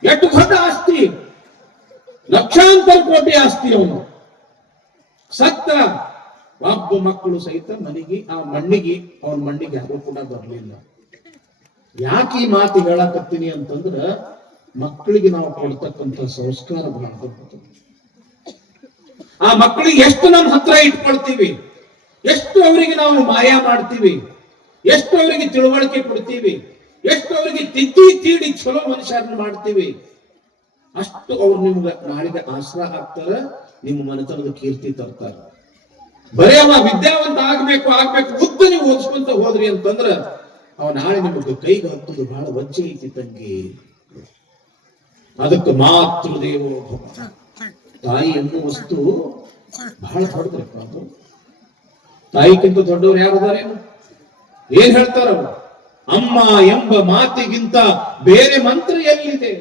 ಎಷ್ಟು ದೊಡ್ಡ ಆಸ್ತಿ, ಲಕ್ಷಾಂತರ ಕೋಟಿ ಆಸ್ತಿ. ಅವನು ಸತ್ತ. ಒಬ್ಬ ಮಕ್ಕಳು ಸಹಿತ ಆ ಮಣ್ಣಿಗೆ ಅವನ ಮಣ್ಣಿಗೆ ಯಾರು ಕೂಡ ಬರಲಿಲ್ಲ. ಯಾಕೆ ಈ ಮಾತು ಹೇಳಕತ್ತೀನಿ ಅಂತಂದ್ರ, ಮಕ್ಕಳಿಗೆ ನಾವು ಕೊಡ್ತಕ್ಕಂಥ ಸಂಸ್ಕಾರ ಬಹಳ ದೊಡ್ಡದು. ಆ ಮಕ್ಕಳಿಗೆ ಎಷ್ಟು ನಮ್ಮ ಹತ್ರ ಇಟ್ಕೊಳ್ತೀವಿ, ಎಷ್ಟು ಅವರಿಗೆ ನಾವು ಮಾಯ ಮಾಡ್ತೀವಿ, ಎಷ್ಟು ಅವರಿಗೆ ತಿಳುವಳಿಕೆ ಕೊಡ್ತೀವಿ, ಎಷ್ಟು ಅವರಿಗೆ ತಿದ್ದಿ ತೀಡಿ ಚಲೋ ಮನುಷ್ಯರನ್ನ ಮಾಡ್ತೀವಿ, ಅಷ್ಟು ಅವ್ರು ನಿಮ್ಗೆ ನಾಳೆಗೆ ಆಸರಾ ಆಗ್ತಾರ, ನಿಮ್ಮ ಮನೆತನದ ಕೀರ್ತಿ ತರ್ತಾರ. ಬರೀ ಅವ ವಿದ್ಯಾವಂತ ಆಗ್ಬೇಕು ಉದ್ದ ನೀವು ಓದಿಸ್ಕೊಂತ ಹೋದ್ರಿ ಅಂತಂದ್ರ ಅವ ನಾಳೆ ನಿಮಗೆ ಕೈಗೆ ಹತ್ತುದು ಬಹಳ ವಜ್ಜೆ ಐತಿ ತಂಗಿ. ಅದಕ್ಕೆ ಮಾತೃದೇವೋ ಭವ. ತಾಯಿ ಎನ್ನುವ ವಸ್ತು ಬಹಳ ದೊಡ್ಡದಪ್ಪ. ಅದು ತಾಯಿಗಿಂತ ದೊಡ್ಡವ್ರು ಯಾರಿದ್ದಾರೆ? ಏನ್ ಹೇಳ್ತಾರ ಅವರು? ಅಮ್ಮ ಎಂಬ ಮಾತಿಗಿಂತ ಬೇರೆ ಮಂತ್ರ ಎಲ್ಲಿದೆ?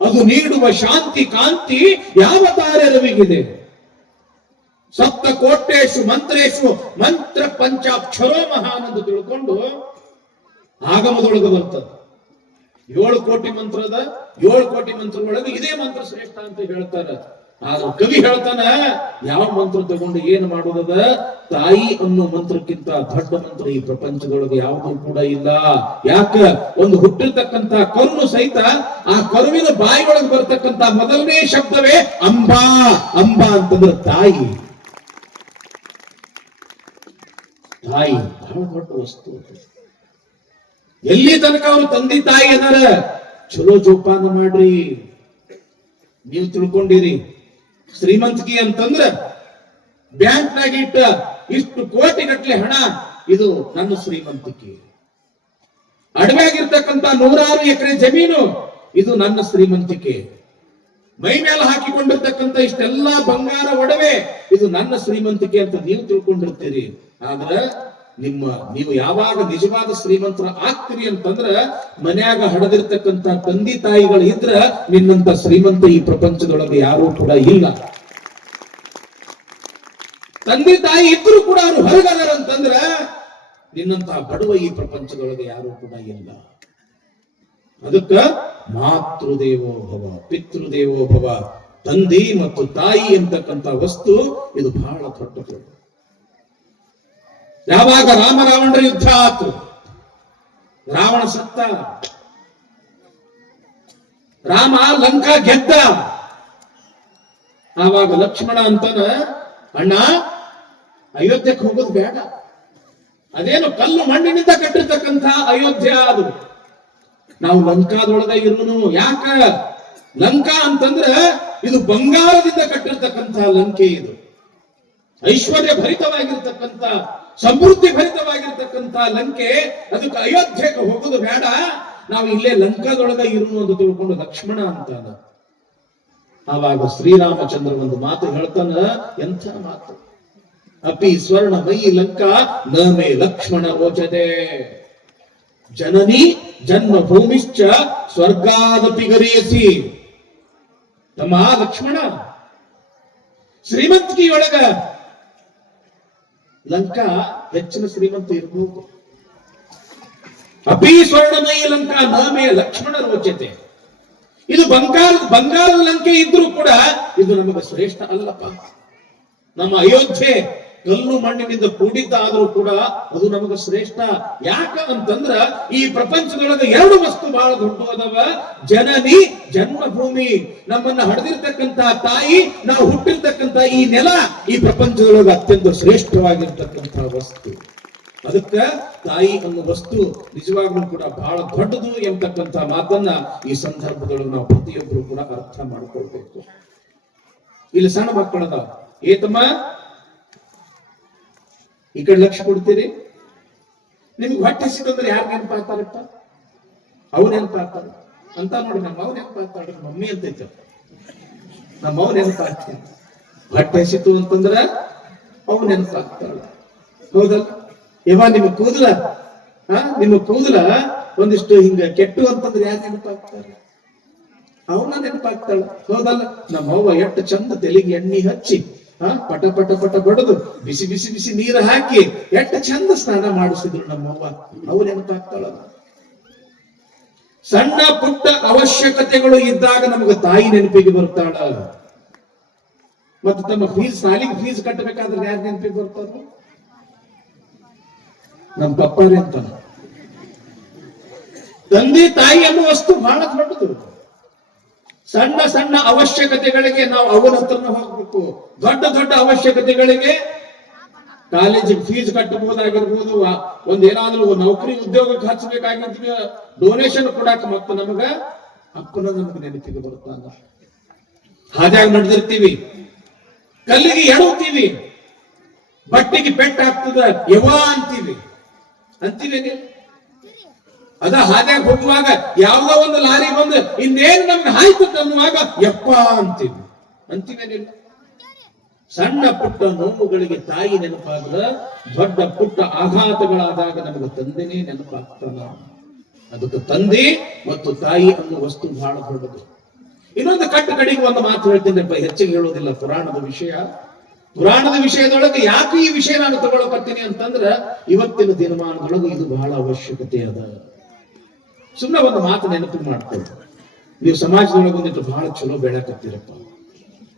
ಅದು ನೀಡುವ ಶಾಂತಿ ಕಾಂತಿ ಯಾವ ತಾರೆ ರವಿಗಿದೆ? ಸಪ್ತ ಕೋಟೇಶು ಮಂತ್ರೇಶು ಮಂತ್ರ ಪಂಚಾಕ್ಷರೋ ಮಹಾನ್ ಎಂದು ತಿಳ್ಕೊಂಡು ಆಗಮದೊಳಗೆ ಬರ್ತದ. 7 ಕೋಟಿ ಮಂತ್ರದ 7 ಕೋಟಿ ಮಂತ್ರದೊಳಗೆ ಇದೇ ಮಂತ್ರ ಶ್ರೇಷ್ಠ ಅಂತ ಹೇಳ್ತಾರೆ. ಆದ್ರೆ ಕವಿ ಹೇಳ್ತಾನ, ಯಾವ ಮಂತ್ರ ತಗೊಂಡು ಏನು ಮಾಡುವುದ? ತಾಯಿ ಅನ್ನೋ ಮಂತ್ರಕ್ಕಿಂತ ದೊಡ್ಡ ಮಂತ್ರ ಈ ಪ್ರಪಂಚದೊಳಗೆ ಯಾವುದೂ ಕೂಡ ಇಲ್ಲ. ಯಾಕ? ಒಂದು ಹುಟ್ಟಿರ್ತಕ್ಕಂತ ಕರುನು ಸಹಿತ ಆ ಕರುವಿನ ಬಾಯಿ ಒಳಗೆ ಬರ್ತಕ್ಕಂತ ಮೊದಲನೇ ಶಬ್ದವೇ ಅಂಬಾ. ಅಂಬಾ ಅಂತಂದ್ರೆ ತಾಯಿ. ತಾಯಿ ಬಹಳ ದೊಡ್ಡ ವಸ್ತು. ಎಲ್ಲಿ ತನಕ ಅವರು ತಂದೆ ತಾಯಿ ಅದಾರ, ಚಲೋ ಜೋಪಾನ ಮಾಡ್ರಿ. ನೀವು ತಿಳ್ಕೊಂಡಿರಿ, ಶ್ರೀಮಂತಿಕೆ ಅಂತಂದ್ರ ಬ್ಯಾಂಕ್ನಾಗ ಇಟ್ಟ ಇಷ್ಟು ಕೋಟಿ ಗಟ್ಟಲೆ ಹಣ, ಇದು ನನ್ನ ಶ್ರೀಮಂತಿಕೆ. ಅಡವಾಗಿರ್ತಕ್ಕಂಥ 100 ಎಕರೆ ಜಮೀನು, ಇದು ನನ್ನ ಶ್ರೀಮಂತಿಕೆ. ಮೈ ಮೇಲೆ ಹಾಕಿಕೊಂಡಿರ್ತಕ್ಕಂಥ ಇಷ್ಟೆಲ್ಲ ಬಂಗಾರ ಒಡವೆ, ಇದು ನನ್ನ ಶ್ರೀಮಂತಿಕೆ ಅಂತ ನೀವು ತಿಳ್ಕೊಂಡಿರ್ತೀರಿ. ಆದ್ರ ನೀವು ಯಾವಾಗ ನಿಜವಾದ ಶ್ರೀಮಂತರ ಆಗ್ತೀರಿ ಅಂತಂದ್ರ, ಮನ್ಯಾಗ ಹಡದಿರ್ತಕ್ಕಂಥ ತಂದೆ ತಾಯಿಗಳು ಇದ್ರ ನಿನ್ನಂತ ಶ್ರೀಮಂತ ಈ ಪ್ರಪಂಚದೊಳಗೆ ಯಾರೂ ಕೂಡ ಇಲ್ಲ. ತಂದೆ ತಾಯಿ ಇದ್ರು ಕೂಡ ಅವರು ಹೊರಗದಾರ ಅಂತಂದ್ರ ನಿನ್ನಂತ ಬಡವ ಈ ಪ್ರಪಂಚದೊಳಗೆ ಯಾರೂ ಕೂಡ ಇಲ್ಲ. ಅದಕ್ಕ ಮಾತೃದೇವೋ ಭವ, ಪಿತೃದೇವೋ ಭವ. ತಂದೆ ಮತ್ತು ತಾಯಿ ಎಂತಕ್ಕಂಥ ವಸ್ತು ಇದು ಬಹಳ ದೊಡ್ಡದು. ಯಾವಾಗ ರಾಮ ರಾವಣರ ಯುದ್ಧ ಆತು, ರಾವಣ ಸತ್ತ, ರಾಮ ಲಂಕಾ ಗೆದ್ದ. ಆವಾಗ ಲಕ್ಷ್ಮಣ ಅಂತಾನ, ಅಣ್ಣ ಅಯೋಧ್ಯಕ್ಕೆ ಹೋಗೋದು ಬೇಡ, ಅದೇನು ಕಲ್ಲು ಮಣ್ಣಿನಿಂದ ಕಟ್ಟಿರ್ತಕ್ಕಂಥ ಅಯೋಧ್ಯ, ಅದು ನಾವು ಲಂಕಾದೊಳಗ ಇರುನು. ಯಾಕ? ಲಂಕಾ ಅಂತಂದ್ರ ಇದು ಬಂಗಾರದಿಂದ ಕಟ್ಟಿರ್ತಕ್ಕಂಥ ಲಂಕೆ. ಇದು ಐಶ್ವರ್ಯ ಭರಿತವಾಗಿರ್ತಕ್ಕಂಥ, ಸಮೃದ್ಧಿ ಭರಿತವಾಗಿರ್ತಕ್ಕಂಥ ಲಂಕೆ. ಅದಕ್ಕೆ ಅಯೋಧ್ಯಕ್ಕೆ ಹೋಗೋದು ಬೇಡ, ನಾವು ಇಲ್ಲೇ ಲಂಕಾದೊಳಗ ಇರುನು ಅಂತ ತಿಳ್ಕೊಂಡು ಲಕ್ಷ್ಮಣ ಅಂತಾನ. ಆವಾಗ ಶ್ರೀರಾಮಚಂದ್ರ ಒಂದು ಮಾತು ಹೇಳ್ತಾನ, ಎಂಥ ಮಾತು! ಅಪಿ ಸ್ವರ್ಣಮಯಿ ಲಂಕಾ ನ ಮೇ ಲಕ್ಷ್ಮಣ ರೋಚತೆ. ಜನನಿ ಜನ್ಮ ಭೂಮಿಶ್ಚ ಸ್ವರ್ಗಾದಪಿ ಗರಿಯಸಿ. ತಮ್ಮ ಲಕ್ಷ್ಮಣ, ಶ್ರೀಮಂತಿಕೆಯೊಳಗ ಲಂಕಾ ಹೆಚ್ಚಿನ ಶ್ರೀಮಂತ ಇರಬಹುದು. ಅಪಿ ಸ್ವರ್ಣಮಯಿ ಲಂಕಾ ನ ಮೇ ಲಕ್ಷ್ಮಣ ರೋಚತೆ. ಇದು ಬಂಗಾರದ ಲಂಕೆ ಇದ್ರೂ ಕೂಡ ಇದು ನಮಗೆ ಶ್ರೇಷ್ಠ ಅಲ್ಲಪ್ಪ. ನಮ್ಮ ಅಯೋಧ್ಯೆ ಕಲ್ಲು ಮಣ್ಣಿನಿಂದ ಕೂಡಿದ್ದಾದ್ರೂ ಕೂಡ ಅದು ನಮಗೆ ಶ್ರೇಷ್ಠ. ಯಾಕ ಅಂತಂದ್ರ ಈ ಪ್ರಪಂಚದೊಳಗೆ 2 ವಸ್ತು ಬಹಳ ದೊಡ್ಡ ಅದಾವ. ಜನನಿ ಜನ್ಮಭೂಮಿ. ನಮ್ಮನ್ನ ಹಡೆದಿರ್ತಕ್ಕಂಥ ತಾಯಿ, ನಾವು ಹುಟ್ಟಿರ್ತಕ್ಕಂಥ ಈ ನೆಲ ಈ ಪ್ರಪಂಚದೊಳಗೆ ಅತ್ಯಂತ ಶ್ರೇಷ್ಠವಾಗಿರ್ತಕ್ಕಂಥ ವಸ್ತು. ಅದಕ್ಕ ತಾಯಿ ಅನ್ನೋ ವಸ್ತು ನಿಜವಾಗ್ಲೂ ಕೂಡ ಬಹಳ ದೊಡ್ಡದು ಎಂಬತಕ್ಕಂಥ ಮಾತನ್ನ ಈ ಸಂದರ್ಭದೊಳಗೆ ನಾವು ಪ್ರತಿಯೊಬ್ಬರು ಕೂಡ ಅರ್ಥ ಮಾಡ್ಕೊಳ್ಬೇಕು. ಇಲ್ಲಿ ಸಣ್ಣ ಮಕ್ಕಳದ, ಏತಮ್ಮ ಈ ಕಡೆ ಲಕ್ಷ್ಯ ಕೊಡ್ತೀರಿ? ನಿಮ್ಗೆ ಹೊಟ್ಟೆ ಹಸಿತಂದ್ರೆ ಯಾರು ನೆನಪಾಗ್ತಾರಪ್ಪ? ಅವ್ ನೆನಪಾಗ್ತಾರ ಅಂತ ನೋಡಿ. ನಮ್ಮ ಅವ್ ನೆನಪಾಗ್ತಾಳ್ರಿ, ಮಮ್ಮಿ ಅಂತೈತೆ. ನಮ್ಮ ಅವ್ ನೆನಪಾಗ್ತೀನಿ. ಹೊಟ್ಟೆ ಹಸಿತು ಅಂತಂದ್ರ ಅವ್ ನೆನಪಾಗ್ತಾಳ. ಹೌದಲ್ಲ? ನಿಮ್ಮ ಕೂದಲ ನಿಮ್ಮ ಕೂದಲ ಒಂದಿಷ್ಟು ಹಿಂಗ ಕೆಟ್ಟು ಅಂತಂದ್ರೆ ಯಾರು ನೆನಪಾಗ್ತಾರೆ? ಅವನ ನೆನಪಾಗ್ತಾಳ. ಹೌದಲ್ಲ? ನಮ್ಮವ್ವ ಎಷ್ಟು ಚಂದ ತೆಲಿಗೆ ಎಣ್ಣೆ ಹಚ್ಚಿ ಪಟ ಪಟ ಪಟ ಬಡದು ಬಿಸಿ ಬಿಸಿ ಬಿಸಿ ನೀರು ಹಾಕಿ ಎಷ್ಟು ಚಂದ ಸ್ನಾನ ಮಾಡಿಸಿದ್ರು ನಮ್ಮವ್ವ. ಅವು ನೆನಪಾಗ್ತಾಳಲ್ಲ. ಸಣ್ಣ ಪುಟ್ಟ ಅವಶ್ಯಕತೆಗಳು ಇದ್ದಾಗ ನಮಗೆ ತಾಯಿ ನೆನಪಿಗೆ ಬರ್ತಾಳ. ಮತ್ತೆ ತಮ್ಮ ಸಾಲಿಗೆ ಫೀಸ್ ಕಟ್ಟಬೇಕಾದ್ರೆ ಯಾರು ನೆನಪಿಗೆ ಬರ್ತಾರ? ನಮ್ಮ ಪಪ್ಪಾರೇ ಅಂತ. ತಂದೆ ತಾಯಿ ಅನ್ನೋ ವಸ್ತು ಬಹಳ ದೊಡ್ಡದು. ಸಣ್ಣ ಸಣ್ಣ ಅವಶ್ಯಕತೆಗಳಿಗೆ ನಾವು ಅವನ ಹತ್ರನ ಹೋಗ್ಬೇಕು. ದೊಡ್ಡ ದೊಡ್ಡ ಅವಶ್ಯಕತೆಗಳಿಗೆ ಕಾಲೇಜಿಗೆ ಫೀಸ್ ಕಟ್ಟಬಹುದಾಗಿರ್ಬೋದು, ಒಂದೇನಾದ್ರೂ ನೌಕರಿ ಉದ್ಯೋಗಕ್ಕೆ ಹಚ್ಚಬೇಕಾಗಿದ್ರೆ ಡೊನೇಷನ್ ಕೊಡಾಕ ಮತ್ತೆ ನಮಗ ಅಪ್ಪನ ನಮಗೆ ನೆನಪಿಗೆ ಬರ್ತಾನ. ಹಾಜಾಗ ನಡೆದಿರ್ತೀವಿ, ಕಲ್ಲಿಗೆ ಎಡುತ್ತೀವಿ, ಬಟ್ಟೆಗೆ ಪೆಟ್ಟ ಆಗ್ತದ ಯವಾ ಅಂತೀವಿ. ಅದ ಹಾದ್ಯಾಗ ಹೋಗುವಾಗ ಯಾವ್ದೋ ಒಂದು ಲಾರಿ ಬಂದು ಇನ್ನೇನು ನಮ್ಗೆ ಆಯ್ತು ಅನ್ನುವಾಗ ಯಪ್ಪ ಅಂತೀವೇನಿಲ್ಲ. ಸಣ್ಣ ಪುಟ್ಟ ನೋವುಗಳಿಗೆ ತಾಯಿ ನೆನಪಾದ್ರ, ದೊಡ್ಡ ಪುಟ್ಟ ಆಘಾತಗಳಾದಾಗ ನಮಗೆ ತಂದೆನೇ ನೆನಪಾಗ್ತಾನ. ಅದಕ್ಕೆ ತಂದೆ ಮತ್ತು ತಾಯಿ ಅನ್ನೋ ವಸ್ತು ಬಹಳ ದೊಡ್ಡದು. ಇನ್ನೊಂದು ಕಡೆಗೆ ಒಂದು ಮಾತು ಹೇಳ್ತೀನಿ, ಹೆಚ್ಚಿಗೆ ಹೇಳೋದಿಲ್ಲ. ಪುರಾಣದ ವಿಷಯದೊಳಗೆ ಯಾಕೆ ಈ ವಿಷಯ ನಾನು ತಗೊಳಕತ್ತೀನಿ ಅಂತಂದ್ರ, ಇವತ್ತಿನ ದಿನಮಾನದೊಳಗೆ ಇದು ಬಹಳ ಅವಶ್ಯಕತೆ ಅದ. ಸುಮ್ಮನೆ ಒಂದು ಮಾತು ನೆನಪು ಮಾಡ್ಕೊಳ್ಳಿ. ನೀವು ಸಮಾಜದೊಳಗೆ ಒಂದಿಟ್ಟು ಬಹಳ ಚಲೋ ಬೆಳಕತ್ತೀರಪ್ಪ,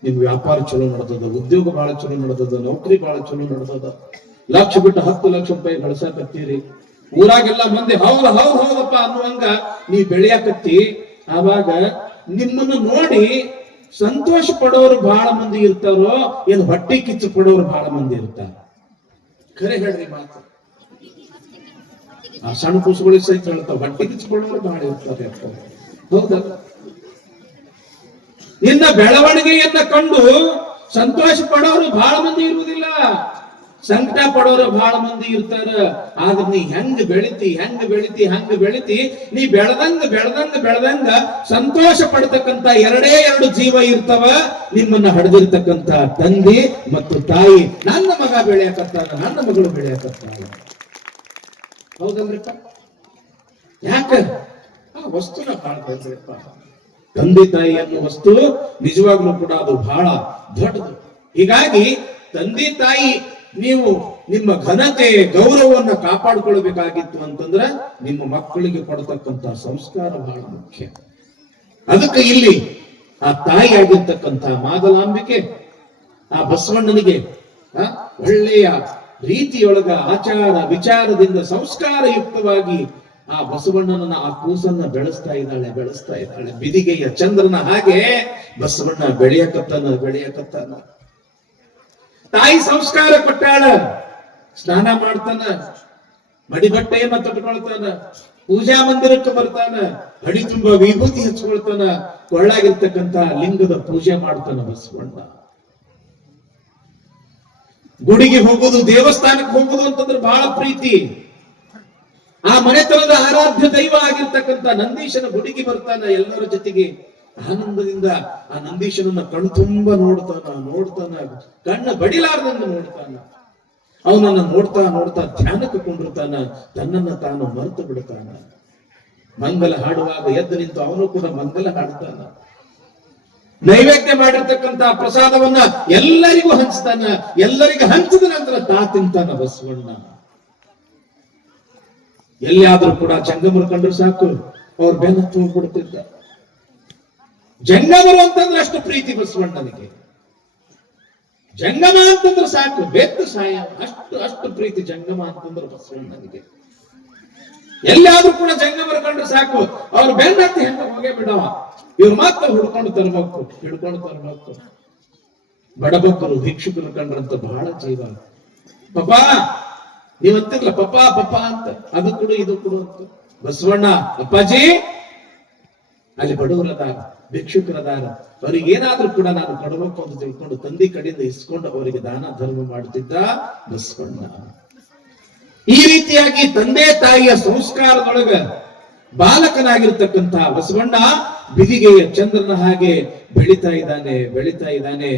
ನಿಮ್ ವ್ಯಾಪಾರ ಚಲೋ ನಡೆದದ, ಉದ್ಯೋಗ ಬಹಳ ಚಲೋ ನಡೆದದ, ನೌಕರಿ ಬಹಳ ಚಲೋ ನಡೆದದ, ಲಕ್ಷ ಬಿಟ್ಟು 10 ಲಕ್ಷ ರೂಪಾಯಿ ಗಳಿಸಾಕತ್ತೀರಿ, ಊರಾಗೆಲ್ಲ ಮಂದಿ ಹೌದು ಹೌದು ಹೌದಪ್ಪ ಅನ್ನುವಂಗ ನೀ ಬೆಳೆಯಾಕತ್ತಿ. ಆವಾಗ ನಿಮ್ಮನ್ನು ನೋಡಿ ಸಂತೋಷ ಪಡೋರು ಬಹಳ ಮಂದಿ ಇರ್ತಾರೋ, ಏನು ಹೊಟ್ಟೆ ಕಿಚ್ಚು ಪಡೋರು ಬಹಳ ಮಂದಿ ಇರ್ತಾರ. ಖರೆ ಹೇಳ್ರಿ ಮಾತು. ಆ ಸಣ್ಣ ಕೂಸುಗಳಿಗೆ ಸಹಿತ ಹೇಳ್ತಾವ, ಹೊಟ್ಟೆ ಕಿಚ್ಚು ಪಡೋರು ಬಹಳ ಇರ್ತಾರೆ. ಹೌದಲ್ಲ? ನಿನ್ನ ಬೆಳವಣಿಗೆಯನ್ನ ಕಂಡು ಸಂತೋಷ ಪಡೋರು ಬಹಳ ಮಂದಿ ಇರುವುದಿಲ್ಲ, ಸಂಕಟ ಪಡೋರು ಬಹಳ ಮಂದಿ ಇರ್ತಾರ. ಆದ್ರೆ ನೀ ಹೆಂಗ್ ಬೆಳಿತಿ ನೀ ಬೆಳೆದಂಗ ಸಂತೋಷ ಪಡ್ತಕ್ಕಂತ ಎರಡು ಜೀವ ಇರ್ತವ. ನಿಮ್ಮನ್ನ ಹಡೆದಿರ್ತಕ್ಕಂತ ತಂದೆ ಮತ್ತು ತಾಯಿ. ನನ್ನ ಮಗ ಬೆಳೆಯಕತ್ತಾನ, ನನ್ನ ಮಗಳು ಬೆಳೆಯಕತ್ತಾನ. ಹೌದಲ್ರಿಪ್ಪ? ಯಾಕ ಆ ವಸ್ತುನ ಕಾಣ್ತೈತ್ರಪ್ಪ. ತಂದೆ ತಾಯಿ ಅನ್ನೋ ವಸ್ತು ನಿಜವಾಗ್ಲೂ ಕೂಡ ಅದು ಬಹಳ ದೊಡ್ಡದು. ಹೀಗಾಗಿ ತಂದೆ ತಾಯಿ ನೀವು ನಿಮ್ಮ ಘನತೆ ಗೌರವವನ್ನ ಕಾಪಾಡಿಕೊಳ್ಬೇಕಾಗಿತ್ತು ಅಂತಂದ್ರ ನಿಮ್ಮ ಮಕ್ಕಳಿಗೆ ಕೊಡತಕ್ಕಂತ ಸಂಸ್ಕಾರ ಬಹಳ ಮುಖ್ಯ. ಅದಕ್ಕೆ ಇಲ್ಲಿ ಆ ತಾಯಿ ಆಗಿರ್ತಕ್ಕಂಥ ಮಾದಲಾಂಬಿಕೆ ಆ ಬಸವಣ್ಣನಿಗೆ ಒಳ್ಳೆಯ ರೀತಿಯೊಳಗ ಆಚಾರ ವಿಚಾರದಿಂದ ಸಂಸ್ಕಾರಯುಕ್ತವಾಗಿ ಆ ಬಸವಣ್ಣನ ಆ ಕೂಸನ್ನ ಬೆಳೆಸ್ತಾ ಇದ್ದಾಳೆ. ಬಿದಿಗೆಯ ಚಂದ್ರನ ಹಾಗೆ ಬಸವಣ್ಣ ಬೆಳೆಯಕತ್ತಾನ. ತಾಯಿ ಸಂಸ್ಕಾರ ಕೊಟ್ಟಾಳ. ಸ್ನಾನ ಮಾಡ್ತಾನ, ಮಡಿಬಟ್ಟೆಯನ್ನ ತೊಟ್ಕೊಳ್ತಾನ, ಪೂಜಾ ಮಂದಿರಕ್ಕೆ ಬರ್ತಾನ, ಹಡಿ ತುಂಬಾ ವಿಭೂತಿ ಹಚ್ಕೊಳ್ತಾನ, ಕೊಳ್ಳಾಗಿರ್ತಕ್ಕಂತ ಲಿಂಗದ ಪೂಜೆ ಮಾಡ್ತಾನ ಬಸವಣ್ಣ. ಗುಡಿಗೆ ಹೋಗೋದು, ದೇವಸ್ಥಾನಕ್ಕೆ ಹೋಗೋದು ಅಂತಂದ್ರೆ ಬಹಳ ಪ್ರೀತಿ. ಆ ಮನೆತನದ ಆರಾಧ್ಯ ದೈವ ಆಗಿರ್ತಕ್ಕಂಥ ನಂದೀಶನ ಗುಡಿಗೆ ಬರ್ತಾನ. ಎಲ್ಲರ ಜೊತೆಗೆ ಆನಂದದಿಂದ ಆ ನಂದೀಶನನ್ನ ಕಣ್ಣು ತುಂಬ ನೋಡ್ತಾನ, ಕಣ್ಣು ಬಡಿಲಾರ್ದಂಗ ನೋಡ್ತಾನ. ಅವನನ್ನ ನೋಡ್ತಾ ಧ್ಯಾನಕ್ಕೆ ಕೊಂಡಿರ್ತಾನ. ತನ್ನನ್ನ ತಾನು ಮರೆತು ಬಿಡ್ತಾನ. ಮಂಗಲ ಹಾಡುವಾಗ ಎದ್ದು ನಿಂತು ಅವನು ಕೂಡ ಮಂಗಲ ಹಾಡ್ತಾನ. ನೈವೇದ್ಯ ಮಾಡಿರ್ತಕ್ಕಂತ ಪ್ರಸಾದವನ್ನ ಎಲ್ಲರಿಗೂ ಹಂಚ್ತಾನ. ಎಲ್ಲರಿಗೂ ಹಂಚಿದ ನಂತರ ತಿಂತಾನ ಬಸವಣ್ಣ. ಎಲ್ಲಿಯಾದ್ರೂ ಕೂಡ ಜಂಗಮರು ಕಂಡ್ರು ಸಾಕು, ಅವ್ರ ಬೆನ್ನ ಹೋಗ್ಬಿಡ್ತಿದ್ದ. ಜಂಗಮರು ಅಂತಂದ್ರೆ ಅಷ್ಟು ಪ್ರೀತಿ ಬಸವಣ್ಣನಿಗೆ. ಜಂಗಮ ಅಂತಂದ್ರೆ ಸಾಕು, ಬೆತ್ತು ಸಾಯ, ಅಷ್ಟು ಪ್ರೀತಿ ಜಂಗಮ ಅಂತಂದ್ರೆ ಬಸವಣ್ಣನಿಗೆ. ಎಲ್ಲಿಯಾದ್ರೂ ಕೂಡ ಜಂಗಮರು ಕಂಡ್ರೆ ಸಾಕು, ಅವ್ರ ಬೆನ್ನತ್ತಿ ಹೆಂಗ ಹೋಗೇ ಬಿಡವ. ಇವ್ರು ಮಾತ್ರ ಹಿಡ್ಕೊಂಡು ತರಬೇಕು. ಬಡಬಗ್ಗರು ಭಿಕ್ಷುಕರು ಕಂಡ್ರಂತ ಬಹಳ ಜೀವ. ಪಪ್ಪಾ ನೀವಂತಿರ್ಲ ಪಪ್ಪ ಅಂತ, ಅದು ಕೊಡು ಇದು ಕೊಡು ಅಂತ. ಬಸವಣ್ಣ ಅಪ್ಪಾಜಿ ಅಲ್ಲಿ ಬಡವರದಾರ, ಭಿಕ್ಷುಕರದಾರ, ಅವ್ರಿಗೆ ಏನಾದ್ರೂ ಕೂಡ ನಾನು ಕೊಡಬೇಕು ಅಂತ ತಿಳ್ಕೊಂಡು ತಂದೆ ಕಡೆಯಿಂದ ಇಸ್ಕೊಂಡು ಅವರಿಗೆ ದಾನ ಧರ್ಮ ಮಾಡುತ್ತಿದ್ದ ಬಸವಣ್ಣ. ಈ ರೀತಿಯಾಗಿ ತಂದೆ ತಾಯಿಯ ಸಂಸ್ಕಾರದೊಳಗ ಬಾಲಕನಾಗಿರ್ತಕ್ಕಂತಹ ಬಸವಣ್ಣ ಬಿದಿಗೆಯ ಚಂದ್ರನ ಹಾಗೆ ಬೆಳಿತಾ ಇದ್ದಾನೆ.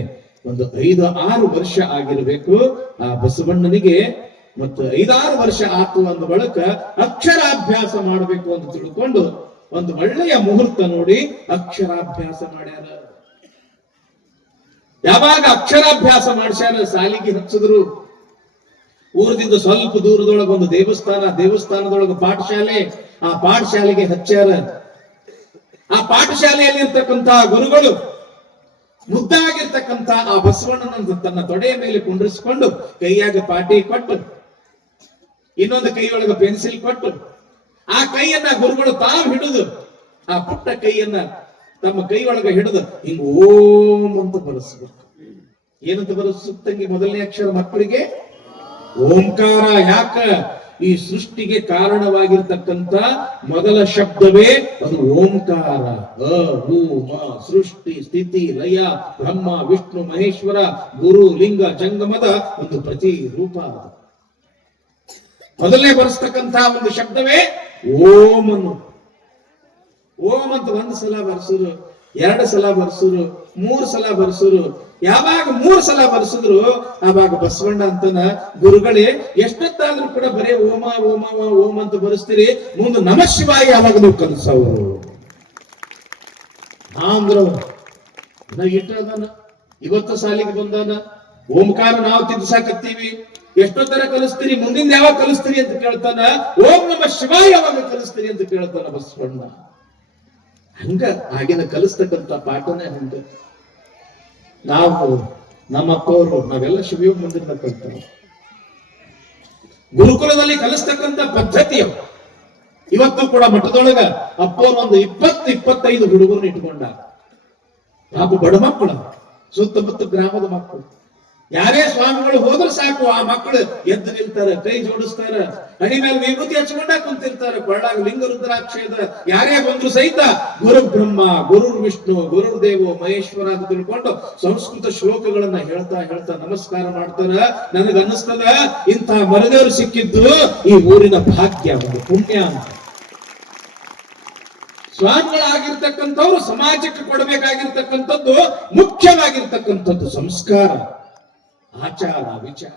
ಒಂದು 5-6 ವರ್ಷ ಆಗಿರಬೇಕು ಆ ಬಸವಣ್ಣನಿಗೆ. ಮತ್ತು 5-6 ವರ್ಷ ಆತು ಅಂದ ಬಳಿಕ ಅಕ್ಷರಾಭ್ಯಾಸ ಮಾಡಬೇಕು ಅಂತ ತಿಳ್ಕೊಂಡು ಒಂದು ಒಳ್ಳೆಯ ಮುಹೂರ್ತ ನೋಡಿ ಅಕ್ಷರಾಭ್ಯಾಸ ಮಾಡ್ಯಾರ. ಯಾವಾಗ ಅಕ್ಷರಾಭ್ಯಾಸ ಮಾಡ್ಸ್ಯಾರ, ಸಾಲಿಗೆ ಹಚ್ಚಿದ್ರು. ಊರದಿಂದ ಸ್ವಲ್ಪ ದೂರದೊಳಗೆ ಒಂದು ದೇವಸ್ಥಾನದೊಳಗೆ ಪಾಠಶಾಲೆ, ಆ ಪಾಠಶಾಲೆಗೆ ಹಚ್ಚಾರ. ಆ ಪಾಠಶಾಲೆಯಲ್ಲಿ ಇರ್ತಕ್ಕಂತಹ ಗುರುಗಳು ಮುದ್ದಾಗಿರ್ತಕ್ಕಂಥ ಆ ಬಸವಣ್ಣನ ತನ್ನ ತೊಡೆಯ ಮೇಲೆ ಕುಂಡ್ರಿಸಿಕೊಂಡು ಕೈಯಾಗ ಪಾಟಿ ಕೊಟ್ಟು, ಇನ್ನೊಂದು ಕೈಯೊಳಗೆ ಪೆನ್ಸಿಲ್ ಕೊಟ್ಟು, ಆ ಕೈಯನ್ನ ಗುರುಗಳು ತಾವು ಹಿಡಿದು, ಆ ಪುಟ್ಟ ಕೈಯನ್ನ ತಮ್ಮ ಕೈಯೊಳಗೆ ಹಿಡಿದು ಹಿಂಗ ಓಂ ಅಂತ ಬರೆಸ್ಬೇಕು. ಏನಂತ ಬರೆಸುತ್ತಂಗೆ ಮೊದಲನೇ ಅಕ್ಷರ ಮಕ್ಕಳಿಗೆ ಓಂಕಾರ. ಯಾಕ? ಈ ಸೃಷ್ಟಿಗೆ ಕಾರಣವಾಗಿರ್ತಕ್ಕಂಥ ಮೊದಲ ಶಬ್ದವೇ ಅದು ಓಂಕಾರ. ಅ ಹೂ ಮ, ಸೃಷ್ಟಿ ಸ್ಥಿತಿ ಲಯ, ಬ್ರಹ್ಮ ವಿಷ್ಣು ಮಹೇಶ್ವರ ಗುರು ಲಿಂಗ ಜಂಗಮದ ಒಂದು ಪ್ರತಿ ರೂಪ. ಮೊದಲನೇ ಬರೆಸ್ತಕ್ಕಂಥ ಒಂದು ಶಬ್ದವೇ ಓಂ ಅನ್ನು. ಓಂ ಅಂತ ಒಂದು ಸಲ ಬರ್ಸುರು, 2 ಸಲ ಬರ್ಸುರು, 3 ಸಲ ಬರ್ಸುರು. ಯಾವಾಗ 3 ಸಲ ಬರ್ಸಿದ್ರು ಆವಾಗ ಬಸವಣ್ಣ ಅಂತನ ಗುರುಗಳೇ ಎಷ್ಟೊತ್ತಾದ್ರೂ ಕೂಡ ಬರೇ ಓಮ ಓಮ ಓಂ ಅಂತ ಬರೆಸ್ತೀರಿ, ಮುಂದೆ ನಮಃ ಶಿವಾಯ ಯಾವಾಗ ನೀವು ಕಲಿಸವರು ಅಂದ್ರ ಇಟ್ಟದಾನ. ಇವತ್ತು ಸಾಲಿಗೆ ಬಂದಾನ, ಓಂಕಾರ ನಾವು ತಿದ್ದಿಸಾಕತ್ತೀವಿ, ಎಷ್ಟೊತ್ತರ ಕಲಿಸ್ತೀರಿ, ಮುಂದಿನ ಯಾವಾಗ ಕಲಿಸ್ತೀರಿ ಅಂತ ಕೇಳ್ತಾನ. ಓಂ ನಮಃ ಶಿವಾಯ ಯಾವಾಗ ಕಲಿಸ್ತೀರಿ ಅಂತ ಕೇಳ್ತಾನ ಬಸವಣ್ಣ. ಹಂಗ ಆಗಿನ ಕಲಿಸ್ತಕ್ಕಂಥ ಪಾಠನೇ ಹಂಗ. ನಾವು ನಮ್ಮ ಅಪ್ಪವರು ನಾವೆಲ್ಲ ಶಿವಯೋಗ ಮಂದಿರದ ಕಲ್ತೇವೆ. ಗುರುಕುಲದಲ್ಲಿ ಕಲಿಸ್ತಕ್ಕಂಥ ಪದ್ಧತಿಯ ಇವತ್ತು ಕೂಡ ಮಠದೊಳಗ ಅಪ್ಪವರು ಒಂದು 20-25 ಹುಡುಗರನ್ನ ಇಟ್ಕೊಂಡ. ಪಾಪ ಬಡ ಮಕ್ಕಳು, ಸುತ್ತಮುತ್ತ ಗ್ರಾಮದ ಮಕ್ಕಳು. ಯಾರೇ ಸ್ವಾಮಿಗಳು ಹೋದ್ರೆ ಸಾಕು, ಆ ಮಕ್ಕಳು ಎದ್ದು ನಿಲ್ತಾರೆ, ಕೈ ಜೋಡಿಸ್ತಾರ, ಹಣಿ ಮೇಲೆ ವಿಭೂತಿ ಹಚ್ಕೊಂಡ ಕುಂತಿರ್ತಾರ, ಕೊಳ್ಳಾಗ ಲಿಂಗ ರುದ್ರಾಕ್ಷೇದ. ಯಾರೇ ಬಂದ್ರು ಸಹಿತ ಗುರು ಬ್ರಹ್ಮ, ಗುರು ವಿಷ್ಣು, ಗುರು ದೇವೋ ಮಹೇಶ್ವರ ಅಂತ ತಿಳ್ಕೊಂಡು ಸಂಸ್ಕೃತ ಶ್ಲೋಕಗಳನ್ನ ಹೇಳ್ತಾ ಹೇಳ್ತಾ ನಮಸ್ಕಾರ ಮಾಡ್ತಾರ. ನನಗ ಅನ್ನಿಸ್ತದ ಇಂಥ ಮರದೇವರು ಸಿಕ್ಕಿದ್ದು ಈ ಊರಿನ ಭಾಗ್ಯ, ಒಂದು ಪುಣ್ಯ ಅಂತ. ಸ್ವಾಮಿಗಳಾಗಿರ್ತಕ್ಕಂಥವ್ರು ಸಮಾಜಕ್ಕೆ ಕೊಡಬೇಕಾಗಿರ್ತಕ್ಕಂಥದ್ದು ಮುಖ್ಯವಾಗಿರ್ತಕ್ಕಂಥದ್ದು ಸಂಸ್ಕಾರ, ಆಚಾರ, ವಿಚಾರ.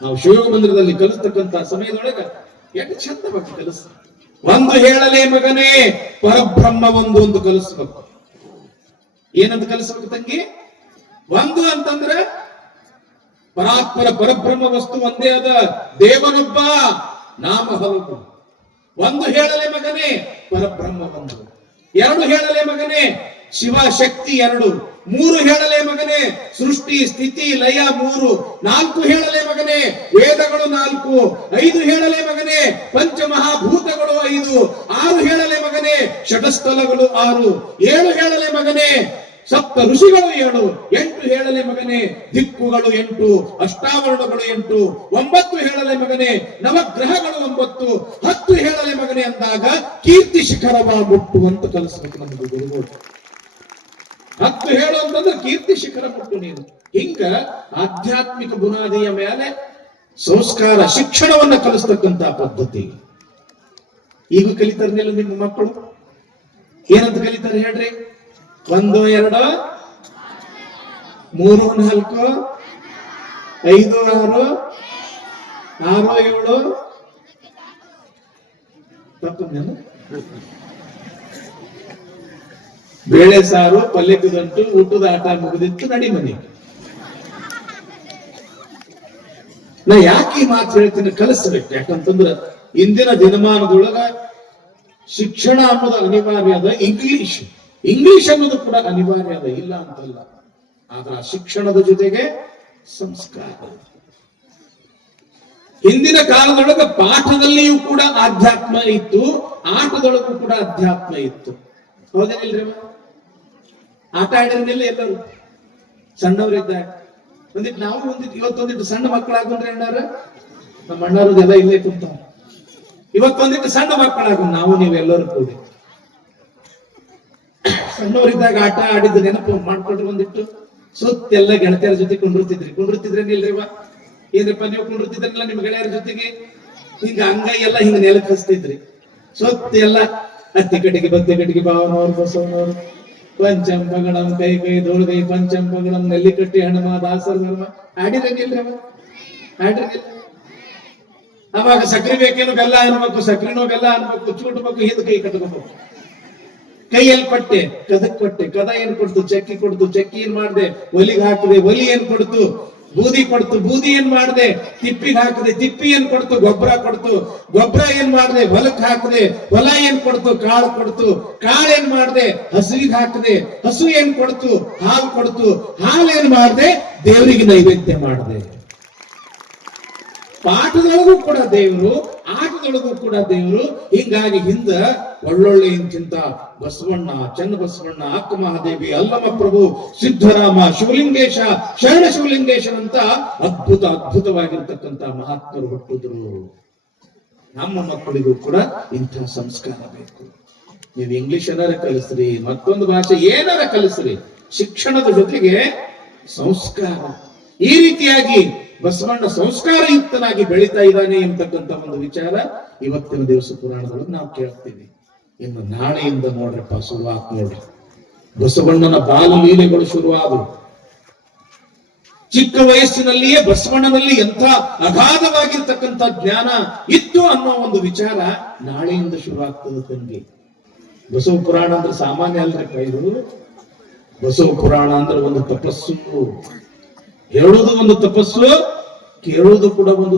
ನಾವು ಶಿವಯೋಗ ಮಂದಿರದಲ್ಲಿ ಕಲಿಸ್ತಕ್ಕಂಥ ಸಮಯದೊಳಗ ಎಷ್ಟು ಚಂದವಾಗಿ ಕಲಿಸ್ತಾರೆ. ಒಂದು ಹೇಳಲೇ ಮಗನೇ ಪರಬ್ರಹ್ಮ ಒಂದು ಒಂದು ಕಲಿಸ್ಬೇಕು. ಏನಂತ ಕಲಿಸ್ಬೇಕು ತಂಗಿ? ಒಂದು ಅಂತಂದ್ರೆ ಪರಾತ್ಪರ ಪರಬ್ರಹ್ಮ ವಸ್ತು ಒಂದೇ ಅದ, ದೇವನೊಬ್ಬ ನಾಮ ಹಲವು. ಒಂದು ಹೇಳಲೇ ಮಗನೇ ಪರಬ್ರಹ್ಮ ಒಂದು. 2 ಹೇಳಲೇ ಮಗನೇ ಶಿವ ಶಕ್ತಿ 2. 3 ಹೇಳಲೇ ಮಗನೇ ಸೃಷ್ಟಿ ಸ್ಥಿತಿ ಲಯ 3. 4 ಹೇಳಲೇ ಮಗನೇ ವೇದಗಳು 4. 5 ಹೇಳಲೇ ಮಗನೇ ಪಂಚಮಹಾಭೂತಗಳು 5. 6 ಹೇಳಲೇ ಮಗನೇ ಷಟಸ್ಥಲಗಳು 6. 7 ಹೇಳಲೇ ಮಗನೇ ಸಪ್ತ ಋಷಿಗಳು 7. 8 ಹೇಳಲೇ ಮಗನೇ ದಿಕ್ಕುಗಳು 8. ಅಷ್ಟಾವರಣಗಳು 8. 9 ಹೇಳಲೇ ಮಗನೇ ನವಗ್ರಹಗಳು 9. 10 ಹೇಳಲೇ ಮಗನೇ ಅಂದಾಗ ಕೀರ್ತಿ ಶಿಖರವ ಮುಟ್ಟು ಅಂತ ಕಲಿಸ್ಬೇಕು ನಮ್ಗೆ ಗುರುಗಳು. 10 ಹೇಳು ಅಂತಂದ್ರೆ ಕೀರ್ತಿ ಶಿಖರ ಮುಟ್ಟು ನೀನು. ಹಿಂಗ ಆಧ್ಯಾತ್ಮಿಕ ಬುನಾದಿಯ ಮೇಲೆ ಸಂಸ್ಕಾರ ಶಿಕ್ಷಣವನ್ನ ಕಲಿಸ್ತಕ್ಕಂತ ಪದ್ಧತಿ. ಈಗ ಕಲಿತಾರನಿಲ್ಲ ನಿಮ್ಮ ಮಕ್ಕಳು? ಏನಂತ ಕಲಿತಾರೆ ಹೇಳ್ರಿ? 1 2 3 4 5 6 6 7 ತಪ್ಪು. ಬೇಳೆ ಸಾರು, ಪಲ್ಯಕ್ಕದಂಟು, ಊಟದ ಆಟ ಮುಗಿದಿತ್ತು, ನಡಿ ಮನೆ. ನಾ ಯಾಕೆ ಈ ಮಾತು ಹೇಳ್ತೀನಿ? ಕಲಿಸ್ಬೇಕು. ಯಾಕಂತಂದ್ರ ಇಂದಿನ ದಿನಮಾನದೊಳಗ ಶಿಕ್ಷಣ ಅನ್ನೋದು ಅನಿವಾರ್ಯ ಅದ. ಇಂಗ್ಲಿಷ್ ಅನ್ನೋದು ಕೂಡ ಅನಿವಾರ್ಯ ಅದ, ಇಲ್ಲ ಅಂತಲ್ಲ. ಆದ್ರ ಶಿಕ್ಷಣದ ಜೊತೆಗೆ ಸಂಸ್ಕಾರ. ಹಿಂದಿನ ಕಾಲದೊಳಗ ಪಾಠದಲ್ಲಿಯೂ ಕೂಡ ಆಧ್ಯಾತ್ಮ ಇತ್ತು, ಆಟದೊಳಗೂ ಕೂಡ ಅಧ್ಯಾತ್ಮ ಇತ್ತು. ಹೌದೇನಿಲ್ರಿ? ಆಟ ಆಡಿರಲಿಲ್ಲ ಎಲ್ಲರೂ ಸಣ್ಣವರಿದ್ದಾಗ. ಒಂದಿಟ್ಟು ನಾವು ಇವತ್ತೊಂದಿಟ್ಟು ಸಣ್ಣ ಮಕ್ಕಳಾಗೊಂಡ್ರೆ ಅಣ್ಣಾರ, ನಮ್ಮ ಅಣ್ಣಾರದೆಲ್ಲ ಇಲ್ಲೇ ಕುಂತ. ಇವತ್ತೊಂದಿಟ್ಟು ಸಣ್ಣ ಮಕ್ಕಳಾಗ ನಾವು ನೀವೆಲ್ಲರೂ ಕೂಡಿ ಸಣ್ಣವರಿದ್ದಾಗ ಆಟ ಆಡಿದ ನೆನಪು ಮಾಡ್ಕೊಂಡ್ರೆ ಒಂದಿಟ್ಟು ಸುತ್ತೆಲ್ಲ ಗೆಳತಿಯರ ಜೊತೆ ಕುಂಡಿರ್ತಿದ್ರೇನಿಲ್ರಿವ? ಏನ್ರಿಪ್ಪ ನೀವು ಕುಂಡಿರ್ತಿದ್ರಲ್ಲ ನಿಮ್ ಗೆಳೆಯರ ಜೊತೆಗೆ? ಹಿಂಗ ಅಂಗೈ ಎಲ್ಲ ಹಿಂಗ ನೆಲಕ್ಕೆ ಹಚ್ತಿದ್ರಿ. ಸುತ್ತೆಲ್ಲ ಅತ್ತಿ ಕಟ್ಟಿಗೆ ಬತ್ತಿ ಕಟ್ಟಿಗೆ ಭಾವನವ್ರು ಬಸವನವ್ರು ಪಂಚಂಪಗಳಂ ಕೈ ಕೈ ದೋಳ್ಗೈ ಪಂಚಂಪಗಳಂ ನೆಲ್ಲಿ ಕಟ್ಟಿ ಹಣಮ ದಾಸರ ಧರ್ಮ ಆಡಿರಂಗಿಲ್ರಿ? ಆಡಿರಂಗಿಲ್ಲ. ಅವಾಗ ಸಕ್ರೆ ಬೇಕೇನೋ ಬೆಲ್ಲ ಅನ್ಬೇಕು, ಸಕ್ರಿನೋ ಬೆಲ್ಲ ಅನ್ಬೇಕು, ಚೂಟ್ಬೇಕು, ಹಿಂದ್ ಕೈ ಕಟ್ಬೇಕು. ಕೈಯಲ್ಲಿ ಪಟ್ಟೆ, ಕದಕ್ ಪಟ್ಟೆ, ಕದ ಏನ್ ಕೊಡ್ತು? ಚಕ್ಕಿ ಕೊಡ್ತು. ಚಕ್ಕಿ ಏನ್ ಮಾಡ್ದೆ? ಒಲಿಗೆ ಹಾಕಿದೆ. ಒಲಿ ಏನ್ ಕೊಡ್ತು? ಬೂದಿ ಕೊಡ್ತು. ಬೂದಿ ಏನ್ ಮಾಡ್ದೆ? ತಿಪ್ಪಿಗೆ ಹಾಕಿದೆ. ತಿಪ್ಪಿ ಏನ್ ಕೊಡ್ತು? ಗೊಬ್ಬರ ಕೊಡ್ತು. ಗೊಬ್ಬರ ಏನ್ ಮಾಡ್ದೆ? ಹೊಲಕ್ ಹಾಕಿದೆ. ಹೊಲ ಏನ್ ಕೊಡ್ತು? ಕಾಳು ಕೊಡ್ತು. ಕಾಳು ಏನ್ ಮಾಡ್ದೆ? ಹಸುವಿಗೆ ಹಾಕಿದೆ. ಹಸು ಏನ್ ಕೊಡ್ತು? ಹಾಲು ಕೊಡ್ತು. ಹಾಲು ಏನ್ ಮಾಡ್ದೆ? ದೇವರಿಗೆ ನೈವೇದ್ಯ ಮಾಡಿದೆ. ಪಾಠದೊಳಗೂ ಕೂಡ ದೇವರು, ಆಟದೊಳಗೂ ಕೂಡ ದೇವರು. ಹಿಂಗಾಗಿ ಹಿಂದ ಒಳ್ಳೊಳ್ಳೆ ಇಂತಿಂತ ಬಸವಣ್ಣ, ಚನ್ನಬಸವಣ್ಣ, ಅಕ್ಕ ಮಹಾದೇವಿ, ಅಲ್ಲಮ ಪ್ರಭು, ಸಿದ್ದರಾಮ, ಶಿವಲಿಂಗೇಶ, ಶರಣ ಶಿವಲಿಂಗೇಶನಂತ ಅದ್ಭುತವಾಗಿರ್ತಕ್ಕಂಥ ಮಹಾತ್ಮರು ಹುಟ್ಟಿದ್ರು. ನಮ್ಮ ಮಕ್ಕಳಿಗೂ ಕೂಡ ಇಂಥ ಸಂಸ್ಕಾರ ಬೇಕು. ನೀವು ಇಂಗ್ಲಿಷ್ ಏನಾರ ಕಲಿಸ್ರಿ, ಮತ್ತೊಂದು ಭಾಷೆ ಏನಾರ ಕಲಿಸ್ರಿ, ಶಿಕ್ಷಣದ ಜೊತೆಗೆ ಸಂಸ್ಕಾರ. ಈ ರೀತಿಯಾಗಿ ಬಸವಣ್ಣ ಸಂಸ್ಕಾರಯುಕ್ತನಾಗಿ ಬೆಳೀತಾ ಇದ್ದಾನೆ ಎಂಬತಕ್ಕಂಥ ಒಂದು ವಿಚಾರ ಇವತ್ತಿನ ದಿವಸ ಪುರಾಣದೊಳಗೆ ನಾವು ಕೇಳ್ತೀವಿ. ಇನ್ನು ನಾಳೆಯಿಂದ ನೋಡ್ರಪ್ಪ ಶುರುವಾತ್ ನೋಡ್ರಿ. ಬಸವಣ್ಣನ ಬಾಲ ಲೀಲೆಗಳು ಶುರುವಾದವು. ಚಿಕ್ಕ ವಯಸ್ಸಿನಲ್ಲಿಯೇ ಬಸವಣ್ಣನಲ್ಲಿ ಎಂಥ ಅಗಾಧವಾಗಿರ್ತಕ್ಕಂಥ ಜ್ಞಾನ ಇತ್ತು ಅನ್ನೋ ಒಂದು ವಿಚಾರ ನಾಳೆಯಿಂದ ಶುರುವಾಗ್ತದೆ ತಂಗಿ. ಬಸವ ಪುರಾಣ ಅಂದ್ರೆ ಸಾಮಾನ್ಯ ಅಲ್ರಪ್ಪ ಇದು. ಬಸವ ಪುರಾಣ ಅಂದ್ರೆ ಒಂದು ತಪಸ್ಸು. ಹೇಳುವುದು ಒಂದು ತಪಸ್ಸು, ಕೇಳುವುದು ಕೂಡ ಒಂದು